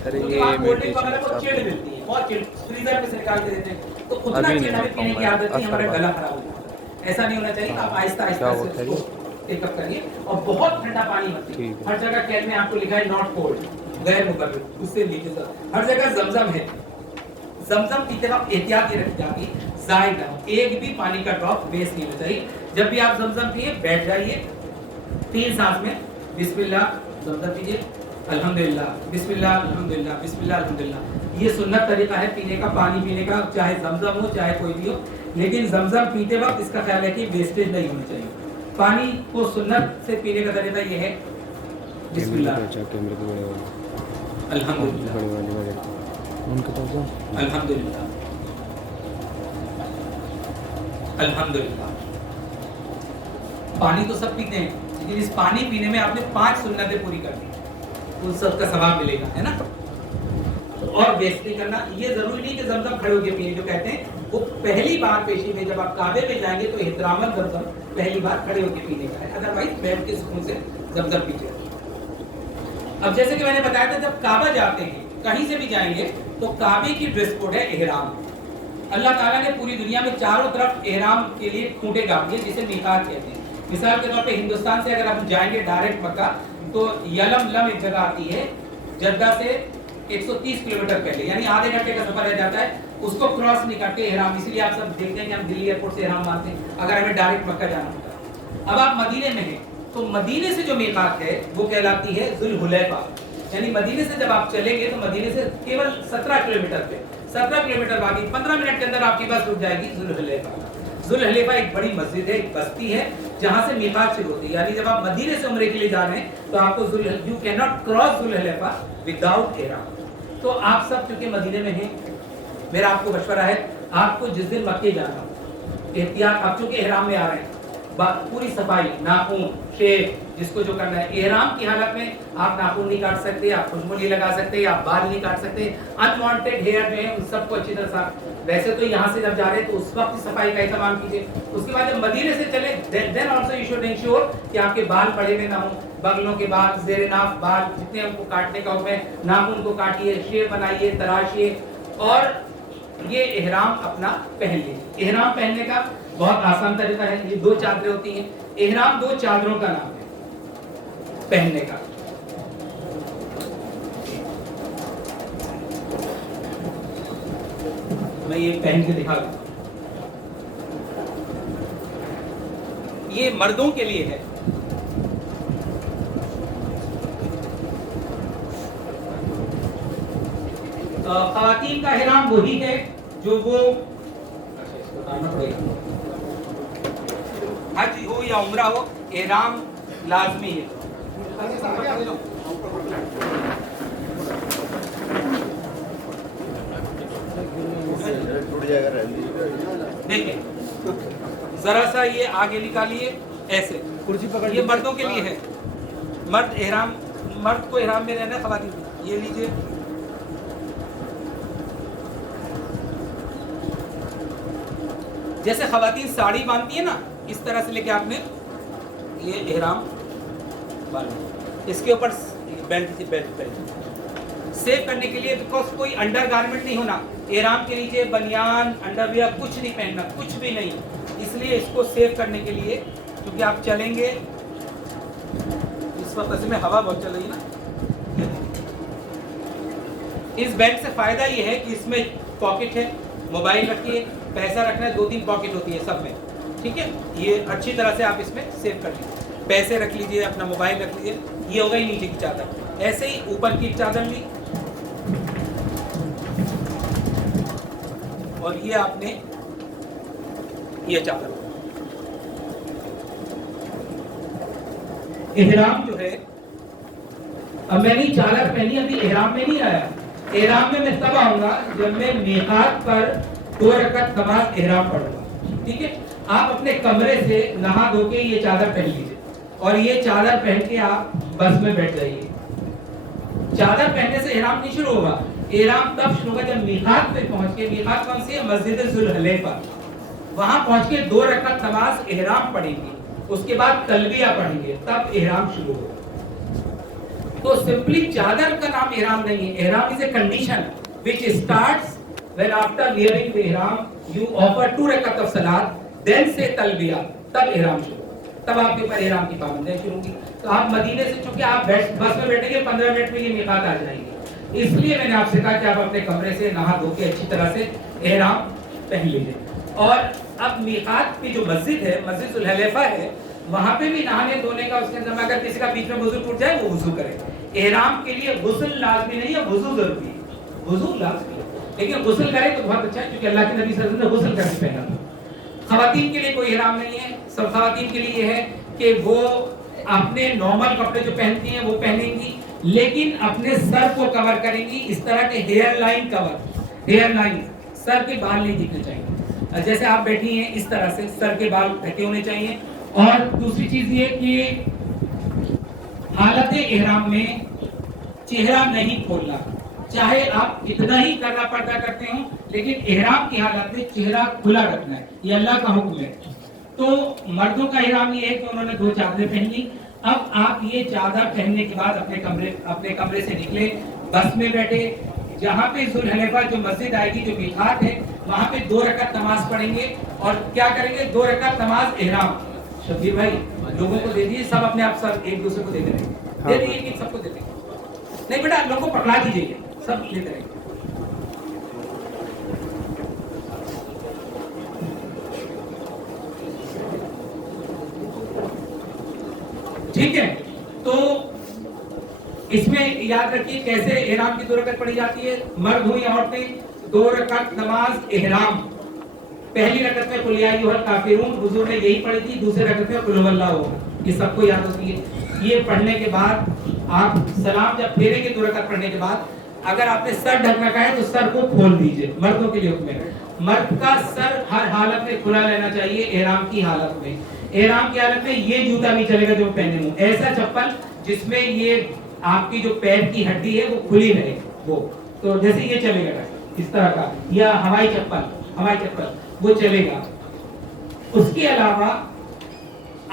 अरे ये मैं टीचिंग स्टाफ चिल्ड मिलती है, बहुत चिल्ड फ्रीजर में से निकाल के देते हैं, तो उतना चिल्ड हमें पीने की आदत नहीं, हमारा गला खराब हो जाता है। ऐसा नहीं होना चाहिए। आप आहिस्ता आहिस्ता से उसको टेकअप करिए और बहुत ठंडा पानी मत पीजिए। हर जगह कैन में आपको लिखा है नॉट कोल्ड, गैर मुबर्रद, उससे लीजिए। हर जगह ज़मज़म है, ज़मज़म पीते वक्त एहतियात ये रखी जाती है ज़ाया ना हो, एक भी पानी का ड्रॉप वेस्ट नहीं होना चाहिए। जब भी आप ज़मज़म पिए बैठ जाइए, 3 सांस में बिस्मिल्लाह ज़मज़म पीजिए, अल्हम्दुलिल्लाह बिस्मिल्लाह अल्हम्दुलिल्लाह बिस्मिल्लाह अल्हम्दुलिल्लाह। ये सुन्नत तरीका है पीने का, पानी पीने का, चाहे ज़मज़म हो चाहे कोई भी हो। लेकिन ज़मज़म पीते वक्त इसका ख्याल है कि वेस्टेज नहीं होनी चाहिए। पानी को सुन्नत से पीने का तरीका ये है, बिस्मिल्लाह अल्हम्दुलिल्लाह अल्हम्दुलिल्लाह अल्हम्दुलिल्लाह। पानी तो सब पीते हैं, लेकिन इस पानी पीने में आपने 5 सुन्नतें पूरी कर दी, उन सब का सवाब मिलेगा, है ना। और वेस्ट नहीं करना। ये जरूरी नहीं कि ज़मज़म खड़े होकर पिए, जो कहते हैं वो पहली बार पेशी में जब आप काबे में जाएंगे तो एहतरामन ज़मज़म पहली बार खड़े होकर पीने का है, अदरवाइज बैठ के सुकून से ज़मज़म पीजिए। अब जैसे कि मैंने बताया था, जब काबा जाते हैं, कहीं से भी जाएंगे, तो काबे की ड्रेस कोड है एहराम। अल्लाह ताला ने पूरी दुनिया में चारों तरफ एहराम के लिए खूंटे गाड़ दिए, जिसे मीकात कहते हैं। मिसाल के तौर पे हिंदुस्तान से अगर हम जाएंगे डायरेक्ट मक्का, तो यलमलम एक जगह आती है जद्दा से 130 किलोमीटर पहले, यानी आधे घंटे का सफर रह जाता है, उसको क्रॉस नहीं करते एहराम। इसलिए आप सब देखते हैं कि हम दिल्ली एयरपोर्ट से एहराम बांधते हैं अगर हमें डायरेक्ट मक्का जाना होता है। अब आप मदीने में हैं, तो मदीने से जो मीकात है वो कहलाती है जुल हुलैफा। यानी मदीने से जब आप चलेंगे तो मदीने से केवल 17 किलोमीटर पे, 17 किलोमीटर बाकी 15 मिनट के अंदर आपकी बस रुक जाएगी जुल हुलैफा। जुल हुलैफा एक बड़ी मस्जिद है, एक बस्ती है जहां से मीकात शुरू होती है। यानी जब आप मदीने से उम्रे के लिए जा रहे हैं तो आपको यू कैन नॉट क्रॉस जुल हुलैफा विदाउट एहराम। तो आप सब चूंकि मदीने में हैं, मेरा आपको मशवरा है, आपको जिस दिन मक्के जाना, एहतियात, आप चूंकि एहराम में आ रहे हैं, पूरी सफाई, नाखून, शेव, जिसको जो करना है। एहराम की हालत में आप नाखून नहीं काट सकते, आप खुशबू नहीं लगा सकते, आप बाल नहीं काट सकते। अनवांटेड हेयर जो है उन सबको अच्छी तरह साफ। वैसे तो यहाँ से जब जा रहे हैं तो उस वक्त सफाई का इंतजाम कीजिए। उसके बाद जब मदीने से चले, then also you should ensure कि आपके बाल पड़े हुए ना हो, बगलों के बाल, ज़ेरे नाफ बाल जितने हमको काटने का हुक्म है, नाखून को काटिए, शेव बनाइए, तराशिए और ये एहराम अपना पहन लीजिए। एहराम पहनने का बहुत आसान तरीका है, ये 2 चादरें होती हैं। एहराम 2 चादरों का नाम है पहनने का। मैं ये पहन के दिखा दूं, ये मर्दों के लिए है। ख़वातीन का एहराम वही है जो वो हज हो या उम्रा हो, एहराम लाजमी है। टूट जाएगा रहने दीजिए। देखिए जरा सा ये आगे निकालिए ऐसे, कुर्सी पकड़ ये मर्दों के लिए है। मर्द एहराम, मर्द को एहराम में रहना, खवातीन ये लीजिए। जैसे खवातीन साड़ी बांधती है ना, इस तरह से लेके आपने ये एहराम बांधना, इसके ऊपर बेल्ट सेव करने के लिए, बिकॉज कोई अंडर गारमेंट नहीं होना, एहराम के नीचे बनियान अंडरवियर कुछ नहीं पहनना, कुछ भी नहीं, इसलिए इसको सेव करने के लिए, क्योंकि आप चलेंगे, इस वक्त में हवा बहुत चल रही है ना। इस बेल्ट से फायदा ये है कि इसमें पॉकेट है, मोबाइल रखिए, पैसा रखना है, 2-3 पॉकेट होती है सब में, ठीक है। ये अच्छी तरह से आप इसमें सेव कर लीजिए, पैसे रख लीजिए, अपना मोबाइल रख लीजिए। ये हो गई नीचे की चादर। ऐसे ही ऊपर की चादर ली और ये आपने ये चादर, एहराम जो है, अब मैंने चादर पहनी, अभी एहराम में नहीं आया। एहराम में मैं तब आऊंगा जब मैं मीकात पर 2 रकात नमाज एहराम पढ़ूंगा, ठीक है। आप अपने कमरे से नहा धो के ये चादर पहन लीजिए और ये चादर पहन के आप बस में बैठ जाइए। चादर पहनने से एहराम नहीं शुरू होगा, एहराम तब शुरू होगा जब मीकात पे पहुंच के, मीकात कौन सी है? मस्जिद जुल्हुलैफा, वहां पहुंच के 2 रकात नमाज एहराम पढ़ेंगे, उसके बाद तलबिया पढ़ेंगे, तब एहराम शुरू होगा। तो सिंपली चादर का नाम एहराम नहीं है। Ihram is a condition which starts when after wearing the ihram you offer 2 rakat of salat, then say talbiya, तब एहराम शुरू, तब आपके ऊपर एहराम की पाबंदियां शुरू होंगी। तो आप मदीने से चूंकि आप बस में बैठेंगे, 15 मिनट में ये मीकात आ जाएगी, इसलिए मैंने आपसे कहा कि आप अपने कमरे से नहा धो के अच्छी तरह से एहराम पहन लीजिए। और अब मीकात की जो मस्जिद है, मस्जिद जुल्हुलैफा है, वहां पे भी नहाने धोने का, उसके अंदर अगर किसी का बीच में वुजू टूट जाए वो वुजू करे। एहराम के लिए गुस्ल लाजमी नहीं है, वुजू जरूरी है, वुजू लाजमी है, लेकिन गुस्ल करे तो बहुत अच्छा है, क्योंकि अल्लाह के नबी सल्लल्लाहु अलैहि वसल्लम ने गुस्ल करके पहना था। खवातीन के लिए कोई एहराम नहीं है, सब खवातीन के लिए है कि वो अपने नॉर्मल कपड़े जो पहनती हैं वो पहनेंगी, लेकिन अपने सर को कवर करेंगी, इस तरह के hair line cover, hair line, सर के बाल नहीं दिखने चाहिए। जैसे आप बैठी हैं इस तरह से सर के बाल ढके होने चाहिए। और दूसरी चीज ये कि हालत एहराम में चेहरा नहीं खोलना, चाहे आप कितना ही करना पर्दा करते हो, लेकिन एहराम की हालत में चेहरा खुला रखना है, ये अल्लाह का हुक्म है। तो मर्दों का एहराम ये है कि उन्होंने 2 चादरें पहन ली। अब आप ये चादर पहनने के बाद अपने कमरे से निकले, बस में बैठे, जहाँ पे जुल्हुलैफा जो मस्जिद आएगी, जो मीकात है, वहाँ पे 2 रकात नमाज पढ़ेंगे। और क्या करेंगे? 2 रकात नमाज एहराम। शबीर भाई लोगों को दे दीजिए, सब अपने आप सब एक दूसरे को दे देंगे, दे दीजिए कि सबको दे देंगे। नहीं बेटा, लोगों को पकड़ा दीजिए, सब लेते रहेंगे। ठीक है, तो इसमें याद रखिए कैसे एहराम की 2 रकात पढ़ी जाती है। मर्द हो या औरतें, 2 रकात नमाज एहराम। पहली रकत में कुल या अय्युहल काफिरून हुजूर ने यही पढ़ी थी, दूसरे रकत में कुल हुवल्लाहु, ये सबको याद होती है। ये पढ़ने के बाद आप सलाम जब फेरेंगे 2 रकात पढ़ने के बाद, अगर आपने सर ढक रखा है तो सर को खोल दीजिए। मर्दों के लिए हुक्म है, मर्द का सर हर हालत में खुला रहना चाहिए। एहराम की हालत में, एहराम की हालत में ये जूता नहीं चलेगा जो पहने हूं, ऐसा चप्पल जिसमें ये आपकी जो पैर की हड्डी है वो खुली रहे, वो तो जैसे ये चलेगा इस तरह का, या हवाई चप्पल वो चलेगा। उसके अलावा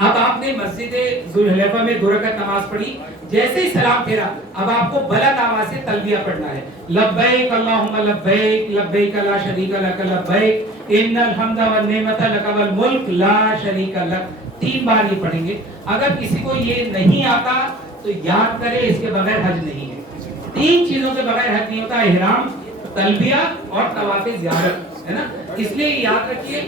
अब आपने मस्जिद जुल्हुलैफा में 2 रकात नमाज पढ़ी, जैसे ही सलाम फेरा, अब आपको बुलंद आवाज से तलबिया पढ़ना है। लब्बैक अल्लाहुम्मा लब्बैक, लब्बैक ला शरीका लक लब्बैक, इन्नल हम्दा वन निअमत लक वल मुल्क ला शरीका लक। 3 बार ये पढ़ेंगे। अगर किसी को ये नहीं आता तो याद करे, इसके बगैर हज नहीं है। 3 चीजों के बगैर हज नहीं होता, एहराम, तलबिया और तवाफ ज़ियारत, है ना। इसलिए याद रखिए।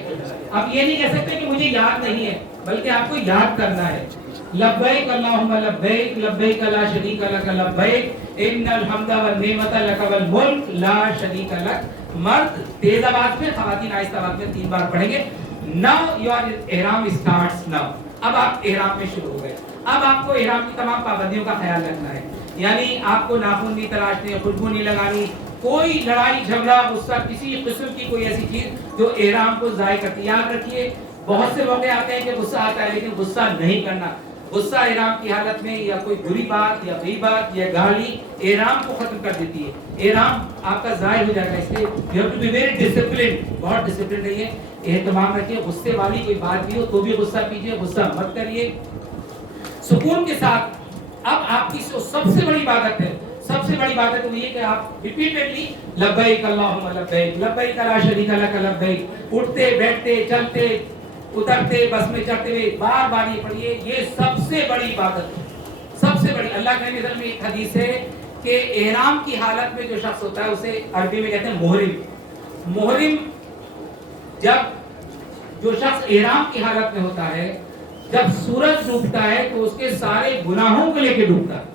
अब ये नहीं कह सकते कि मुझे याद नहीं है, बल्कि आपको याद करना है। लब्बैक अल्लाहुम्मा लब्बैक, लब्बैक ला शरीका लक लब्बैक, इन्नल हम्दा वन निअमत लक वल मुल्क ला शरीका लक। मर्द तेज आवाज में, खवातीन आहिस्ता आवाज में 3 बार पढ़ेंगे। Now your ihram starts now. अब आप एहराम में शुरू हो गए। अब आपको एहराम की तमाम पाबंदियों का ख्याल रखना है। یعنی آپ کو ناخن نہیں تراشنے, خوشبو نہیں لگانی, کوئی لڑائی جھگڑا غصہ کسی قسم کی کوئی ایسی چیز جو احرام کو ضائع کرتی ہے. یاد رکھیے بہت سے موقع آتے ہیں کہ غصہ آتا ہے, لیکن غصہ نہیں کرنا. غصہ احرام کی حالت میں یا کوئی بری بات یا غیبت یا گالی احرام کو ختم کر دیتی ہے, احرام آپ کا ضائع ہو جائے گا. اس لیے you have to be very discipline, بہت ڈسپلن رہیے, اہتمام رکھیے. غصے والی کوئی بات بھی ہو تو بھی غصہ کیجیے, غصہ مت کریے, سکون کے ساتھ. اب آپ کی سب سے بڑی عبادت ہے, سب سے بڑی بات ہے یہ کہ آپ ریپیٹڈلی لبیک اللہم لبیک لبیک لا شریک لک لبیک, اٹھتے بیٹھتے چلتے اترتے بس میں چڑھتے ہوئے بار بار یہ پڑھیے. یہ سب سے بڑی عبادت ہے, سب سے بڑی. اللہ کے نبی میں ایک حدیث ہے کہ احرام کی حالت میں جو شخص ہوتا ہے اسے عربی میں کہتے ہیں محرم. محرم جب جو شخص احرام کی حالت میں ہوتا ہے, جب سورج ڈوبتا ہے تو اس کے سارے گناہوں کو لے کے ڈوبتا ہے.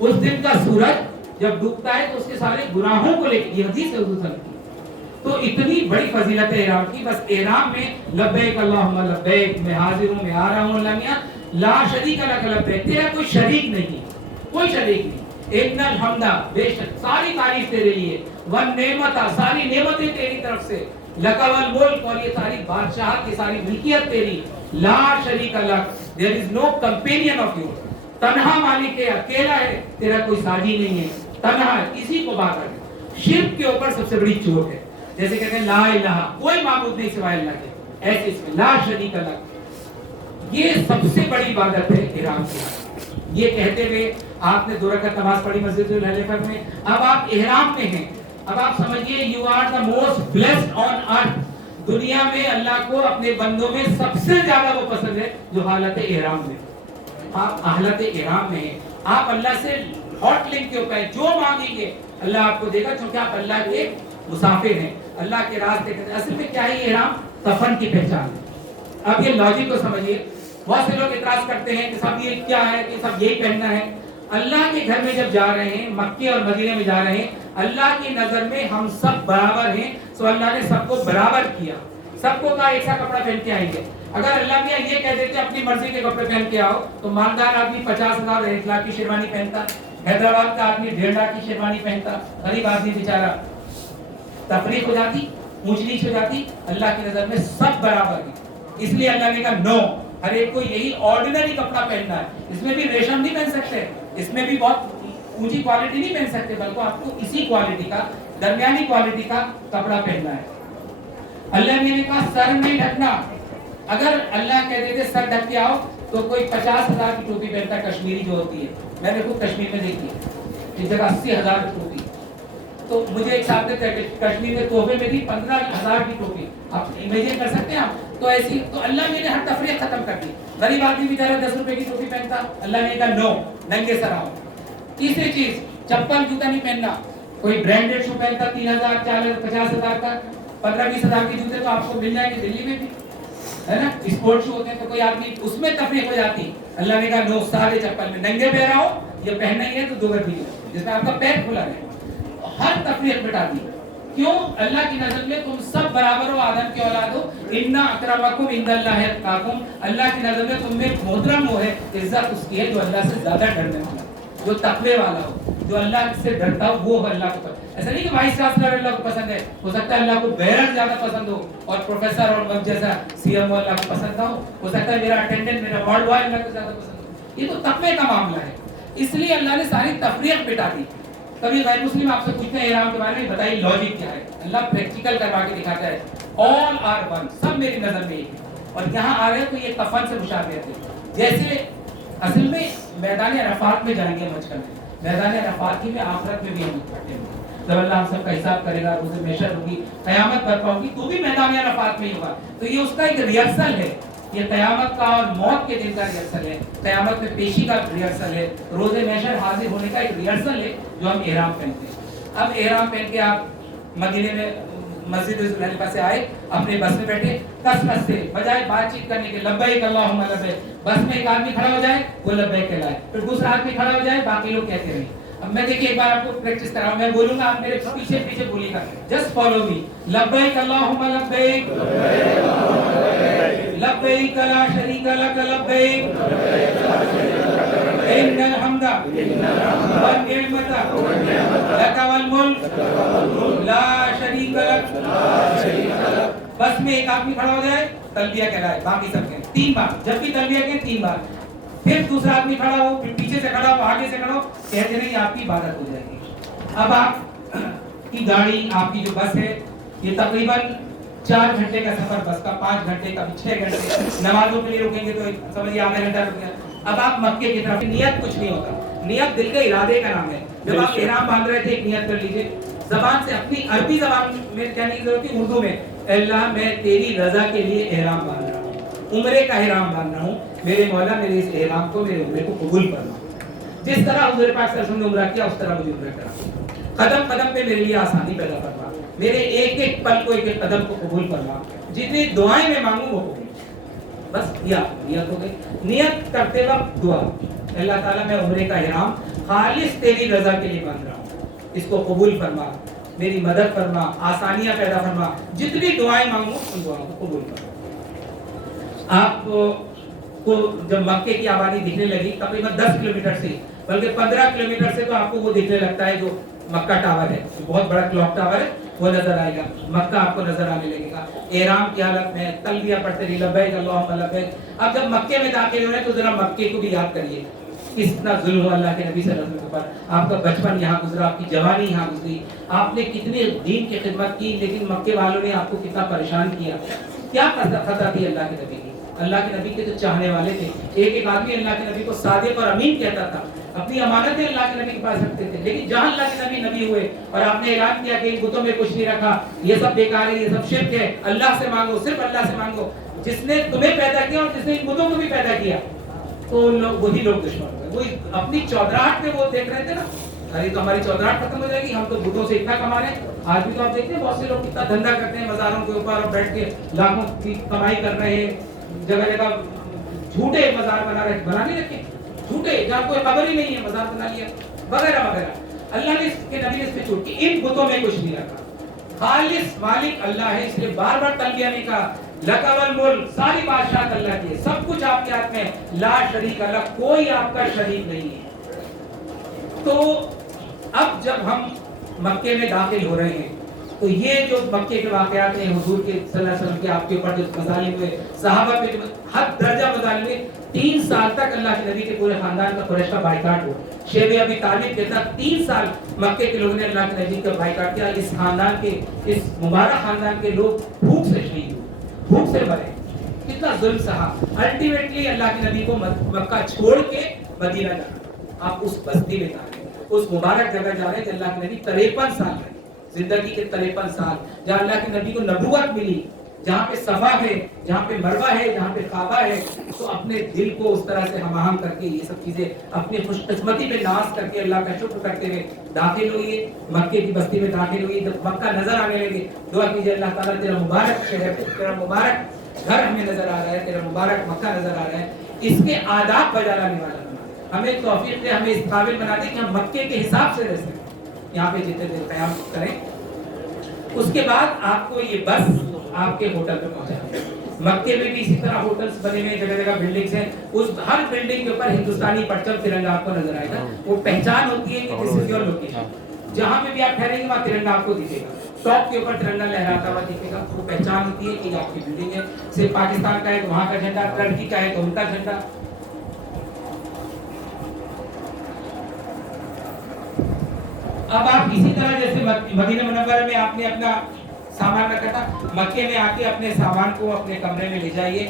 اس دن کا سورج جب ڈوبتا ہے تو اس کے سارے گناہوں کو لے کے, یہ حدیث ہے حضور صلی اللہ علیہ وسلم کی. تو اتنی بڑی فضیلت ہے احرام کی. بس احرام میں لبیک اللہم لبیک, میں حاضر ہوں, میں آ رہا ہوں, اللہ میاں لا شریک لک لبیک, تیرا کوئی شریک نہیں, کوئی شریک نہیں. ان الحمد, بے شک ساری تعریف تیرے لیے, والنعمت, ساری نعمتیں تیری طرف سے, لک والملک, اور یہ ساری بادشاہت کی ساری ملکیت تیری, لا شریک لک, there is no companion of you, تنہا مالک ہے, اکیلا ہے, تیرا کوئی ساجی نہیں ہے, تنہا ہے, اسی کو بات ہے. شرک کے اوپر سب سے بڑی چوٹ ہے, جیسے کہتے ہیں لا الہ, کوئی معبود نہیں سوائے اللہ کے, ایسے اس میں لا شریک لک. یہ سب سے بڑی عبادت ہے احرام کی. یہ کہتے ہوئے آپ نے 2 رکعت نماز پڑھی مسجد الحلیفہ میں, اب آپ احرام میں ہیں, اب آپ سمجھیے you are the most blessed on earth. دنیا میں اللہ کو اپنے بندوں میں سب سے زیادہ وہ پسند ہے جو حالت احرام میں. آپ حالت احرام میں ہیں, آپ اللہ سے ہاٹ لنک کے اوپر ہیں, جو مانگیں گے اللہ آپ کو دے گا, کیونکہ آپ اللہ کے مسافر ہیں, اللہ کے راستے کرتے ہیں. اصل میں کیا ہے احرام؟ کفن کی پہچان ہے. اب یہ لاجک کو سمجھیے. بہت سے لوگ اعتراض کرتے ہیں کہ سب یہ کیا ہے, کہ سب یہی پہننا ہے. اللہ کے گھر میں جب جا رہے ہیں, مکے اور مدینے میں جا رہے ہیں, اللہ کی نظر میں ہم سب برابر ہیں, سو اللہ نے سب کو برابر کیا, سب کو کہا ایک سا کپڑا پہن کے آئیں گے. اگر اللہ میاں یہ کہہ دیتے اپنی مرضی کے کپڑے پہن کے آؤ, تو مالدار آدمی 50,000 1 لاکھ کی شیروانی پہنتا, حیدرآباد کا آدمی 1.5 لاکھ کی شیروانی پہنتا, غریب آدمی بیچارہ, تفریق ہو جاتی, اونچ نیچ ہو جاتی. اللہ کی نظر میں سب برابر ہیں. اس لیے اللہ نے کہا نو, ہر ایک کو یہی آرڈینری کپڑا پہننا ہے. اس میں بھی ریشم نہیں پہن سکتے, اس میں بھی بہت اونچی کوالٹی نہیں پہن سکتے, بلکہ آپ کو اسی کوالٹی کا, درمیانی کوالٹی کا کپڑا پہننا ہے. اللہ نے کہا سر نہیں ڈھکنا. اگر اللہ کہہ دیتے سر ڈھک کے آؤ, تو کوئی 50,000 کی ٹوپی پہنتا ہے, کشمیری جو ہوتی ہے, میں نے خود کشمیر میں دیکھی ہے, اس جگہ 80,000 کی ٹوپی. تو مجھے ایک صاحب نے کشمیر میں تحفے میں دی 15,000 کی ٹوپی. آپ امیجن کر سکتے ہیں آپ, تو ایسی, تو اللہ نے ہر تفریق ختم کر دی. غریب آدمی بیچارہ 10 روپے کی ٹوپی پہنتا, اللہ نے کہا نو, ننگے سر آؤ. تیسری چیز, چپل جوتا نہیں پہننا. کوئی برانڈیڈ شو پہنتا 3,000 4,000 50,000 کا, 15-20,000 کے جوتے تو آپ کو مل جائیں گے دلی میں بھی, ہے نا. اسپورٹ شو ہوتے ہیں, تو کوئی آدمی اس میں تفریق ہو جاتی. اللہ نے کہا نو, سارے چپل میں ننگے پیر آؤ, یہ پہننا ہی ہے تو 2 گز بھی جس میں آپ کا پیر کھلا رہے. ہر تفریق مٹا دی. کیوں؟ اللہ کی نظر میں تم سب برابر ہو, آدم کی اولاد ہو. ان اکرمکم عند اللہ اتقاکم, اللہ کی نظر میں تم میں محترم وہ ہے, عزت اس کی ہے جو اللہ سے زیادہ ڈرنے والا, جو تقوی والا ہو, جو اللہ سے ڈرتا ہو, وہ اللہ کو پسند. ایسا نہیں کہ وائس چانسلر اللہ کو پسند ہے, ہو سکتا ہے اللہ کو بیرن زیادہ پسند ہو, اور پروفیسر اور جیسا CMO اللہ کو پسند نہ ہو سکتا ہے میرا اٹینڈنٹ, میرا وارڈ بوائے اللہ کو زیادہ پسند ہو. یہ تو تقوی کا معاملہ ہے. اس لیے اللہ نے ساری تفریق مٹا دی. کبھی غیر مسلم آپ سے پوچھتے ہیں احرام کے بارے میں, بتائیے لاجک کیا ہے. اللہ پریکٹیکل کروا کے دکھاتا ہے, آل آر ون, سب میری نظر میں ایک ہے. اور یہاں آ رہے تو یہ کفن سے مشابہت ہے. جیسے اصل میں میدان عرفات میں جائیں گے مچ کرنے, میدان عرفات کی میں آخرت میں بھی ہم اکٹھے ہوں گے. جب اللہ ہم سب کا حساب کرے گا, روز محشر ہوگی, قیامت برپا ہوگی, تو بھی میدان عرفات میں ہی ہوگا. تو یہ اس کا ایک ریہرسل ہے. یہ قیامت کا اور موت کے دن کا ریہرسل ہے, قیامت میں پیشی کا ریہرسل ہے, روز محشر حاضر ہونے کا ایک ریہرسل ہے جو ہم احرام پہنتے ہیں. اب احرام پہن کے آپ مدینے میں مسجد الحلیفہ سے آئے, اپنے بس میں بیٹھے, کس سے بجائے بات چیت کرنے کے لبیک اللہم لبیک, بس میں ایک آدمی کھڑا ہو جائے وہ لبیک کہلائے, پھر دوسرا آدمی کھڑا ہو جائے, باقی لوگ کہتے رہیں. اب میں دیکھیے ایک بار آپ کو پریکٹس کراؤں, میں بولوں گا آپ میرے پیچھے پیچھے بولیے گا, جسٹ فالو می. لبیک اللہم لبیک لبیک لا شریک لک لبیک إن الحمد والنعمة لك والملك لا شريك لك. بس میں ایک آدمی کھڑا ہو جائے تلبیہ کہلائے, باقی سب کہیں 3 بار, جب بھی تلبیہ کہیں 3 بار. پھر دوسرا آدمی کھڑا ہو, پھر پیچھے سے کھڑا ہو, آگے سے کھڑا ہو, کہتے نہیں آپ کی عبادت ہو جائے گی. اب آپ کی گاڑی, آپ کی جو بس ہے, یہ تقریباً 4 گھنٹے کا سفر بس کا, 5 گھنٹے کا, 6 گھنٹے, نمازوں کے لیے رکیں گے تو سمجھیے آدھا گھنٹہ رک گیا. اب آپ مکے کی طرف, نیت کچھ نہیں ہوتا, نیت دل کے ارادے کا نام ہے. جب آپ احرام باندھ رہے تھے ایک نیت کر لیجیے, زبان سے اپنی عربی زبان میں کہنے کی ضرورت ہے, اردو میں, اللہ میں تیری رضا کے لیے احرام باندھ رہا ہوں, عمرے کا احرام باندھ رہا ہوں, میرے مولا میرے اس احرام کو, میرے عمرے کو قبول فرما. جس طرح حضور پاک صلی اللہ علیہ وسلم نے عمرہ کیا اس طرح مجھے عمرہ کرا. قدم قدم پہ میرے لیے آسانی پیدا فرما, میرے ایک ایک پل کو, ایک ایک قدم کو قبول فرما. جتنی دعائیں میں مانگوں وہ قبول. بس نیت ہو گئی. نیت کرتے وقت دعا, اللہ تعالیٰ میں عمرے کا احرام خالص تیری رضا کے لیے باندھ رہا ہوں, اس کو قبول فرما, میری مدد فرما, آسانیاں پیدا فرما. جتنی دعائیں مانگوں ان دعاؤں کو قبول فرما. آپ کو جب مکے کی آبادی دکھنے لگی تقریباً 10 کلومیٹر سے, بلکہ 15 کلومیٹر سے, تو آپ کو وہ دکھنے لگتا ہے جو مکہ ٹاور ہے, بہت بڑا کلاک ٹاور ہے, وہ نظر آئے گا. مکہ آپ کو نظر آنے لگے گا احرام کی حالت میں, تلبیہ پڑھتے رہیے لبیک اللہم لبیک. اب جب مکے میں داخل ہو رہے ہیں تو ذرا مکے کو بھی یاد کریے, کتنا ظلم ہوا اللہ کے نبی صلی اللہ علیہ وسلم پر. آپ کا بچپن یہاں گزرا, آپ کی جوانی یہاں گزری, آپ نے کتنی دین کی خدمت کی, لیکن مکے والوں نے آپ کو کتنا پریشان کیا. کیا خطا تھی اللہ کے نبی کی؟ اللہ کے نبی کے تو چاہنے والے تھے. ایک ایک آدمی اللہ کے نبی کو صادق اور امین کہتا تھا, اپنی امانتیں اللہ کے نبی کے پاس رکھتے تھے. لیکن جہاں اللہ کے نبی نبی ہوئے اور آپ نے اعلان کیا کہ ان بتوں میں کچھ نہیں رکھا, یہ سب بیکار ہے, یہ سب شرک ہے, اللہ سے مانگو, صرف اللہ سے مانگو, جس نے تمہیں پیدا کیا اور جس نے ان بتوں کو بھی پیدا کیا, تو وہی لوگ دشمن ہوئے. وہی اپنی چودراہٹ میں وہ دیکھ رہے تھے نا, ارے تو ہماری چودراہٹ ختم ہو جائے گی, ہم تو بتوں سے اتنا کما رہے ہیں. آج بھی تو آپ دیکھتے ہیں بہت سے لوگ کتنا دھندا کرتے ہیں مزاروں کے اوپر اور بیٹھ کے لاکھوں کی کمائی کر رہے ہیں. جگہ جگہ جھوٹے مزار بنا نہیں رکھے, جھوٹے جہاں کوئی خبر ہی نہیں ہے مزار بنا لیا وغیرہ وغیرہ. اللہ نے اس کے نبی نے اس پہ چھوٹ کی, ان بتوں میں کچھ نہیں رکھا, خالص مالک اللہ ہے. اس لیے بار بار تلبیہ نہیں کہا, لک والملک, ساری بادشاہت اللہ کی ہے, سب کچھ آپ کے ہاتھ میں, لا شریک لک, کوئی آپ کا شریک نہیں ہے. تو اب جب ہم مکے میں داخل ہو رہے ہیں تو یہ جو مکے کے واقعات ہیں, حضور کے صلی اللہ علیہ وسلم کے آپ کے اوپر جو مظالم ہوئے, صحابہ پہ جو حد درجہ مظالم ہوئے, 3 سال تک اللہ کے نبی کے پورے خاندان کا قریش کا بائیکاٹ ہوا. شیب ابی طالب کے ساتھ 3 سال مکے کے لوگوں نے اللہ کے نبی کا بائیکاٹ کیا. اس خاندان کے, اس مبارک خاندان کے لوگ بھوک سے شہید ہوئے, بھوک سے مرے, کتنا ظلم سہا. الٹیمیٹلی اللہ کے نبی کو مکہ چھوڑ کے مدینہ جانا. آپ اس بستی میں جا رہے ہیں, اس مبارک جگہ جا رہے ہیں کہ اللہ کے نبی 53 سال رہے, زندگی کے 53 سال, جہاں اللہ کے نبی کو نبوت ملی, جہاں پہ صفا ہے, جہاں پہ مروہ ہے, جہاں پہ کعبہ ہے. تو اپنے دل کو اس طرح سے ہم آہنگ کر کے یہ سب چیزیں اپنی خوش قسمتی پہ ناز کر کے اللہ کا شکر کرتے ہوئے داخل ہوئیے, مکے کی بستی میں داخل ہوئیے. جب مکہ نظر آنے لگے, دعا کیجیے اللہ تعالیٰ تیرا مبارک شہر, تیرا مبارک گھر ہمیں نظر آ رہا ہے, تیرا مبارک مکہ نظر آ رہا ہے, اس کے آداب بجا لانے والا بنا, ہمیں توفیق دے, ہمیں اس قابل بنا دے کہ ہم مکے کے حساب سے رہ سکیں. یہاں پہ جتنے دیر قیام کریں, اس کے بعد آپ کو یہ بس آپ کے ہوٹل پہ پہنچا. مکے میں بھی اسی طرح ہوٹلز بنے ہوئے, جگہ جگہ بلڈنگز ہیں, اس ہر بلڈنگ کے اوپر ہندوستانی پرچم ترنگا آپ کو نظر آئے گا. وہ پہچان ہوتی ہے کہ دس از یور لوکیشن, جہاں پہ بھی آپ ٹھہریں گے وہاں ترنگا آپ کو دکھے گا, ٹاپ کے اوپر ترنگا لہراتا ہوا دکھے گا. وہ پہچان ہوتی ہے کہ آپ کی بلڈنگ ہے. صرف پاکستان کا ہے تو وہاں کا جھنڈا, ترکی کا ہے تو ان کا جھنڈا. اب آپ اسی طرح جیسے مدینہ منورہ میں آپ نے اپنا سامان رکھا تھا, مکے میں آ کے اپنے سامان کو اپنے کمرے میں لے جائیے,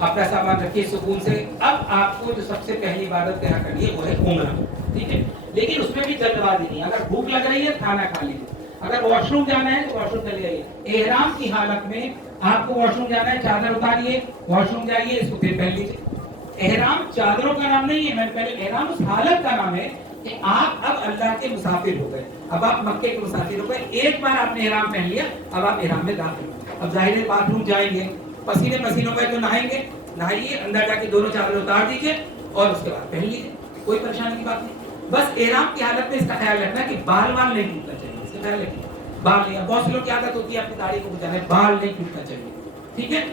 اپنا سامان رکھیے سکون سے. اب آپ کو جو سب سے پہلی عبادت یہاں کرنی ہے وہ ہے عمرہ, ٹھیک ہے, لیکن اس میں بھی جلد بازی نہیں. اگر بھوک لگ رہی ہے کھانا کھا لیجیے, اگر واش روم جانا ہے تو واش روم چلے جائیے. احرام کی حالت میں آپ کو واش روم جانا ہے, چادر اتاریے, واش روم جائیے, اس کو پھر پہن لیجیے. احرام چادروں کا نام نہیں ہے, میں نے پہلے احرام اس حالت کا نام ہے کہ آپ اب اللہ کے مسافر ہو گئے, اب آپ مکے کے مسافر ہو گئے. ایک بار آپ نے احرام پہن لیا, اب آپ احرام میں داخل ہو. اب ظاہر ہے باتھ روم جائیں گے, پسینے پسینوں گئے تو نہائیں گے, نہائیے, اندر جا کے دونوں چادر اتار دیجیے اور اس کے بعد پہن لیجیے, کوئی پریشانی کی بات نہیں. بس احرام کی حالت میں اس کا خیال رکھنا کہ بال نہیں ٹوٹنا چاہیے, اس کا خیال رکھیے. بال نہیں, بہت سے لوگ کی عادت ہوتی ہے اپنی داڑھی کو بچانے, بال نہیں ٹوٹنا چاہیے, ٹھیک ہے.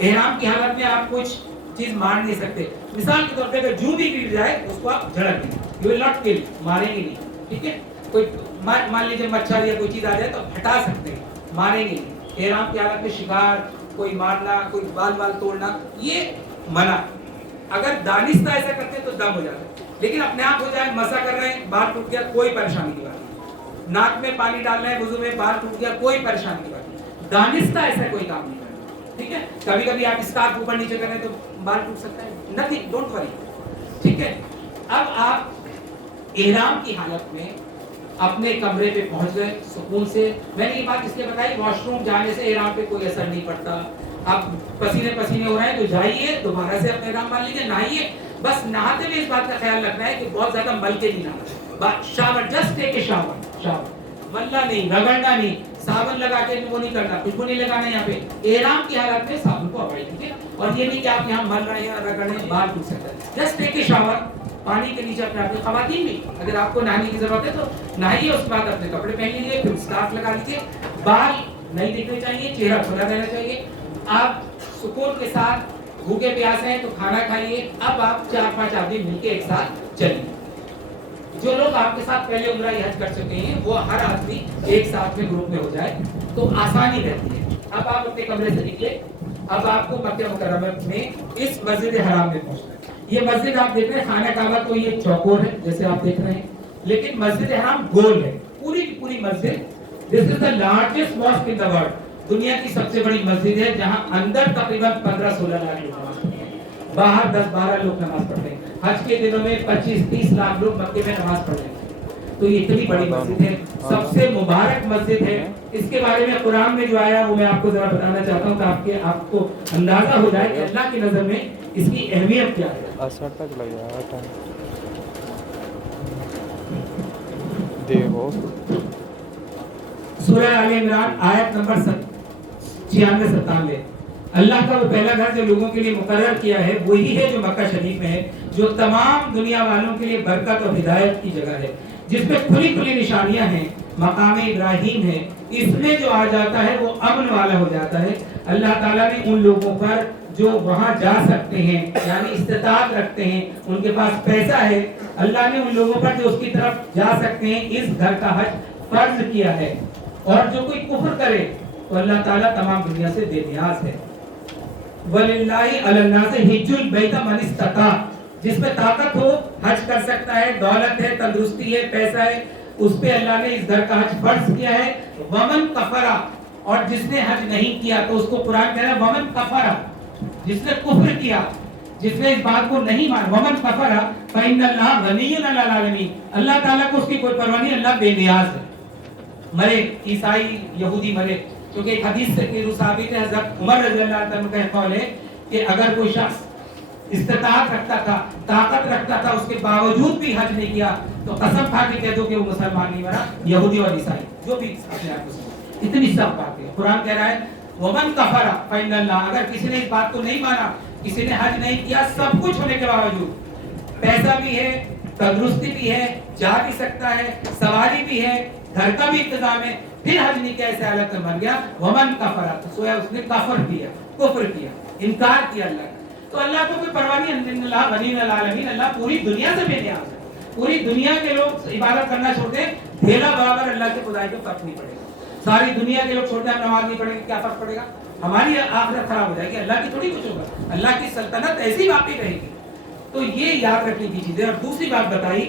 احرام کی حالت میں آپ کچھ चीज मार नहीं सकते। मिसाल के तौर पे अगर जूं भी गिर जाए उसको आप झड़क देंगे, यू विल नॉट किल, मारेंगे नहीं, ठीक है। कोई मान लीजिए मच्छर या कोई चीज आ जाए तो हटा सकते हैं, मारेंगे नहीं। एहराम की हालत में शिकार, कोई मारना, कोई बाल तोड़ना, ये मना। अगर दानिस्ता ऐसा करते हैं तो दम हो जाता है, लेकिन अपने आप हो जाए, मसा कर रहे हैं, बाल टूट गया, कोई परेशानी की बात नहीं। नाक में पानी डाल रहे हैं वुजू में, बाल टूट गया, कोई परेशानी की बात नहीं। दानिस्ता ऐसा कोई काम नहीं करना, ठीक है। कभी कभी आप स्कार्फ ऊपर नीचे करें तो बाल टूट सकता है, नथिंग, डोंट वरी, ठीक है। अब आप एहराम की हालत में अपने कमरे पे पहुंच गए सुकून से। मैंने ये बात इसलिए बताई, वॉशरूम जाने से एहराम पे कोई असर नहीं पड़ता। आप पसीने हो रहे हैं तो जाइए, दोबारा से अपने एहराम बांध लीजिए, नहाइए। बस नहाते हुए इस बात का ख्याल रखना है कि बहुत ज्यादा मल के नहीं नहाना। Shower, just take a shower, मलना नहीं, रगड़ना नहीं, साबुन लगा के वो नहीं करना, खुशबू नहीं लगाना। यहाँ पे एहराम की हालत में साबुन को अवॉइड कीजिए। और ये नहीं कि आप यहाँ मल रहे हैं, रगड़ रहे हैं, बाल टूट सकता है। जस्ट टेक ए शावर, पानी के नीचे अपने आप। खवातीन भी अगर आपको नहाने की जरूरत है तो नहाइए, उसके बाद अपने कपड़े पहन लीजिए, फिर स्कार्फ लगा लीजिए। बाल नहीं दिखने चाहिए, चेहरा खुला रहना चाहिए। आप सुकून के साथ, भूखे प्यासे हैं तो खाना खाइए। अब आप 4-5 आदमी मिलके एक साथ चलिए। जो लोग आपके साथ पहले उम्रा हज कर चुके हैं वो हर आदमी एक साथ में ग्रुप में हो जाए तो आसानी रहती है। अब आप अपने कमरे से निकले, अब आपको मक्का मुकर्रमा में इस मस्जिद हराम में पहुंचना है। ये मस्जिद आप देख रहे हैं, खाना काबा तो ये चौकोर है जैसे आप देख रहे हैं, लेकिन मस्जिद हराम गोल है, पूरी की पूरी मस्जिद। This is the largest mosque in the world, दुनिया की सबसे बड़ी मस्जिद है, जहां अंदर तकरीबन 15-16 लाख लोग नमाज पढ़ते हैं, बाहर 10-12 लोग नमाज पढ़ते हैं। हज के दिनों में 25-30 लाख लोग मक्के में नमाज पढ़ रहे हैं। तो ये इतनी बड़ी मस्जिद है, सबसे मुबारक मस्जिद है। इसके बारे में कुरान में जो आया वो मैं आपको जरा बताना चाहता हूँ ताकि आपको अंदाजा हो जाए कि अल्लाह की नजर में इसकी अहमियत क्या है। असर तक लग जाएगा टाइम, देखो सूरह आल इमरान आयत नंबर 96-97। अल्लाह का वो पहला घर जो लोगों के लिए मुकर्रर किया है वही है जो मक्का शरीफ में है, जो तमाम दुनिया वालों के लिए बरकत और हिदायत की जगह है, जिसमें खुली खुली निशानियां हैं। मकाम इब्राहिम है, इसमें जो आ जाता है वो अमन वाला हो जाता है। अल्लाह ताला ने उन लोगों पर जो वहां जा सकते हैं, यानी इस्तिताअत रखते हैं, उनके पास पैसा है, अल्लाह ने उन लोगों पर जो उसकी तरफ जा सकते हैं इस घर का हज फर्ज किया है। और जो कोई कुफ्र करे तो अल्लाह ताला तमाम दुनिया से बेनियाज है। वलिल्लाहि अलन्नास हिज्जुल बैत मन इस्तता, जिसमें ताकत हो हज कर सकता है, दौलत है, तंदुरुस्ती है, पैसा है, उस पे अल्लाह ने इस घर का हज फर्ज किया है। वमन कफरा, और जिसने हज नहीं किया तो उसको कुरान कह रहा है वमन कफरा, जिसने कुफ्र किया, जिसने इस बात को नहीं माना, वमन कफरा फइन्नल्लाह गनियुन अनिल आलमीन, अल्लाह ताला को उसकी कोई परवाह नहीं, अल्लाह बेनियाज है। मरे ईसाई यहूदी मरे, क्योंकि एक हदीस से कि साबित है, हज़रत उमर रज़ियल्लाहु अन्हु का कौल है कि अगर कोई शख्स इस्तिताअत रखता था, ताकत रखता था, उसके बावजूद भी हज नहीं किया तो कसम खा के कह दो कि वो मुसलमान नहीं बना, यहूदी और ईसाई जो भी अपने आप को। इतनी सब बात है। कुरान कह रहा है वमन कफरा फइन्नल्लाह, अगर किसी ने इस बात को नहीं माना, किसी ने हज नहीं किया, सब कुछ होने के बावजूद, पैसा भी है, तंदुरुस्ती भी है, जा भी सकता है, सवारी भी है, घर का भी इंतजाम है, फिर हज नहीं किया, ऐसे हालत में मर गया, वमन कफरा, तो सोया उसने कफर किया, कुफ्र किया, इनकार किया अल्लाह का। तो अल्लाह को कोई परवाह नहीं, अल्लाह गनी अल आलमीन, अल्लाह पूरी दुनिया से बेनियाज है। पूरी दुनिया के लोग इबादत करना छोड़ दें, ढेला बराबर अल्लाह के खुदाई को फर्क नहीं पड़ेगा। सारी दुनिया के लोग छोड़ दें, नमाज नहीं पढ़ेंगे, क्या फर्क पड़ेगा? हमारी आखिरत खराब हो जाएगी, अल्लाह की थोड़ी कुछ होगा। अल्लाह की सल्तनत ऐसी बाकी रहेगी। तो ये याद रखने की चीजें। और दूसरी बात बताई,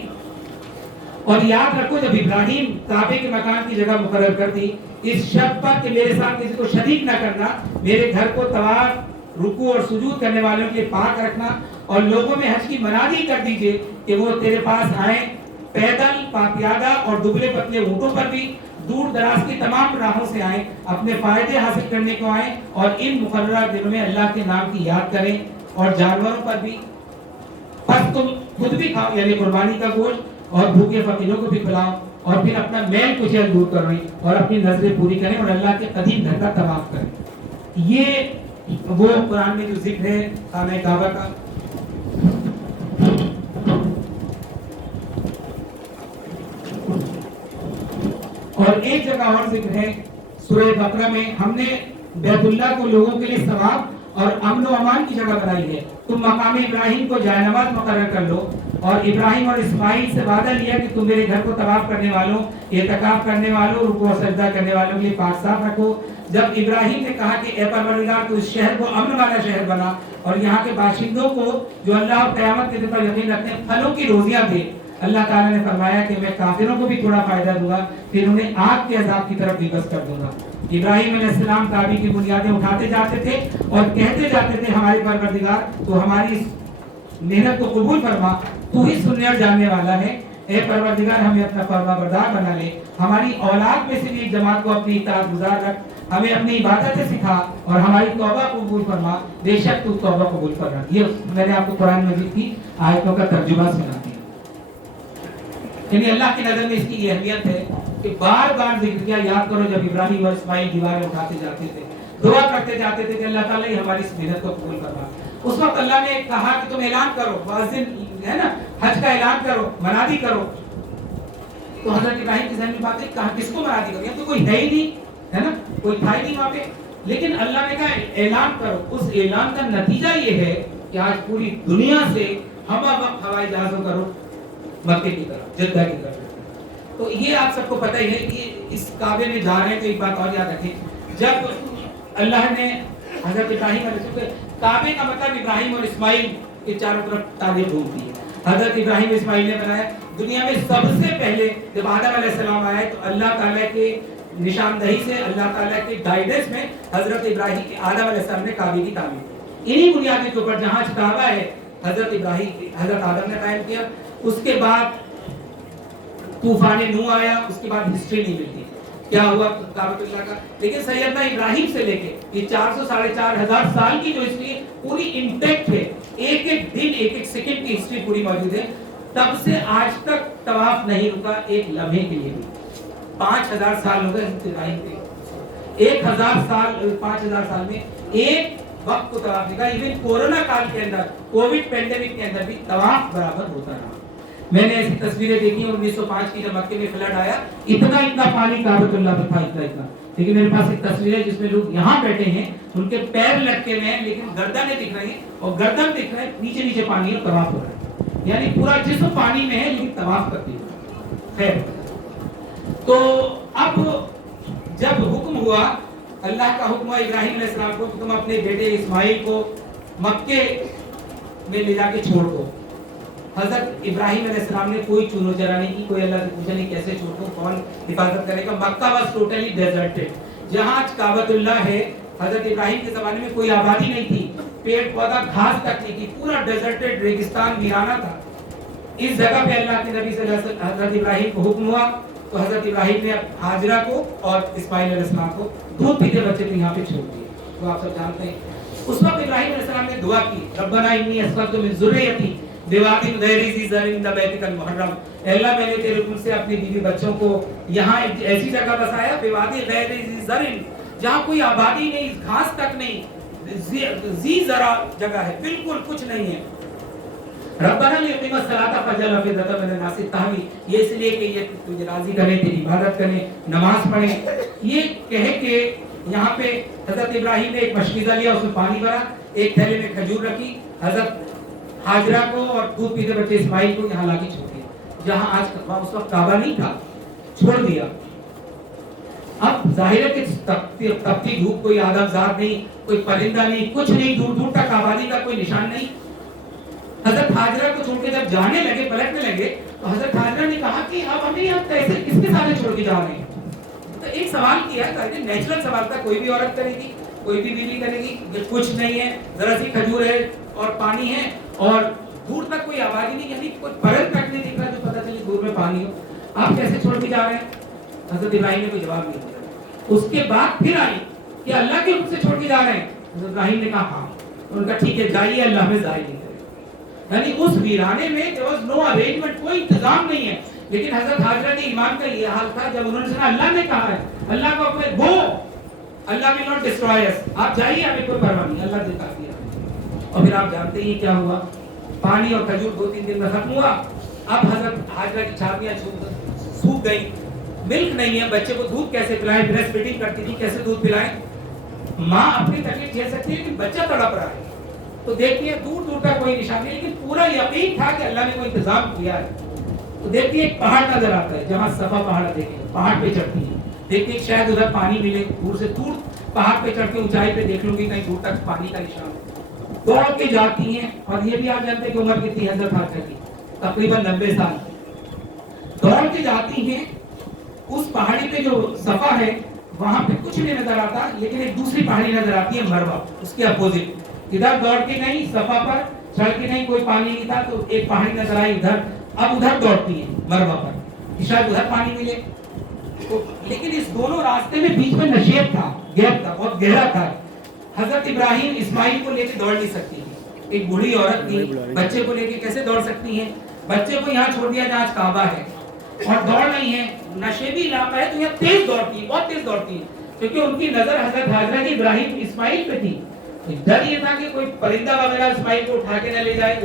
और याद रखो जब इब्राहिम काबे के मकान की जगह मुकर्रर कर दी, इस शर्त पर कि मेरे साथ किसी को शरीक ना करना, मेरे घर को तवाफ, रुकू और सुजूद करने वालों के लिए पाक रखना, और लोगों में हज की मनाही कर दीजिए कि वो तेरे पास आए, पैदल, पापियादा और दुबले पतले ऊंटों पर भी, दूर दराज की तमाम राहों से आए, अपने फायदे हासिल करने को आए, और इन मुकर्रर दिनों में अल्लाह के नाम की याद करें, और जानवरों पर भी। बस तुम खुद भी खाओ, यानी कुर्बानी का गोश्त, और भूखे फकीरों को भी खिलाओ, और फिर अपना मैल कुचैल दूर करें, और अपनी नजरें पूरी करें, और अल्लाह के कदीम घर का तवाफ करें। ये वो कुरान में जो जिक्र है खाना काबा का। और एक जगह और जिक्र है सूरह बकरा में, हमने बैतुल्लाह को लोगों के लिए सवाब اور امن و امان کی جگہ بنائی ہے. تم مقام ابراہیم کو جائے نماز مقرر کر لو اور ابراہیم اور اسماعیل سے وعدہ لیا کہ تم میرے گھر کو طواف کرنے والوں, اعتکاف کرنے والوں, رکوع و سجدہ کرنے والوں کے لیے پاک صاف رکھو. جب ابراہیم نے کہا کہ اے پروردگار تو اس شہر کو امن والا شہر بنا اور یہاں کے باشندوں کو جو اللہ اور قیامت کے دن پر یقین رکھتے ہیں پھلوں کی روزیاں دے, اللہ تعالیٰ نے فرمایا کہ میں کافروں کو بھی تھوڑا فائدہ دوں گا, پھر انہیں آگ کے عذاب کی طرف بھی بس کر دوں گا. ابراہیم علیہ السلام کعبے کی بنیادیں اٹھاتے جاتے تھے اور کہتے جاتے تھے ہمارے پروردگار تو ہماری اس محنت کو قبول فرما, تو ہی سننے اور جاننے والا ہے. اے پروردگار ہمیں اپنا فرما بردار بنا لے, ہماری اولاد میں سے بھی ایک جماعت کو اپنی اطاعت گزار رکھ, ہمیں اپنی عبادتیں سکھا اور ہماری توبہ قبول فرما, بے شک تو توبہ قبول فرما. یہ میں نے آپ کو قرآن مجید کی آیتوں کا ترجمہ سنا دیا. یعنی اللہ کی نظر میں اس کی یہ اہمیت ہے کہ بار بار ذکر کیا. یاد کرو جب ابراہیم اور اسماعیل دیواریں اٹھاتے جاتے تھے, دعا کرتے جاتے تھے کہ اللہ تعالیٰ یہ ہماری اس محنت کو قبول فرما. اس وقت اللہ نے کہا کہ تم اعلان کرو, واذن ہے نا, حج کا اعلان کرو, منادی کرو. تو حضرت ابراہیم کی ذہن میں بات ہے کہاں کس کو منادی کرو, یہ تو کوئی ہے ہی نہیں, ہے نا, کوئی تھا ہی نہیں وہاں پہ. لیکن اللہ نے کہا اعلان کرو. اس اعلان کا نتیجہ یہ ہے کہ آج پوری دنیا سے ہوا وقت ہوائی جہازوں کا رخ مکے کی طرف, جدہ کی طرف. تو یہ آپ سب کو پتہ ہی ہے کہ اس کعبے میں جا رہے ہیں. تو ایک بات اور یاد رکھیں, جب اللہ نے حضرت ابراہیم علیہ السلام, کعبے کا مطلب ابراہیم اور اسماعیل کے چاروں طرف تاریخ گھومتی ہے. حضرت ابراہیم اسماعیل نے بنایا. دنیا میں سب سے پہلے جب آدم علیہ السلام آئے تو اللہ تعالیٰ کے نشاندہی سے, اللہ تعالیٰ کے گائیڈنس میں حضرت ابراہیم آدم علیہ السلام نے کعبے کی تعمیر کی. انہی بنیادوں کے اوپر جہاں کعبہ ہے حضرت آدم نے قائم کیا. اس کے بعد طوفان نوح آیا, اس کے بعد ہسٹری نہیں ملتی کیا ہوا کعبۃ اللہ کا. لیکن سیدنا ابراہیم سے لے کے یہ 400 ساڑھے 4,000 سال کی جو ہسٹری ہے پوری انٹیکٹ ہے. ایک ایک دن ایک ایک سیکنڈ کی ہسٹری پوری موجود ہے. تب سے آج تک طواف نہیں رکا ایک لمحے کے لیے بھی. 5,000 سال ہو گئے ابراہیم کے, 1,000 سال 5,000 سال میں ایک وقت کو طواف نہیں رکا. ایون کورونا کال کے اندر, کووڈ پینڈیمک کے اندر بھی طواف برابر ہوتا رہا. میں نے ایسی تصویریں دیکھی ہیں 1905 کی جب مکے میں فلڈ آیا, اتنا پانی کعبۃ اللہ پہ تھا, اتنا. لیکن میرے پاس ایک تصویر ہے جس میں لوگ یہاں بیٹھے ہیں, ان کے پیر لٹکے ہوئے ہیں لیکن گردنیں دکھ رہی ہیں, اور گردن دکھ رہے ہیں, نیچے نیچے پانی ہے, طواف ہو رہا ہے. یعنی پورا جسم پانی میں ہے لیکن طواف کرتے ہیں. خیر, تو اب جب حکم ہوا, اللہ کا حکم ہوا ابراہیم علیہ السلام کو کہ تم اپنے بیٹے اسماعیل کو مکے میں لے جا کے چھوڑ دو. حضرت ابراہیم علیہ السلام نے کوئی چونو چرا نہیں کی, کوئی اللہ سے پوچھا نہیں کیسے چھوڑ دو, کون حفاظت کرے گا. مکہ واز ٹوٹلی ڈیزرٹڈ. جہاں آج کعبۃ اللہ ہے, حضرت ابراہیم کے زمانے میں کوئی آبادی نہیں تھی, پیڑ پودا گھاس تک نہیں تھی, پورا ڈیزرٹڈ ریگستان ویرانہ تھا. اس جگہ پہ اللہ کے نبی صلی اللہ علیہ وسلم حضرت ابراہیم کو حکم ہوا تو حضرت ابراہیم نے ہاجرہ کو اور اسماعیل علیہ السلام کو دودھ پیتے بچے کو یہاں پہ چھوڑ دیے. تو آپ سب جانتے ہیں اس وقت ابراہیم علیہ السلام نے دعا کی, ربنا انی اسقط من ذریتی بواد غیر ذی زرع عند بیتک المحرم. اللہ میں نے تیرے حکم سے اپنی بیوی بچوں کو یہاں ایک ایسی جگہ بسایا, بواد غیر ذی زرع, جہاں کوئی آبادی نہیں, گھاس تک نہیں, ذی زرع جگہ ہے, بالکل کچھ نہیں ہے. ربنا لیقیم الصلاۃ فجعل افئدۃ من الناس تهوی, یہ اس لیے کہ یہ تجھے راضی کریں, تیری عبادت کریں, نماز پڑھیں. یہ کہہ کے یہاں پہ حضرت ابراہیم نے ایک مشکیزہ لیا, اس میں پانی بھرا, ایک تھیلے میں کھجور رکھی, حضرت ہاجرہ کو اور دودھ پیتے بچے اسماعیل کو یہاں لا کے چھوڑ دیا. جہاں آج اس وقت کعبہ نہیں تھا, چھوڑ دیا. اب ظاہر ہے کہ تپتی دھوپ, کوئی آدمزاد نہیں, کوئی پرندہ نہیں, کچھ نہیں, دور دور تک آبادی کا کوئی نشان نہیں. حضرت ہاجرہ کو چھوڑ کے جب جانے لگے, پلٹنے لگے, تو حضرت ہاجرہ نے کہا کہ اب ہمیں یہاں کیسے, کس کے ساتھ چھوڑ کے جا رہے ہیں. تو ایک سوال کیا ہے, نیچرل سوال تھا, کوئی بھی عورت کرے گی, کوئی بھی بیوی کرے گی, کچھ نہیں ہے, ذرا سی کھجور ہے اور پانی ہے, اور دور تک کوئی آبادی نہیں, یعنی کوئی پرند تک نہیں دکھ رہا جو پتہ چلے دور میں پانی ہو. آپ کیسے چھوڑ کے جا رہے ہیں؟ حضرت ابراہیم نے کوئی جواب نہیں دیا. اس کے بعد پھر آئی کہ اللہ کے حکم سے چھوڑ کے جا رہے ہیں. حضرت ابراہیم نے کہا ہاں. ان کا ٹھیک ہے, جائیے, اللہ ہمیں ضائع نہیں کرے. یعنی اس ویرانے میں there was no arrangement, کوئی انتظام نہیں ہے. لیکن حضرت حاجرہ کے ایمان کا یہ حال تھا, جب انہوں نے سنا اللہ نے کہا ہے, اللہ کو اپنے گو, اللہ will not destroy us, آپ جائیے, ہمیں کوئی پرواہ نہیں, اللہ نے کہا دیا. اور پھر آپ جانتے ہی کیا ہوا, پانی اور کھجور 2-3 دن میں ختم ہوا. اب حضرت حاجرہ کی چھاتیاں سوکھ گئی, ملک نہیں ہے, بچے کو دودھ کیسے پلائیں, بریسٹ فیڈنگ کرتی تھی, کیسے دودھ پلائیں. माँ अपनी तकलीफ झेल सकती है लेकिन बच्चा तड़प रहा है, तो देखिए दूर दूर तक कोई निशान नहीं, लेकिन पूरा यकीन था कि अल्लाह ने कोई इंतजाम किया है। तो देखिए एक पहाड़ नजर आता है, जहाँ सफा पहाड़ देखेंगे, पहाड़ पे चढ़ती है, देखिए शायद उधर पानी मिले, दूर से दूर पहाड़ पे चढ़ के ऊंचाई पे देख लूंगी कहीं दूर तक पानी का निशान, दौड़ के जाती हैं। और ये भी आप जानते हैं कि उम्र कितनी है हजरत हाफिजा की, तकरीबन 90 साल। दौड़ के जाती हैं, उस पहाड़ी पे जो सफा है वहां पे कुछ नहीं नजर आता, लेकिन एक दूसरी पहाड़ी नजर आती है मरवा, उसके अपोजिट। इधर दौड़ के गई, सफा पर चढ़ के गई, कोई पानी नहीं था, तो एक पहाड़ी नजर आई उधर, अब उधर दौड़ती है मरवा पर कि शायद उधर पानी मिले। तो लेकिन इस दोनों रास्ते में बीच में नशेब था, गैप था, बहुत गहरा था। हजरत इब्राहिम इस्माइल को लेके दौड़ नहीं सकती थी, एक बूढ़ी औरत थी, बच्चे को लेके कैसे दौड़ सकती है? बच्चे को यहाँ छोड़ दिया जहाँ काबा है और दौड़ नहीं है, नशेबी इलाका है, तो यहाँ तेज दौड़ती है, बहुत तेज दौड़ती है, क्योंकि उनकी नजर हजरत हाजरा की इब्राहिम इस्माइल पे थी। डर ये था कि कोई परिंदा वगैरह इस्माइल को उठा के न ले जाए।